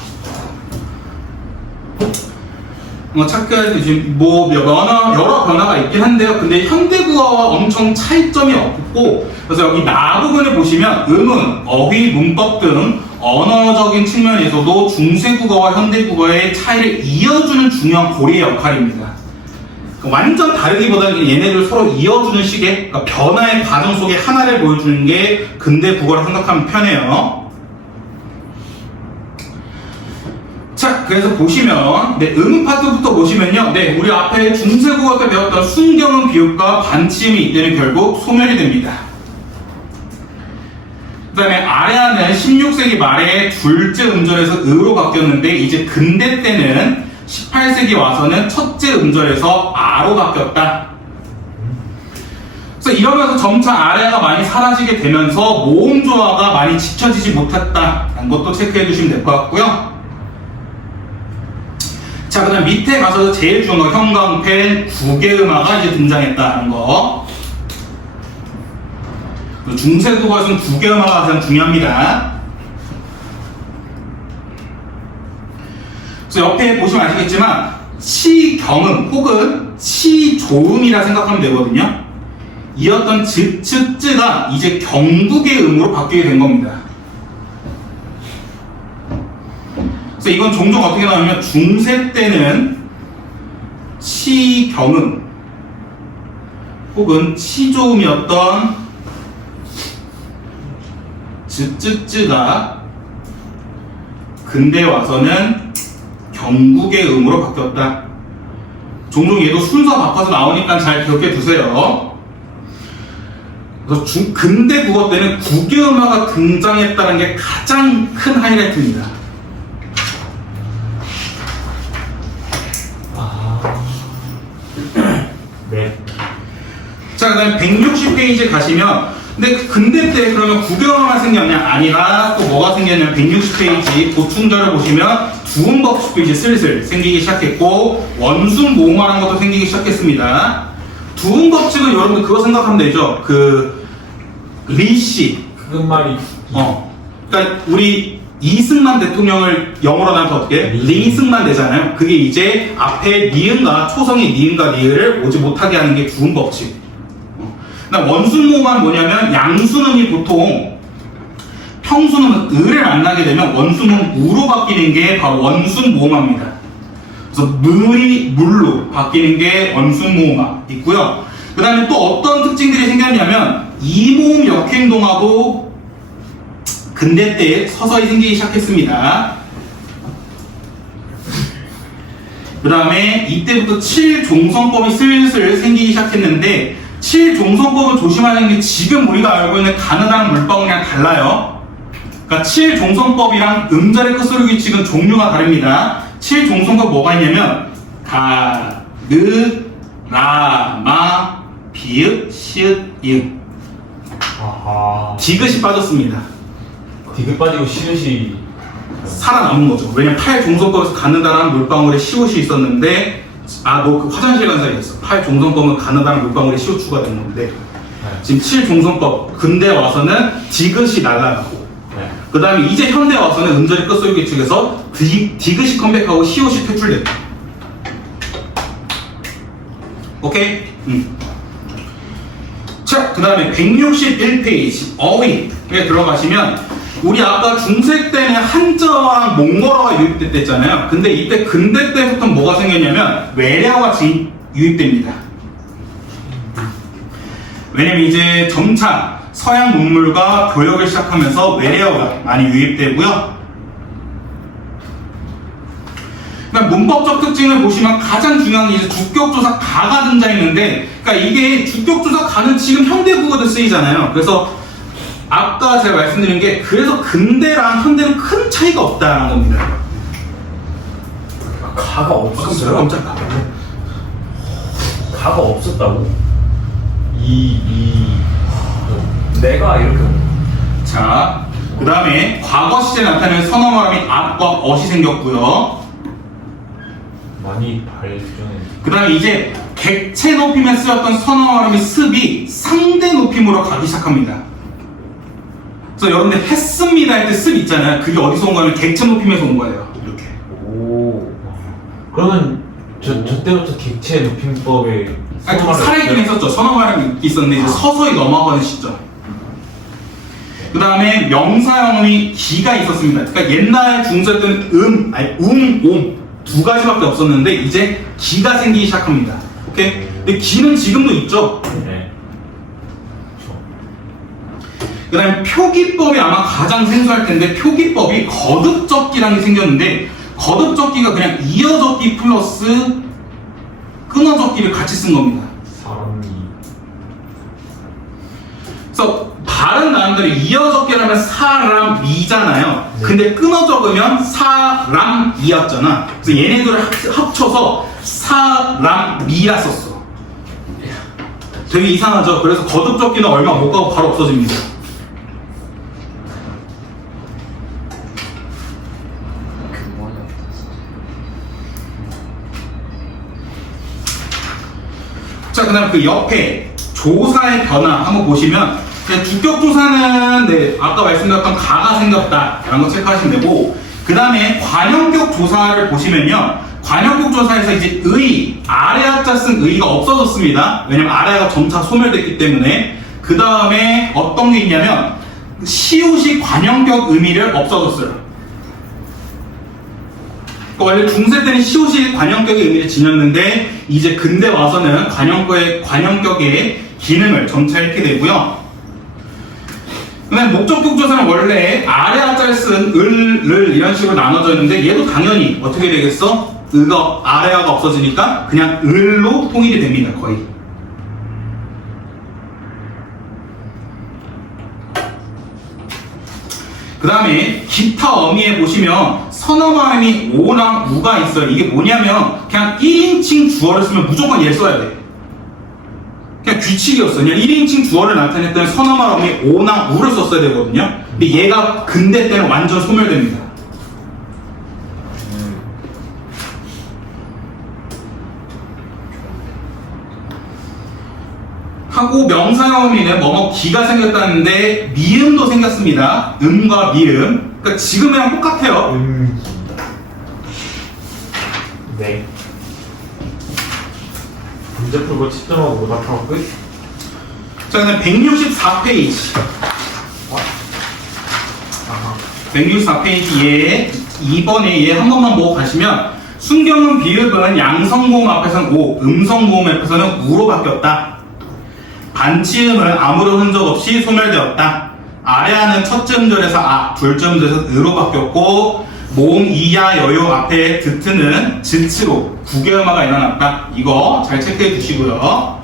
착각해 지금 여러 변화가 있긴 한데요. 근데 현대국어와 엄청 차이점이 없고, 그래서 여기 나 부분을 보시면 음은 어휘, 문법 등 언어적인 측면에서도 중세국어와 현대국어의 차이를 이어주는 중요한 고리의 역할입니다. 완전 다르기보다는 얘네들 서로 이어주는 식의 그러니까 변화의 과정 속에 하나를 보여주는 게 근대 국어라 생각하면 편해요. 자, 그래서 보시면 음 파트부터 보시면요, 우리 앞에 중세국어 때 배웠던 순경음 비읍과 반치음이 이때는 결국 소멸이 됩니다. 그 다음에 아래아는 16세기 말에 둘째 음절에서 으로 바뀌었는데 이제 근대 때는 18세기 와서는 첫째 음절에서 아로 바뀌었다. 그래서 이러면서 점차 아래아가 많이 사라지게 되면서 모음 조화가 많이 지켜지지 못했다라는 것도 체크해 두시면 될 것 같고요. 자, 자, 그 다음 밑에 가서 제일 중요한 거, 형광펜, 구개음화가 이제 등장했다는 거. 중세도가에서는 구개음화가 가장 중요합니다. 그래서 옆에 보시면 아시겠지만 치경음 혹은 치조음이라 생각하면 되거든요. 이었던 즈가 이제 경국의 음으로 바뀌게 된 겁니다. 그래서 이건 종종 어떻게 나오냐면 중세 때는 치경음 혹은 치조음이었던 즈가 근대 와서는 경국의 음으로 바뀌었다. 종종 얘도 순서 바꿔서 나오니까 잘 기억해 두세요. 그래서 근대 국어 때는 구개음화가 등장했다는 게 가장 큰 하이라이트입니다. 네. 자, 그 다음에 160페이지 가시면 근데 근대 때 그러면 구개음화만 생겼냐? 아니라 또 뭐가 생겼냐면 160페이지 보충자를 보시면 두음법칙도 이제 슬슬 생기기 시작했고 원순모음화라는 것도 생기기 시작했습니다. 두음법칙은 여러분들 그거 생각하면 되죠. 그 리씨 그것말이 그러니까 우리 이승만 대통령을 영어로 나면 어떻게 해? 리승만 되잖아요. 그게 이제 앞에 니은과 초성의 니은과 니을을 오지 못하게 하는 게 두음법칙. 원순모음화는 뭐냐면 양순음이 보통 평순음은 을을 만나게 되면 원순음 우로 바뀌는 게 바로 원순모음화입니다. 그래서 물이 물로 바뀌는 게 원순모음화 있고요. 그 다음에 또 어떤 특징들이 생겼냐면 이모음 역행동하고 근대 때 서서히 생기기 시작했습니다. 그 다음에 이때부터 7종성법이 슬슬 생기기 시작했는데 7종성법은 조심하는 게 지금 우리가 알고 있는 가느다란 물방울이랑 달라요. 그러니까 7종성법이랑 음절의 끝소리 규칙은 종류가 다릅니다. 7종성법 뭐가 있냐면 가, 느, 라, 마, 비읍, 시읍, 이응. 아하. 디귿이 빠졌습니다. 디귿 빠지고 시읒이 살아남은 거죠. 왜냐면 8종성법에서 가느다란 물방울에 시옷이 있었는데 너 그 화장실 간 사이에 있어. 8종성법은 가느다란 물방울에 시옷 추가된 건데 지금 7종성법 근대 와서는 디귿이 날아가고 네. 그 다음에 이제 현대 와서는 음절의 끝소리 규칙에서 디귿이 컴백하고 시옷이 퇴출됐다. 오케이? 자, 그 다음에 161페이지 어휘에 들어가시면 우리 아까 중세 때는 한자와 몽골어가 유입됐잖아요. 근데 이때 근대 때부터 뭐가 생겼냐면 외래어가 유입됩니다. 왜냐면 이제 점차 서양 문물과 교역을 시작하면서 외래어가 많이 유입되고요. 그러니까 문법적 특징을 보시면 가장 중요한 게 이제 주격조사 가가 등장했는데, 그러니까 이게 주격조사 가는 지금 현대 국어도 쓰이잖아요. 그래서 아까 제가 말씀드린 게 그래서 근대랑 현대는 큰 차이가 없다는 겁니다. 가가 없었어요? 깜짝이야. 가가 없었다고? 이 내가 이렇게 자, 그 다음에 과거 시제에 나타나는 선어말함이 앞과 어시 생겼고요. 많이 발전해. 그 다음에 이제 객체 높임에 쓰였던 선어말함이 습이 상대 높임으로 가기 시작합니다. 그래서 여러분들 했습니다 할 때 습 있잖아요. 그게 어디서 온 거냐면 객체 높임에서 온 거예요. 이렇게. 오. 그러면 저 때부터 객체 높임법에 아니, 좀 살아있긴 했었죠. 선어말함이 있었는데 이제 서서히 넘어가는 시점. 그 다음에 명사형이 기가 있었습니다. 그러니까 옛날 중세 때는 옴 두 가지밖에 없었는데 이제 기가 생기기 시작합니다. 오케이? 근데 기는 지금도 있죠. 네. 그 다음에 표기법이 아마 가장 생소할 텐데 표기법이 거듭적기라는 게 생겼는데 거듭적기가 그냥 이어적기 플러스 끊어적기를 같이 쓴 겁니다. 사람이 그래서 발음 나름대로 이어적기라면 사람이잖아요. 근데 끊어 적으면 사람이었잖아. 그래서 얘네들을 합쳐서 사람이라 썼어. 되게 이상하죠? 그래서 거듭적기는 얼마 못 가고 바로 없어집니다. 그다음 그 옆에 조사의 변화 한번 보시면 주격 조사는 네, 아까 말씀드렸던 가가 생겼다 이런 거 체크하시면 되고 그 다음에 관형격 조사를 보시면요 관형격 조사에서 이제 의 아래 합자 쓴 의가 없어졌습니다. 왜냐면 아래가 점차 소멸됐기 때문에 그 다음에 어떤 게 있냐면 시옷이 관형격 의미를 없어졌어요. 원래 중세 때는 시옷이 관형격의 의미를 지녔는데 이제 근대 와서는 관형격의 기능을 점차 잃게 되고요. 그다음 목적격 조사는 원래 아래 하자를 쓴 을 이런 식으로 나눠져 있는데 얘도 당연히 어떻게 되겠어? 의가 아래하가 없어지니까 그냥 을로 통일이 됩니다. 거의. 그 다음에 기타 어미에 보시면 선어발음이 오랑 우가 있어요. 이게 뭐냐면 그냥 1인칭 주어를 쓰면 무조건 얘를 써야 돼. 그냥 규칙이었어. 그냥 1인칭 주어를 나타냈던 선어발음이 오랑 우를 썼어야 되거든요. 근데 얘가 근대 때는 완전 소멸됩니다. 하고 명사형어미는 뭐뭐 기가 생겼다는데 미음도 생겼습니다. 음과 미음. 그러니까 지금이랑 똑같아요. 네. 문제 풀고 채점하고 오답하고 끝. 자, 그다음 164페이지. 164페이지 얘 2번에 얘 한 번만 보고 가시면 순경음 비읍은 양성모음 앞에서는 오, 음성모음 앞에서는 우로 바뀌었다. 반치음은 아무런 흔적 없이 소멸되었다. 아래하는 첫째 음절에서 아, 둘째 음절에서 으로 바뀌었고 모음 이야 여요 앞에 드트는 즉치로 구개음화가 일어났다. 이거 잘 체크해 주시고요.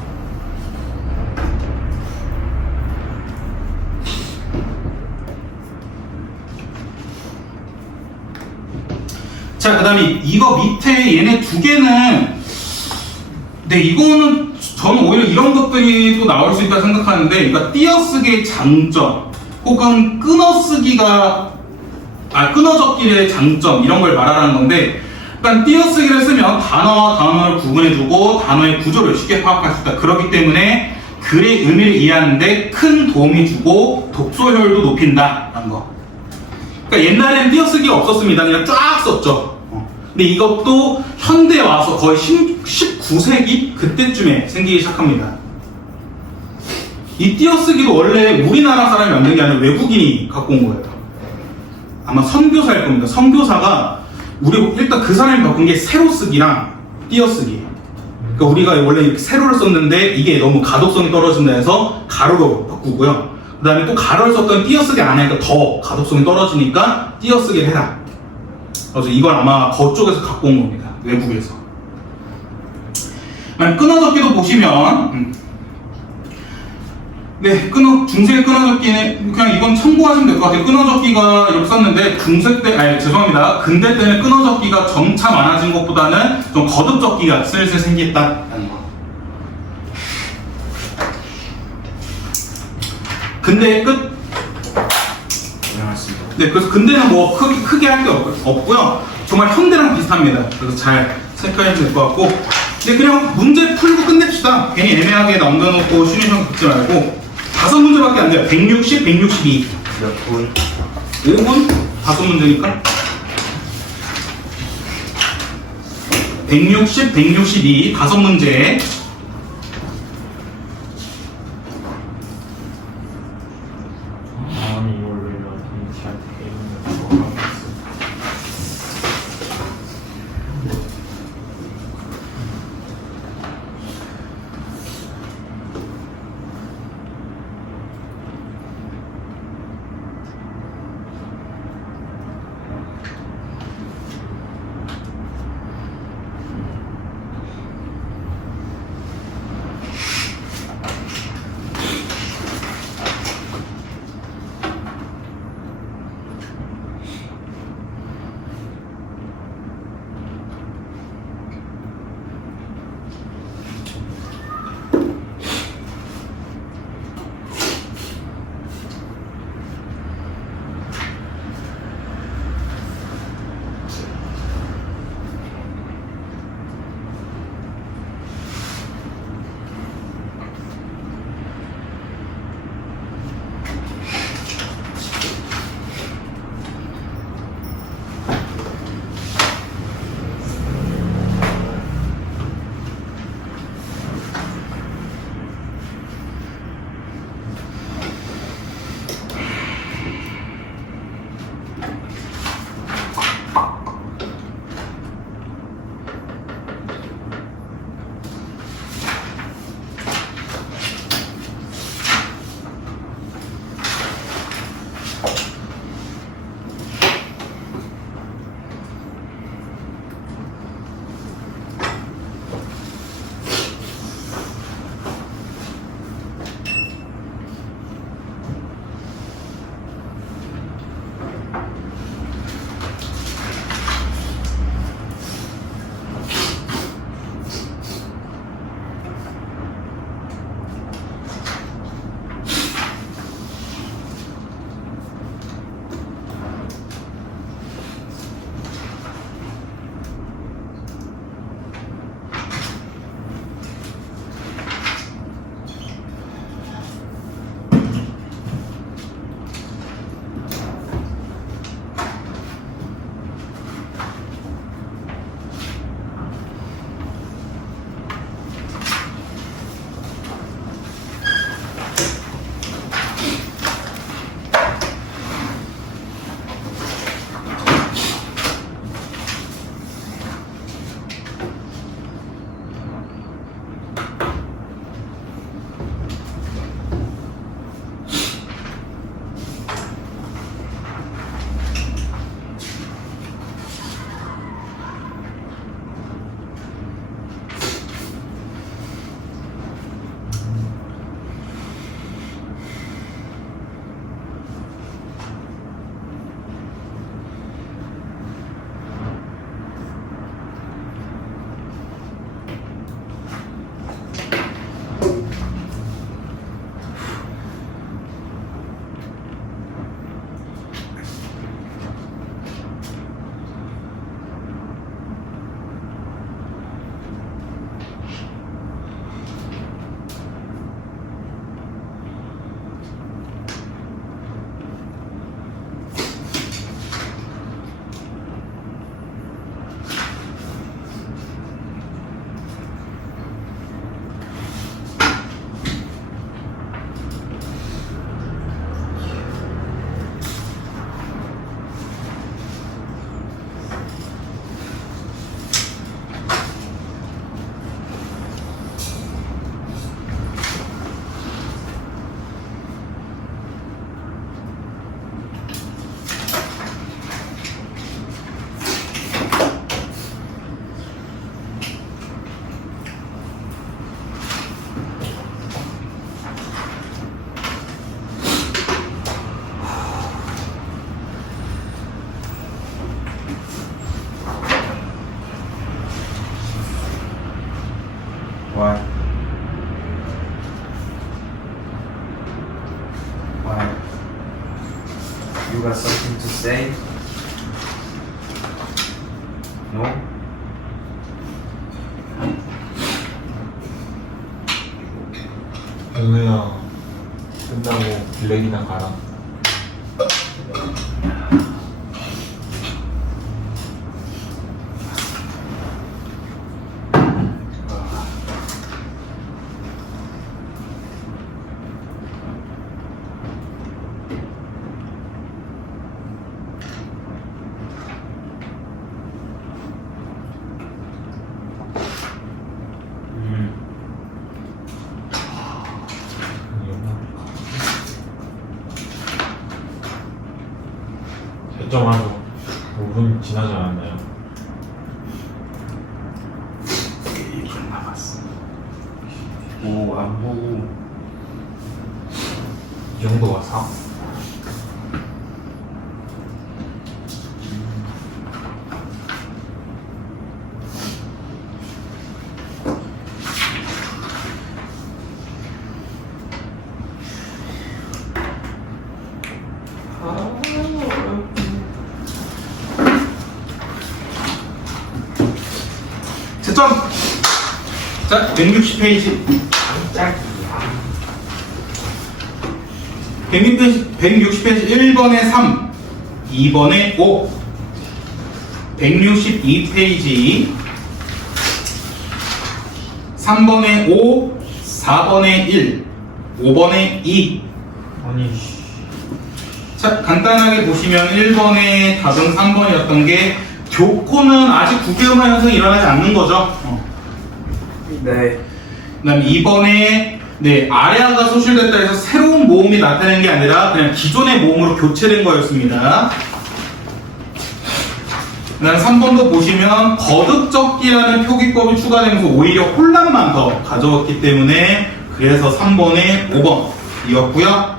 자, 그 다음에 이거 밑에 얘네 두 개는 네, 이거는 저는 오히려 이런 것들이 또 나올 수 있다 생각하는데, 그러니까 띄어쓰기의 장점 혹은 끊어적기의 장점 이런 걸 말하라는 건데, 그러니까 띄어쓰기를 쓰면 단어와 단어를 구분해주고 단어의 구조를 쉽게 파악할 수 있다. 그렇기 때문에 글의 의미를 이해하는데 큰 도움이 주고 독서 효율도 높인다라는 거. 그러니까 옛날에는 띄어쓰기가 없었습니다. 그냥 쫙 썼죠. 근데 이것도 현대에 와서 거의 19세기 그때쯤에 생기기 시작합니다. 이 띄어쓰기도 원래 우리나라 사람이 만든 게 아니라 외국인이 갖고 온 거예요. 아마 선교사일 겁니다. 선교사가 일단 그 사람이 바꾼 게 세로쓰기랑 띄어쓰기. 그러니까 우리가 원래 이렇게 세로를 썼는데 이게 너무 가독성이 떨어진다 해서 가로로 바꾸고요. 그 다음에 또 가로를 썼던 띄어쓰기 안 하니까 더 가독성이 떨어지니까 띄어쓰기를 해라. 그래서 이걸 아마 그쪽에서 갖고 온 겁니다. 외국에서. 끊어적기도 보시면 네, 중세 끊어적기는 그냥 이건 참고하시면 될 것 같아요. 끊어적기가 이렇게 썼는데 죄송합니다. 근대 때는 끊어적기가 점차 많아진 것보다는 좀 거듭적기가 슬슬 생겼다라는 거. 근대 끝. 네, 그래서 근대는 뭐 크게 할 게 없고요. 정말 현대랑 비슷합니다. 그래서 잘 체크하시면 될 것 같고, 네, 그냥 문제 풀고 끝냅시다. 괜히 애매하게 남겨놓고 쉬는 시간 듣지 말고 5문제밖에 안 돼요. 160, 162. 몇 분? 5분? 5문제니까 160, 162 5문제. 아니 이걸 왜 이렇게 잘 되어 있는 거 같았어. You got something to say? No? 은우야 끝나고 블랙이나 가라. 결정하고 5분 지나지 않았나요? 1분 남았어. 오, 안 보고. 이 정도가 4? 채점! 자, 160페이지. 160페이지 1번에 3, 2번에 5, 162페이지 3번에 5, 4번에 1, 5번에 2. 아니 자, 간단하게 보시면 1번의 답은 3번이었던 게 교코는 아직 국외음화 현상이 일어나지 않는 거죠. 네. 그 다음에 2번에 아래아가 소실됐다 해서 새로운 모음이 나타낸 게 아니라 그냥 기존의 모음으로 교체된 거였습니다. 그 다음 3번도 보시면 거듭적기라는 표기법이 추가되면서 오히려 혼란만 더 가져왔기 때문에 그래서 3번에 5번이었고요.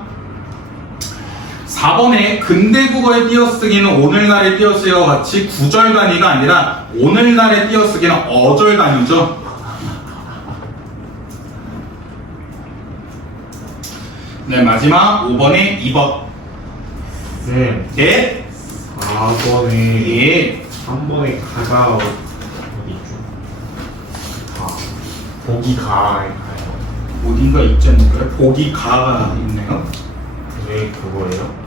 4번에 근대국어의 띄어쓰기는 오늘날의 띄어쓰기와 같이 구절 단위가 아니라 오늘날의 띄어쓰기는 어절 단위죠. 네, 마지막 5번에 2번. 네 예? 4번에 예. 3번에 가가 어디 있죠? 아 보기 가에 가요. 어딘가 있지 않을까요? 보기 가가 있네요. 왜 그거예요?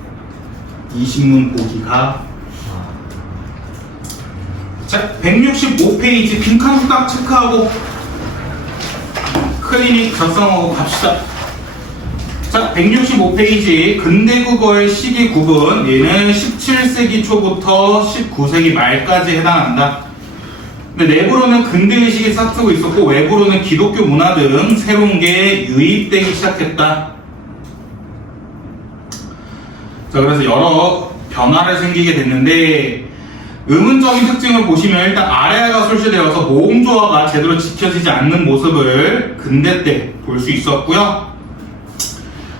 이신문 보기가. 아, 자, 165페이지 빈칸 후딱 체크하고 클리닉 작성하고 갑시다. 자, 165페이지 근대국어의 시기 구분. 얘는 17세기 초부터 19세기 말까지 해당한다. 근데 내부로는 근대의식이 싹트고 있었고 외부로는 기독교 문화 등 새로운 게 유입되기 시작했다. 자, 그래서 여러 변화를 생기게 됐는데 의문적인 특징을 보시면 일단 아래아가 솔실되어서 모음 조화가 제대로 지켜지지 않는 모습을 근대 때 볼 수 있었고요.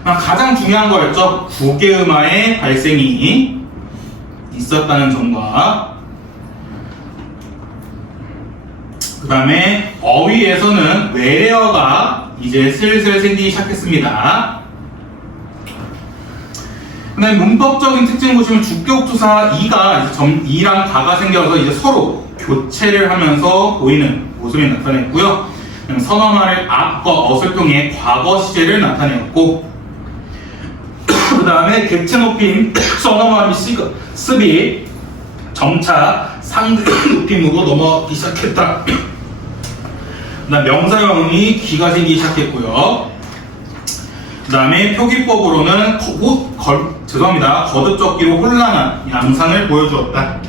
가장 중요한 거였죠. 국외음화의 발생이 있었다는 점과 그 다음에 어휘에서는 외래어가 이제 슬슬 생기기 시작했습니다. 그 다음에 문법적인 특징 보시면 주격투사 이가 이제 이랑 가가 생겨서 이제 서로 교체를 하면서 보이는 모습이 나타냈고요. 선어말을 앞과 어을 통해 과거 시제를 나타냈고 그 다음에 객체 높임 선어말이 습이 점차 상대 높임으로 넘어가기 시작했다. 그 다음 명사형이 기가 생기기 시작했고요. 그 다음에 표기법으로는 거듭적기로 혼란한 양상을 보여주었다.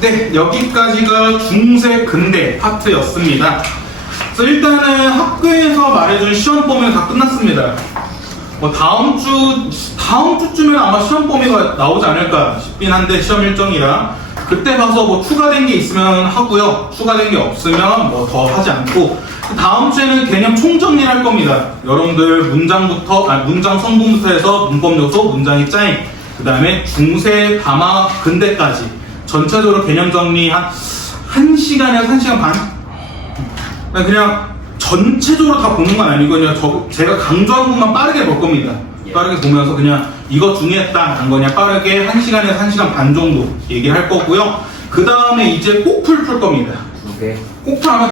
네, 여기까지가 중세 근대 파트였습니다. 그래서 일단은 학교에서 말해준 시험 범위가 다 끝났습니다. 다음 주쯤에는 아마 시험 범위가 나오지 않을까 싶긴 한데 시험 일정이라 그때 봐서 뭐 추가된 게 있으면 하고요. 추가된 게 없으면 뭐 더 하지 않고 다음 주에는 개념 총정리를 할 겁니다. 여러분들 문장 성분부터 해서 문법 요소, 문장의 짜임, 그 다음에 중세, 담화, 근대까지 전체적으로 개념 정리 한 1시간에서 1시간 반? 그냥 전체적으로 다 보는 건 아니고 그냥 제가 강조한 부분만 빠르게 볼 겁니다. 예. 빠르게 보면서 그냥 이거 중요했다는 거냐 빠르게 1시간에서 1시간 반 정도 얘기를 할 거고요. 그 다음에 이제 꼭풀 겁니다. 2개. 꼭풀 하면